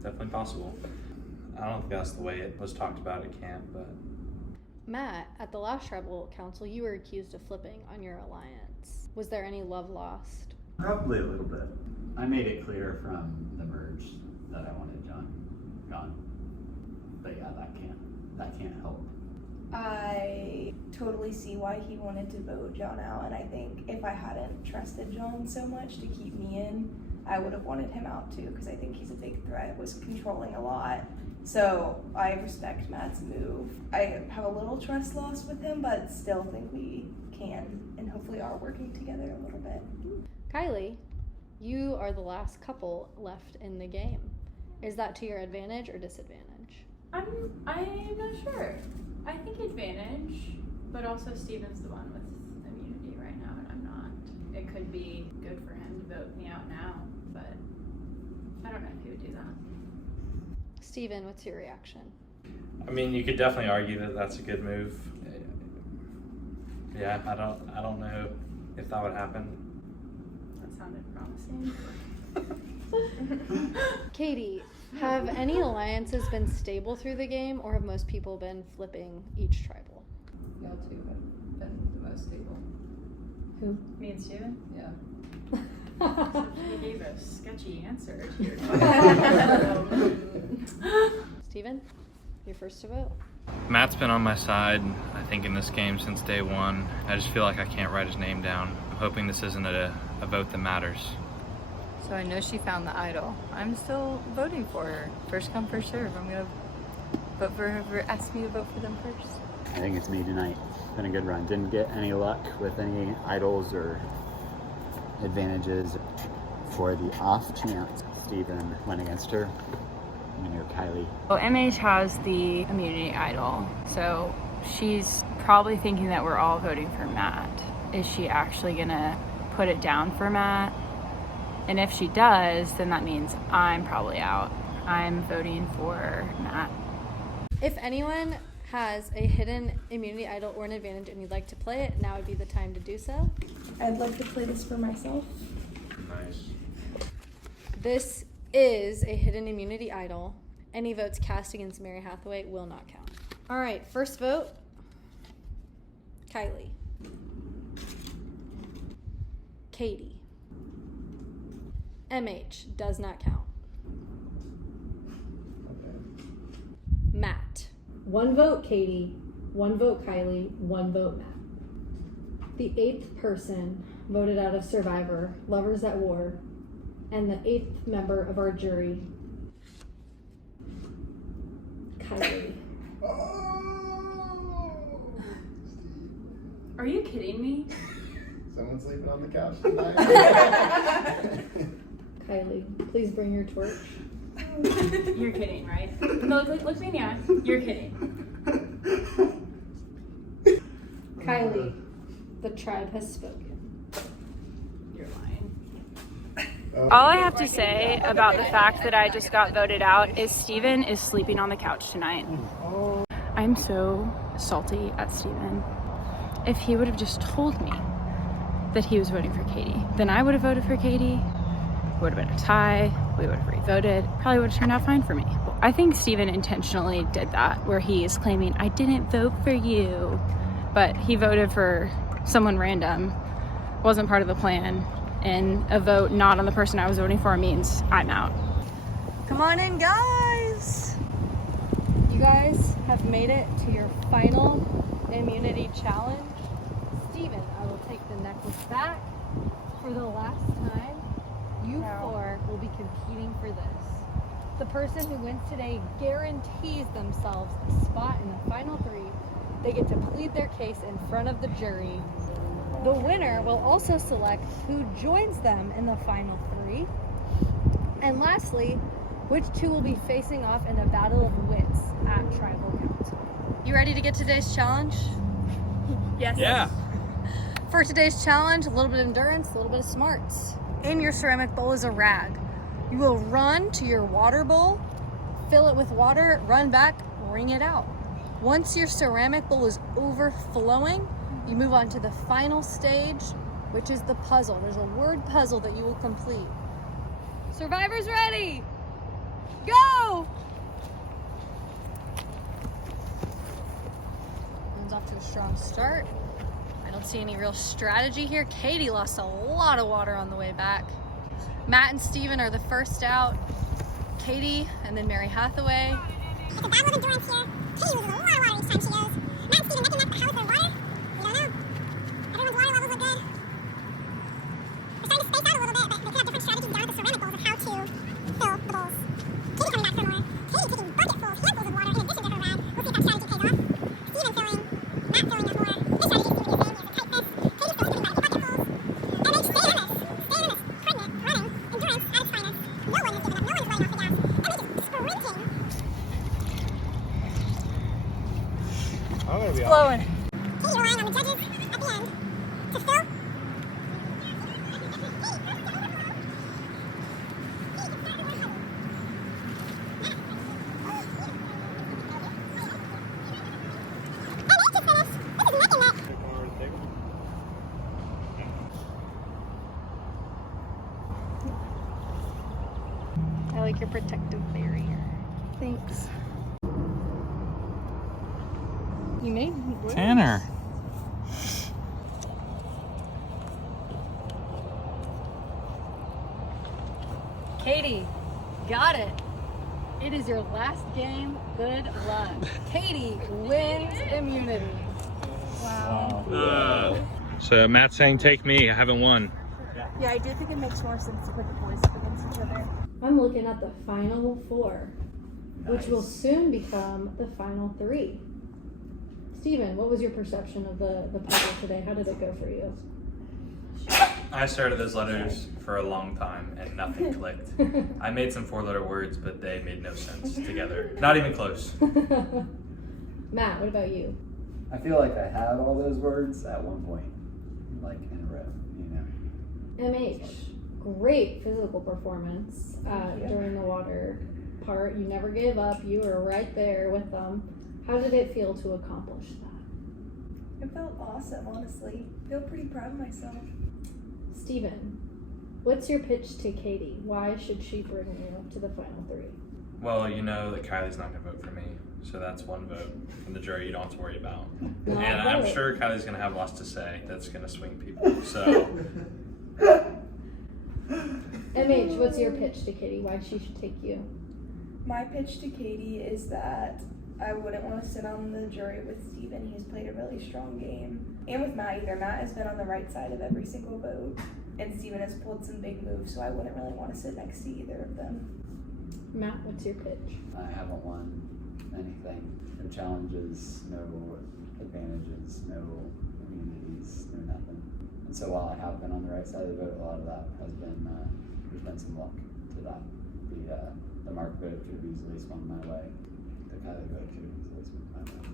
definitely possible. I don't think that's the way it was talked about at camp, but... Matt, at the last tribal council, you were accused of flipping on your alliance. Was there any love lost? Probably a little bit. I made it clear from the merge that I wanted John gone. But yeah, that can't help. I totally see why he wanted to vote John out, and I think if I hadn't trusted John so much to keep me in, I would have wanted him out too, because I think he's a big threat, was controlling a lot. So I respect Matt's move. I have a little trust lost with him, but still think we can and hopefully are working together a little bit. Kylie, you are the last couple left in the game. Is that to your advantage or disadvantage? I'm not sure. I think advantage, but also Steven's the one with immunity right now, and I'm not. It could be good for him to vote me out now, but I don't know if he would do that. Steven, what's your reaction? I mean, you could definitely argue that that's a good move. Yeah, I don't know if that would happen. That sounded promising. Katie, have any alliances been stable through the game, or have most people been flipping each tribal? Y'all two have been the most stable. Who? Me and Steven? Yeah. He gave a sketchy answer to your Steven, you're first to vote. Matt's been on my side, I think, in this game since day one. I just feel like I can't write his name down. I'm hoping this isn't a vote that matters. So I know she found the idol. I'm still voting for her. First come, first serve. I'm gonna vote for whoever asked me to vote for them first. I think it's me tonight. Been a good run. Didn't get any luck with any idols or advantages. For the off chance Steven went against her, I'm gonna go Kylie. Well, MH has the immunity idol, so she's probably thinking that we're all voting for Matt. Is she actually gonna put it down for Matt? And if she does, then that means I'm probably out. I'm voting for Matt. If anyone has a hidden immunity idol or an advantage and you'd like to play it, now would be the time to do so. I'd like to play this for myself. Nice. This is a hidden immunity idol. Any votes cast against Mary Hathaway will not count. All right, first vote, Kylie. Katie. MH does not count. Matt. 1 vote Katie, 1 vote Kylie, 1 vote Matt. The 8th person voted out of Survivor, Lovers at War, and the 8th member of our jury, Kylie. Are you kidding me? Someone's sleeping on the couch tonight. Kylie, please bring your torch. You're kidding, right? No, look me in the eye. You're kidding. Kylie, the tribe has spoken. You're lying. All I have to say about the fact that I just got voted out is Steven is sleeping on the couch tonight. I'm so salty at Steven. If he would have just told me that he was voting for Katie, then I would have voted for Katie. It would have been a tie. We would have re-voted. Probably would have turned out fine for me. I think Steven intentionally did that, where he is claiming, I didn't vote for you. But he voted for someone random, wasn't part of the plan, and a vote not on the person I was voting for means I'm out. Come on in, guys. You guys have made it to your final immunity challenge. Steven, I will take the necklace back for the last time. You four will be competing for this. The person who wins today guarantees themselves a spot in the final 3. They get to plead their case in front of the jury. The winner will also select who joins them in the final 3. And lastly, which 2 will be facing off in a battle of wits at Tribal Council. You ready to get today's challenge? Yes. Yeah. For today's challenge, a little bit of endurance, a little bit of smarts. In your ceramic bowl is a rag. You will run to your water bowl, fill it with water, run back, wring it out. Once your ceramic bowl is overflowing, you move on to the final stage, which is the puzzle. There's a word puzzle that you will complete. Survivors ready? Go! Everyone's off to a strong start. I don't see any real strategy here. Katie lost a lot of water on the way back. Matt and Steven are the first out. Katie and then Mary Hathaway. It's a battle of endurance here. Katie loses a lot of water each time she goes. Matt and Steven neck and neck, but how is their water? We don't know. Everyone's water levels look good. We're starting to space out a little bit, but they could have different strategies down at the ceramic bowls of how to fill the bowls. Katie coming back for more. Katie taking bucketfuls, handfuls of water in addition to her rag. We'll see if that strategy pays off. Steven filling, Matt filling up more. This strategy is doing the same. He has a tight fist. Katie's still sitting back with bucketfuls. MH staying in this. Staying in this. Pregnant, running, endurance at its finest. No one is giving up. No one is running off the gas. MH is sprinting. I'm gonna be Flowing. Katie relying on the judges at the end to fill. like your protective barrier. Thanks. You made words. Tanner. Katie, got it. It is your last game. Good luck. Katie wins immunity. Wow. So Matt's saying take me. I haven't won. Yeah, I do think it makes more sense to put the boys up against each other. I'm looking at the final 4, which will soon become the final 3. Steven, what was your perception of the puzzle today? How did it go for you? I started those letters for a long time and nothing clicked. I made some 4-letter words, but they made no sense together. Not even close. Matt, what about you? I feel like I had all those words at one point, like in a row, you know. MH, great physical performance during the water part. You never gave up. You were right there with them. How did it feel to accomplish that? It felt awesome, honestly. I feel pretty proud of myself. Steven, what's your pitch to Katie? Why should she bring you to the final 3? Well, you know that Kylie's not going to vote for me, so that's one vote from the jury you don't have to worry about. No, and I I'm vote. sure Kylie's going to have lots to say that's going to swing people, so... MH, what's your pitch to Katie? Why she should take you? My pitch to Katie is that I wouldn't want to sit on the jury with Steven. He's played a really strong game. And with Matt either. Matt has been on the right side of every single vote. And Steven has pulled some big moves, so I wouldn't really want to sit next to either of them. Matt, what's your pitch? I haven't won anything. No challenges, no advantages, no immunities, no nothing. And so while I have been on the right side of the vote, a lot of that has been, there's been some luck to that. The Mark vote could have easily swung my way. The Kylie vote could have easily swung my way.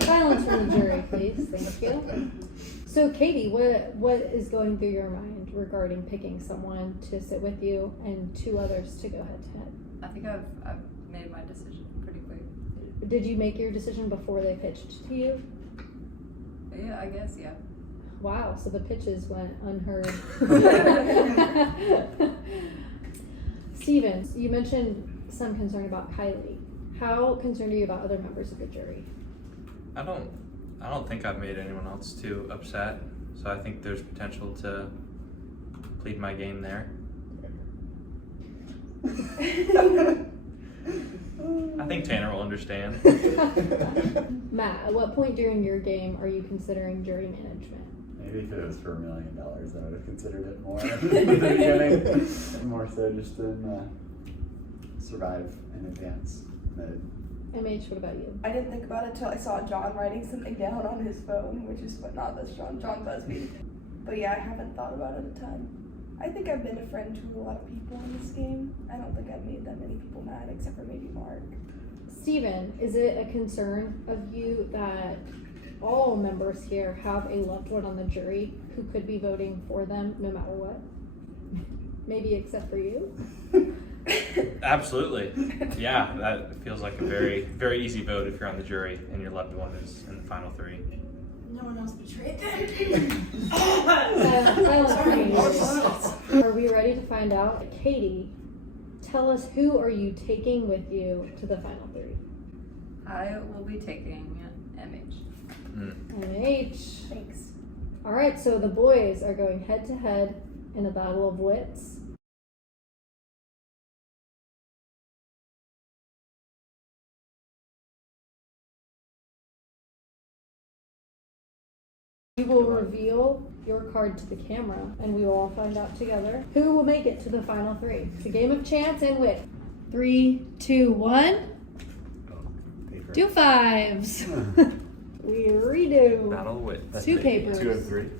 Silence from the jury, please. Thank you. So, Katie, what is going through your mind regarding picking someone to sit with you and 2 others to go head to head? I think I've made my decision pretty quick. Did you make your decision before they pitched to you? Yeah, I guess, yeah. Wow, so the pitches went unheard. Steven, you mentioned some concern about Kylie. How concerned are you about other members of the jury? I don't think I've made anyone else too upset, so I think there's potential to plead my game there. I think Tanner will understand. Matt, at what point during your game are you considering jury management? Maybe if it was for $1 million, I would have considered it more in the beginning. More so just in survive in advance mode. MH, what about you? I didn't think about it until I saw John writing something down on his phone, which is what not this John Busby. But yeah, I haven't thought about it a ton. I think I've been a friend to a lot of people in this game. I don't think I've made that many people mad, except for maybe Mark. Steven, is it a concern of you that all members here have a loved one on the jury who could be voting for them no matter what? Maybe except for you? Absolutely. Yeah, that feels like a very, very easy vote if you're on the jury and your loved one is in the final 3. No one else betrayed them. Are we ready to find out? Katie, tell us, who are you taking with you to the final 3? I will be taking MH. MH. Thanks. All right, so the boys are going head to head in a battle of wits. We will reveal your card to the camera, and we will all find out together who will make it to the final 3. It's a game of chance and wit. 3, 2, 1. Do 5s. We redo. Battle with 2 papers. 2 of 3.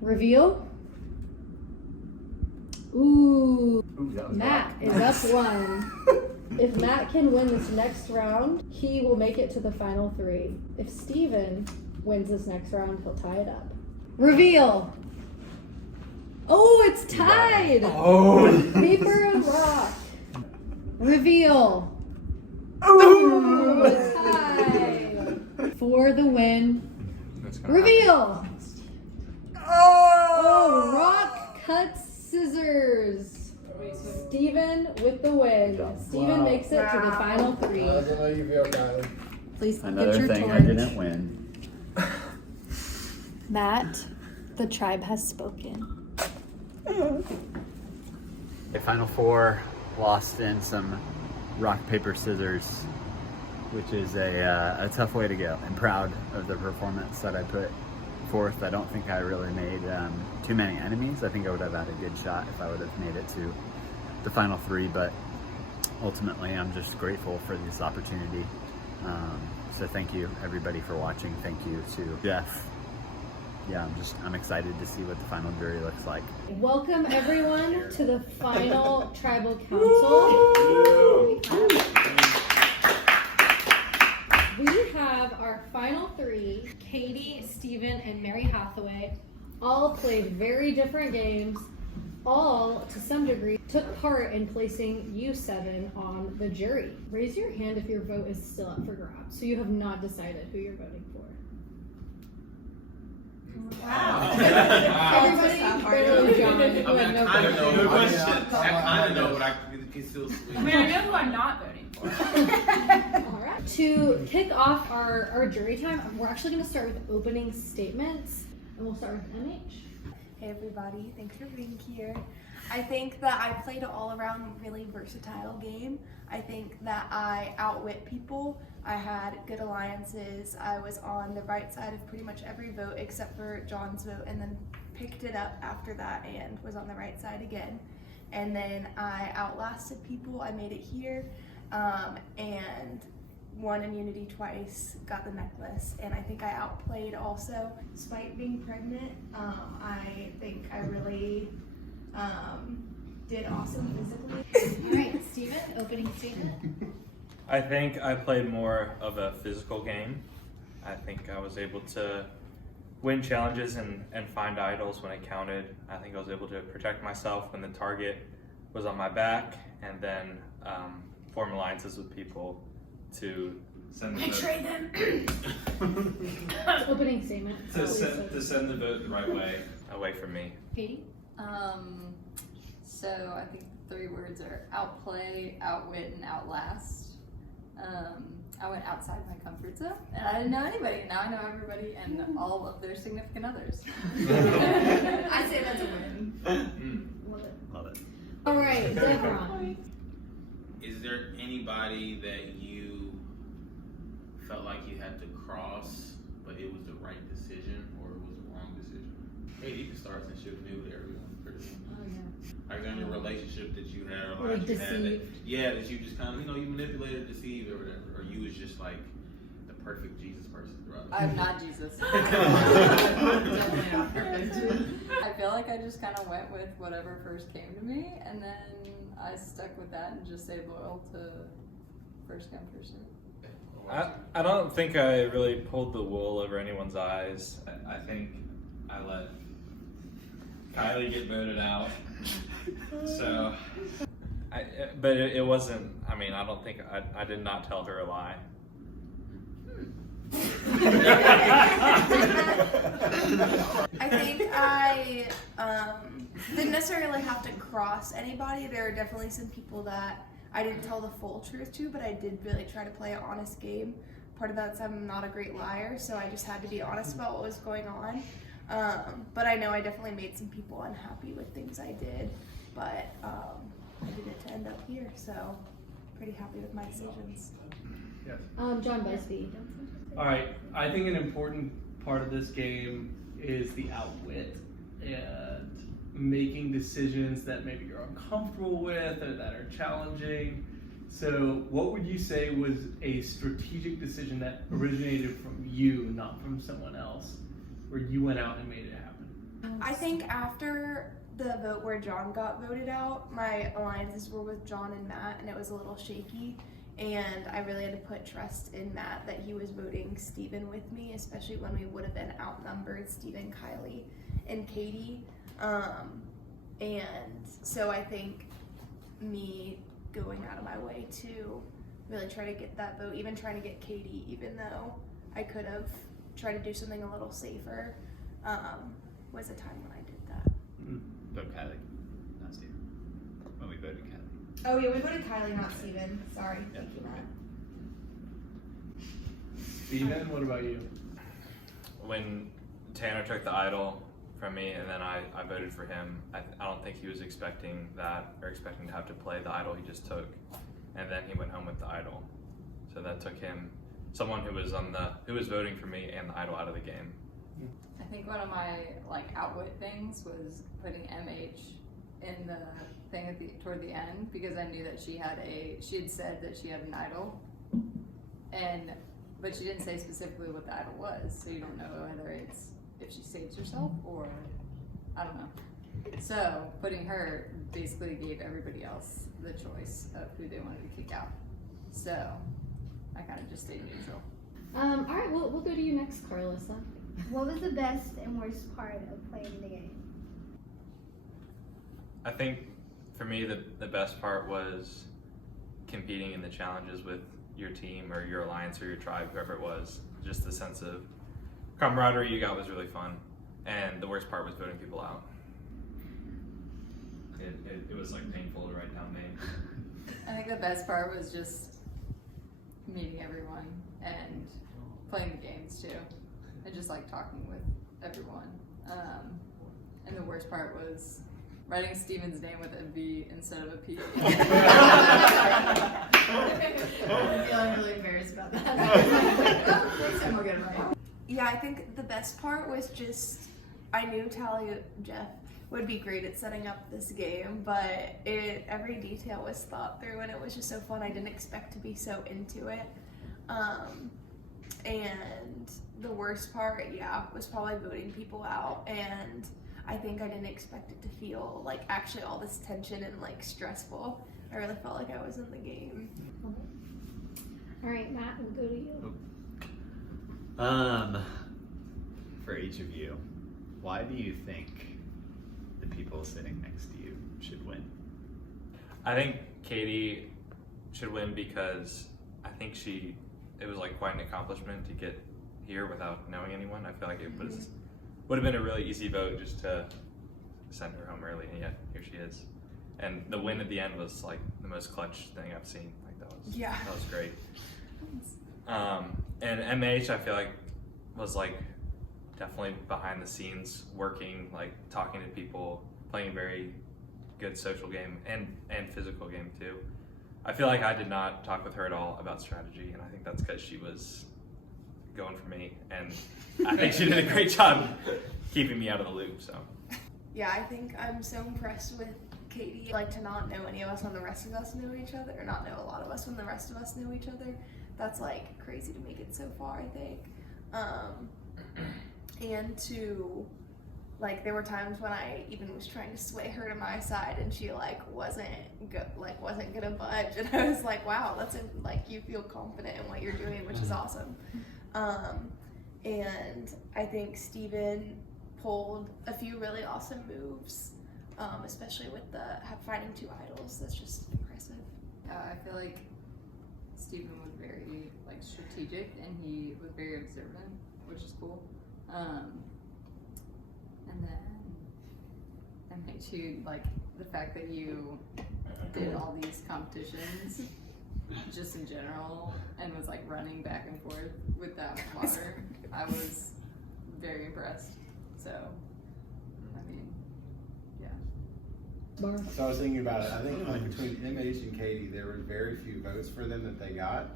Reveal. Ooh. That was Matt is up 1. If Matt can win this next round, he will make it to the final 3. If Steven wins this next round, he'll tie it up. Reveal. Oh, it's tied. Oh. Paper and rock. Reveal. Oh, it's tied. For the win. Reveal. Oh, rock, cut, scissors. Steven with the win. Steven makes it to the final 3. How you feel, Kylie? Please Another get your thing torch. I didn't win. Matt, the tribe has spoken. A Final Four lost in some rock, paper, scissors, which is a tough way to go. I'm proud of the performance that I put forth. I don't think I really made too many enemies. I think I would have had a good shot if I would have made it to the final 3, but ultimately I'm just grateful for this opportunity. So thank you everybody for watching. Thank you to Jeff. Yeah, I'm excited to see what the final jury looks like. Welcome everyone to the final tribal council. We have our final 3, Katie, Steven, and Mary Hathaway. All played very different games. All, to some degree, took part in placing you 7 on the jury. Raise your hand if your vote is still up for grabs, so you have not decided who you're voting for. Wow. Everybody, barely John. I kind of know. I kind of know, but I can still speak. I mean, I know who I'm not voting for. All right. To kick off our jury time, we're actually going to start with opening statements, and we'll start with MH. Hey everybody, thanks for being here. I think that I played an all-around really versatile game. I think that I outwit people. I had good alliances. I was on the right side of pretty much every vote except for John's vote, and then picked it up after that and was on the right side again. And then I outlasted people. I made it here and won immunity twice, got the necklace, and I think I outplayed also. Despite being pregnant, I think I really did awesome physically. All right, Steven, opening statement. I think I played more of a physical game. I think I was able to win challenges and find idols when it counted. I think I was able to protect myself when the target was on my back, and then form alliances with people to send the vote. Opening statement. to send the vote the right way, away from me. Katie? So I think the 3 words are outplay, outwit, and outlast. I went outside my comfort zone, and I didn't know anybody. Now I know everybody and all of their significant others. I'd say that's a win. Love it. All right, Devron. Is there anybody that you felt like you had to cross, but it was the right decision, or it was the wrong decision? Hey, you can start since you're new to everyone. Like in a relationship that you had, or Like you had that, deceived. that you just kind of, you manipulated, deceived, or whatever, or you was just like the perfect Jesus person, brother. I'm not Jesus. I feel like I just kind of went with whatever first came to me, and then I stuck with that and just stayed loyal to first come, first served. I don't think I really pulled the wool over anyone's eyes. I think I let Kylie get voted out. So, but it wasn't, I mean, I don't think, I did not tell her a lie. I think I didn't necessarily have to cross anybody. There are definitely some people that I didn't tell the full truth to, but I did really try to play an honest game. Part of that's I'm not a great liar, so I just had to be honest about what was going on. But I know I definitely made some people unhappy with things I did, but I did it to end up here, so pretty happy with my decisions. John Busby. All right, I think an important part of this game is the outwit and making decisions that maybe you're uncomfortable with or that are challenging. So what would you say was a strategic decision that originated from you, not from someone else, where you went out and made it happen? I think after the vote where John got voted out, my alliances were with John and Matt, and it was a little shaky. And I really had to put trust in Matt that he was voting Steven with me, especially when we would have been outnumbered, Steven, Kylie, and Katie. And so I think me going out of my way to really try to get that vote, even trying to get Katie, even though I could have tried to do something a little safer, was a time when I did that. Vote Kylie, not Steven. When we voted Kylie. Oh yeah, we voted Kylie, not Steven. Sorry. Thank you, Matt. Steven, what about you? When Tanner took the idol from me and then I voted for him, I don't think he was expecting that or expecting to have to play the idol he just took. And then he went home with the idol. So that took him, someone who was voting for me and the idol out of the game. I think one of my like outwit things was putting MH in the thing toward the end because I knew that she had said that she had an idol, but she didn't say specifically what the idol was, so you don't know whether it's if she saves herself or I don't know. So putting her basically gave everybody else the choice of who they wanted to kick out. So I kind of just stayed neutral. All right, we'll go to you next, Carlissa. What was the best and worst part of playing the game? I think for me the best part was competing in the challenges with your team or your alliance or your tribe, whoever it was. Just the sense of camaraderie you got was really fun. And the worst part was voting people out. It was like painful to write down names. I think the best part was just meeting everyone and playing the games too. I just like talking with everyone. And the worst part was writing Steven's name with a V instead of a P. I'm feeling really embarrassed about that. Next time we'll get it right. Yeah, I think the best part was just, I knew Talia Jeff would be great at setting up this game, but every detail was thought through and it was just so fun. I didn't expect to be so into it. And the worst part, was probably voting people out, and I think I didn't expect it to feel like actually all this tension and like stressful. I really felt like I was in the game. All right, Matt, we'll go to you. For each of you, why do you think the people sitting next to you should win? I think Katie should win because I think it was like quite an accomplishment to get here without knowing anyone. I feel like it would have been a really easy vote just to send her home early, and yet here she is. And the win at the end was like the most clutch thing I've seen. Like that was great. And MH I feel like was like definitely behind the scenes working, like talking to people, playing a very good social game and physical game too. I feel like I did not talk with her at all about strategy, and I think that's because she was going for me, and I think she did a great job keeping me out of the loop. So Yeah, I think I'm so impressed with Katie. Like to not know any of us when the rest of us knew each other, or not know a lot of us when the rest of us knew each other. That's like crazy to make it so far, I think. And to like, there were times when I even was trying to sway her to my side, and she wasn't gonna budge. And I was like, wow, that's like you feel confident in what you're doing, which is awesome. And I think Steven pulled a few really awesome moves, especially with the finding two idols. That's just impressive. I feel like Steven was very like strategic, and he was very observant, which is cool. And then I think too, like the fact that you did all these competitions just in general and was like running back and forth with that water, I was very impressed. So, I mean, yeah. So I was thinking about it. I think like between MH and Katie, there were very few votes for them that they got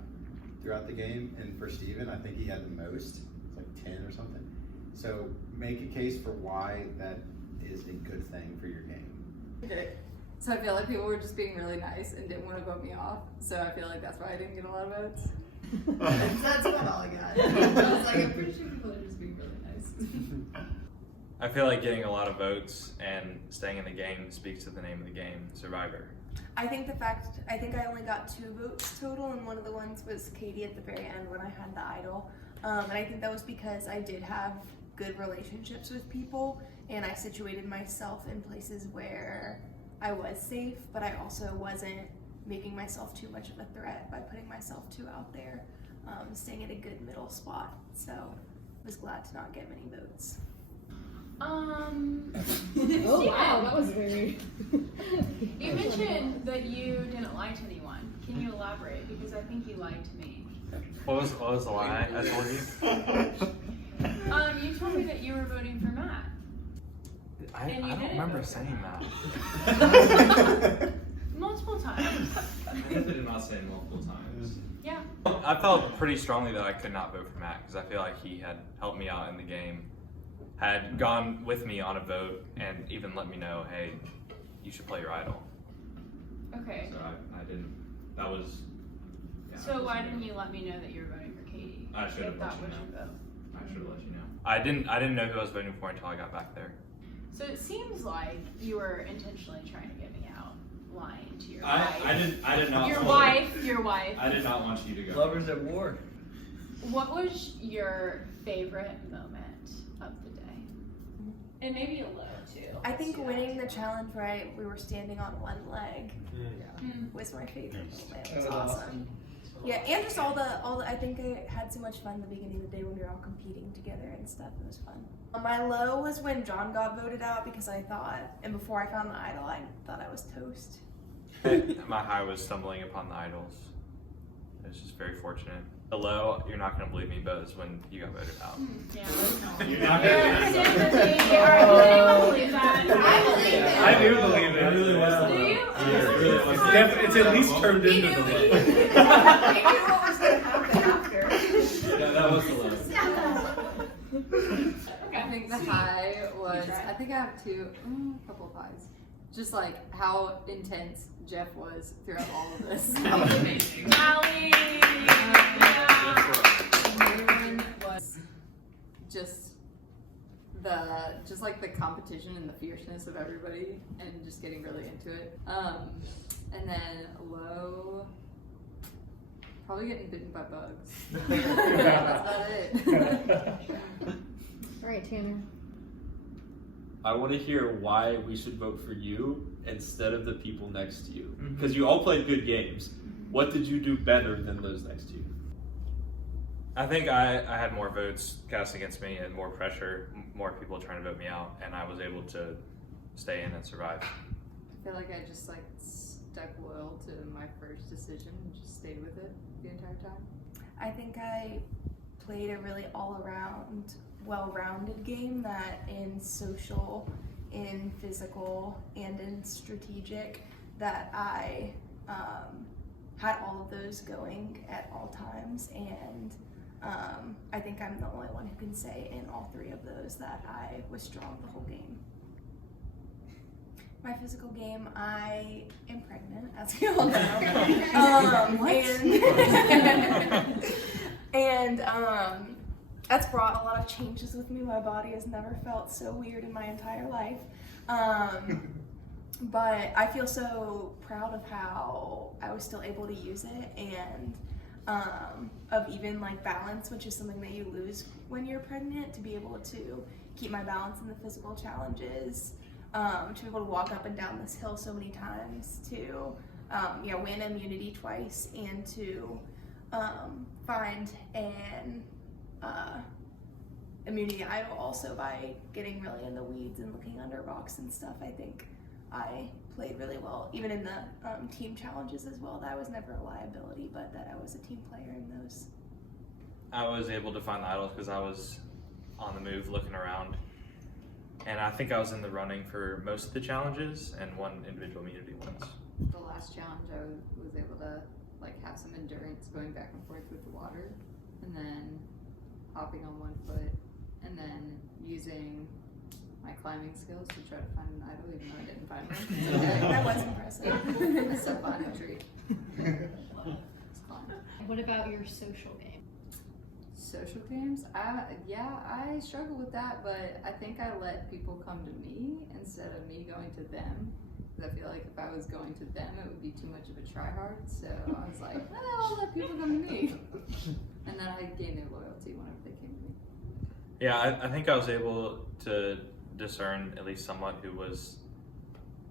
throughout the game. And for Steven, I think he had the most. It's like 10 or something. So make a case for why that is a good thing for your game. Okay. So I feel like people were just being really nice and didn't want to vote me off. So I feel like that's why I didn't get a lot of votes. That's about all I got. I was like, I'm pretty sure people are just being really nice. I feel like getting a lot of votes and staying in the game speaks to the name of the game, Survivor. I think I only got 2 votes total, and one of the ones was Katie at the very end when I had the idol. And I think that was because I did have good relationships with people, and I situated myself in places where I was safe, but I also wasn't making myself too much of a threat by putting myself too out there, staying at a good middle spot. So I was glad to not get many votes. Oh wow, that was very. You mentioned that you didn't lie to anyone. Can you elaborate? Because I think you lied to me. What was the lie I told you? You told me that you were voting for Matt. I And you don't didn't remember vote for saying him. that. Multiple times. I definitely did not say it multiple times. Yeah. I felt pretty strongly that I could not vote for Matt because I feel like he had helped me out in the game, had gone with me on a vote, and even let me know, hey, you should play your idol. Okay. So I didn't. That was. Yeah, So why didn't you let me know that you were voting for Katie? I should have If let that you was know. your vote. I should have let you know. I didn't know who I was voting for until I got back there. So it seems like you were intentionally trying to get me out, lying to your wife. I did not. Your wife. I did not want you to go. Lovers at war. What was your favorite moment of the day? And maybe a low too. I think winning the challenge right, we were standing on one leg, Mm. was my favorite moment. It was awesome. Yeah, and just all the I think I had so much fun at the beginning of the day when we were all competing together and stuff. It was fun. My low was when John got voted out because I thought, and before I found the idol, I thought I was toast. My high was stumbling upon the idols. It was just very fortunate. The low, you're not gonna believe me, but it's when you got voted out. Yeah, You're not gonna believe that. I do believe it. It really was. Do you? It's at least turned into the low. Yeah, that was the low. I think the high was, I think I have a couple of highs. Just like how intense Jeff was throughout all of this. That was amazing. Allie! Everyone was just like the competition and the fierceness of everybody and just getting really into it. And then low, probably getting bitten by bugs. That's about it. All right, Tanner. I want to hear why we should vote for you instead of the people next to you. Because you all played good games. What did you do better than those next to you? I think I had more votes cast against me and more pressure, more people trying to vote me out, and I was able to stay in and survive. I feel like I just like stuck loyal to my first decision and just stayed with it the entire time. I think I played a really all-around, well-rounded game that in social, in physical, and in strategic, that I had all of those going at all times, and I think I'm the only one who can say in all three of those that I was strong the whole game. My physical game, I am pregnant, as we all know. And that's brought a lot of changes with me. My body has never felt so weird in my entire life. But I feel so proud of how I was still able to use it, and of even like balance, which is something that you lose when you're pregnant, to be able to keep my balance in the physical challenges, to be able to walk up and down this hill so many times, to win immunity twice, and to find an immunity idol also by getting really in the weeds and looking under rocks and stuff. I think I played really well, even in the team challenges as well. That I was never a liability, but that I was a team player in those. I was able to find the idols because I was on the move looking around. And I think I was in the running for most of the challenges and one individual immunity ones. The last challenge, I was able to like have some endurance going back and forth with the water, and then hopping on one foot, and then using my climbing skills to try to find an idol, even though I didn't find one. That was impressive. I stepped behind a tree. What about your social game? Social games? I struggle with that, but I think I let people come to me instead of me going to them. Because I feel like if I was going to them, it would be too much of a try-hard. So I was like, well, I'll let people come to me. And then I gained their loyalty whenever they came to me. Yeah, I think I was able to discern at least somewhat who was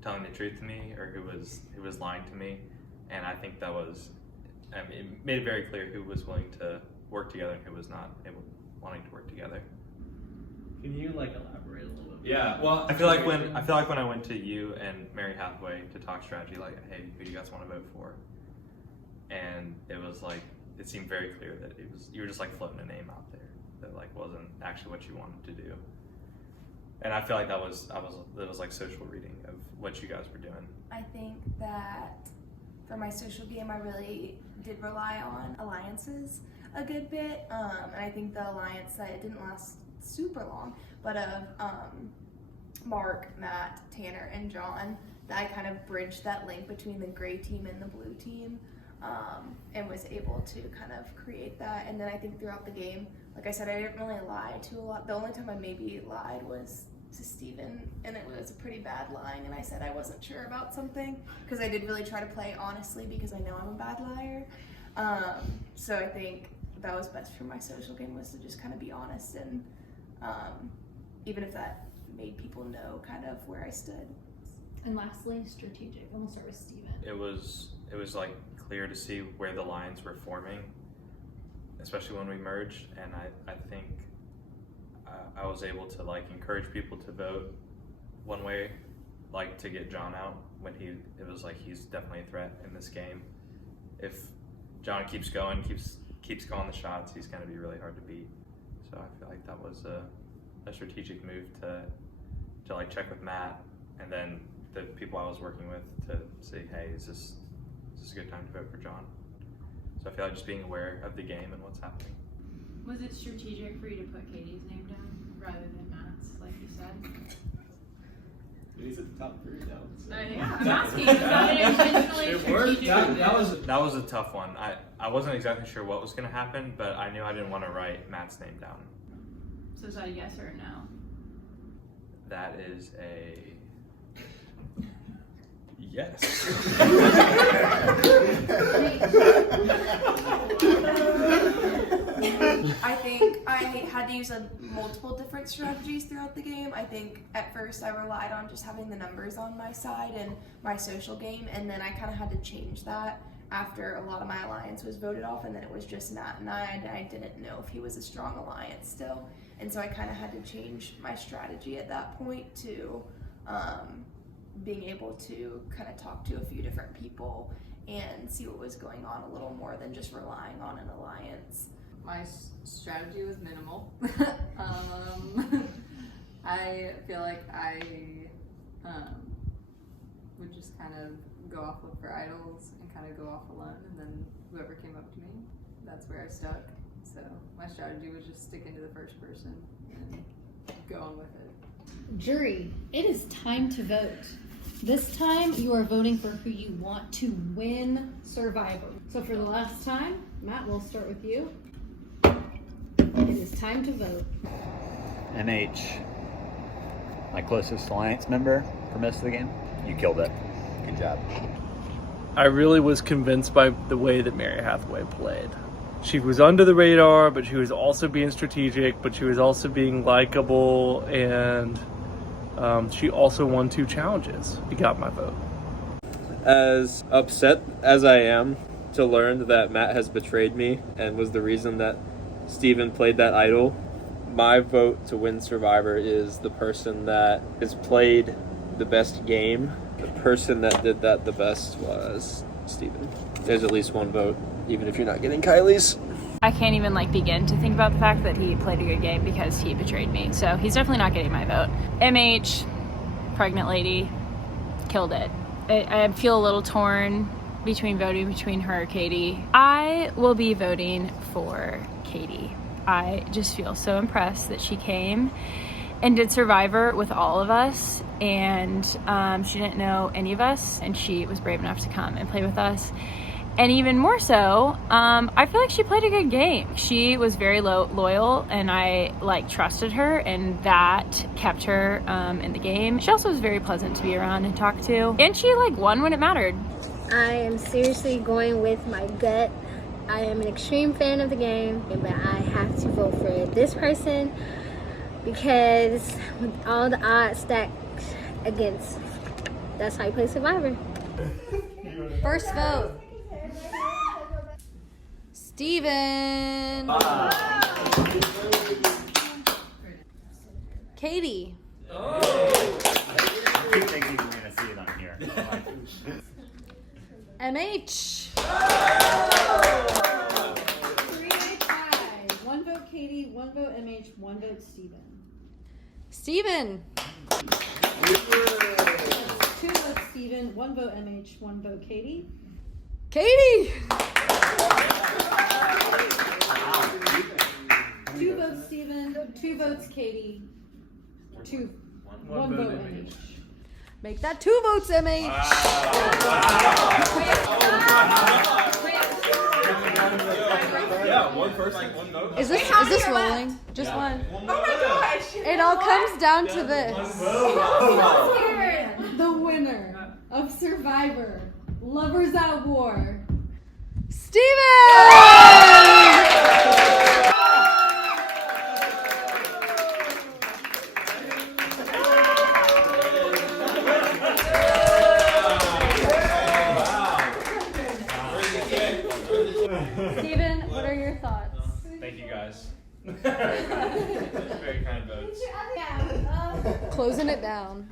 telling the truth to me or who was lying to me, and I think that was, it made it very clear who was willing to work together and who was not wanting to work together. Can you like elaborate a little bit? Yeah, well, I feel like when I went to you and Mary Hathaway to talk strategy, like, hey, who do you guys want to vote for? And it was like, it seemed very clear that you were just like floating a name out there that like wasn't actually what you wanted to do. And I feel like that was like social reading of what you guys were doing. I think that for my social game, I really did rely on alliances a good bit. And I think the alliance that it didn't last super long, but of Mark, Matt, Tanner, and John, that I kind of bridged that link between the gray team and the blue team, and was able to kind of create that. And then I think throughout the game, like I said, I didn't really lie to a lot. The only time I maybe lied was to Steven, and it was a pretty bad lying, and I said I wasn't sure about something, because I did really try to play honestly because I know I'm a bad liar. So I think that was best for my social game, was to just kind of be honest, and even if that made people know kind of where I stood. And lastly, strategic. I'm gonna start with Steven. It was like clear to see where the lines were forming, especially when we merged, and I think I was able to like encourage people to vote one way, like to get John out when it was like, he's definitely a threat in this game. If John keeps going, keeps calling the shots, he's going to be really hard to beat. So I feel like that was a strategic move to like check with Matt, and then the people I was working with to say, hey, is this a good time to vote for John? So I feel like just being aware of the game and what's happening. Was it strategic for you to put Katie's name down rather than Matt's, like you said? He's at the top 3 now. So. Yeah, I'm asking. Is that intentionally strategic? That was a tough one. I wasn't exactly sure what was going to happen, but I knew I didn't want to write Matt's name down. So is that a yes or a no? That is a yes. I think I had to use multiple different strategies throughout the game. I think at first I relied on just having the numbers on my side and my social game, and then I kind of had to change that after a lot of my alliance was voted off, and then it was just Matt and I didn't know if he was a strong alliance still, and so I kind of had to change my strategy at that point to being able to kind of talk to a few different people and see what was going on a little more than just relying on an alliance. My strategy was minimal. I feel like I would just kind of go off look for idols and kind of go off alone, and then whoever came up to me, that's where I stuck. So my strategy was just stick into the first person and go on with it. Jury, it is time to vote. This time you are voting for who you want to win Survivor. So for the last time, Matt, we'll start with you. It is time to vote. MH, my closest alliance member for most of the game. You killed it. Good job. I really was convinced by the way that Mary Hathaway played. She was under the radar, but she was also being strategic, but she was also being likable, and she also won 2 challenges. She got my vote. As upset as I am to learn that Matt has betrayed me and was the reason that Steven played that idol, my vote to win Survivor is the person that has played the best game. The person that did that the best was Steven. There's at least one vote, even if you're not getting Kylie's. I can't even begin to think about the fact that he played a good game because he betrayed me. So he's definitely not getting my vote. MH, pregnant lady, killed it. I feel a little torn between voting between her or Katie. I will be voting for Katie. I just feel so impressed that she came and did Survivor with all of us, and she didn't know any of us, and she was brave enough to come and play with us. And even more so, I feel like she played a good game. She was very loyal, and I trusted her, and that kept her in the game. She also was very pleasant to be around and talk to, and she won when it mattered. I am seriously going with my gut. I am an extreme fan of the game, but I have to vote for this person because with all the odds stacked against, that's how you play Survivor. First vote. Steven. Katie. I keep thinking you're gonna see it on here. MH. 3-way tie. 1 vote Katie, 1 vote MH, 1 vote Steven. Steven. 2 votes Steven, 1 vote MH, 1 vote Katie. Katie. 2 votes Steven, 2 votes Katie, 1 vote MH. Make that 2 votes, MH. Yeah, one person, one vote. Is this rolling? Just one. Oh my gosh! It all comes down to this. The winner of Survivor, Lovers at War, Steven, what are your thoughts? Thank you guys. Very kind votes. Closing it down.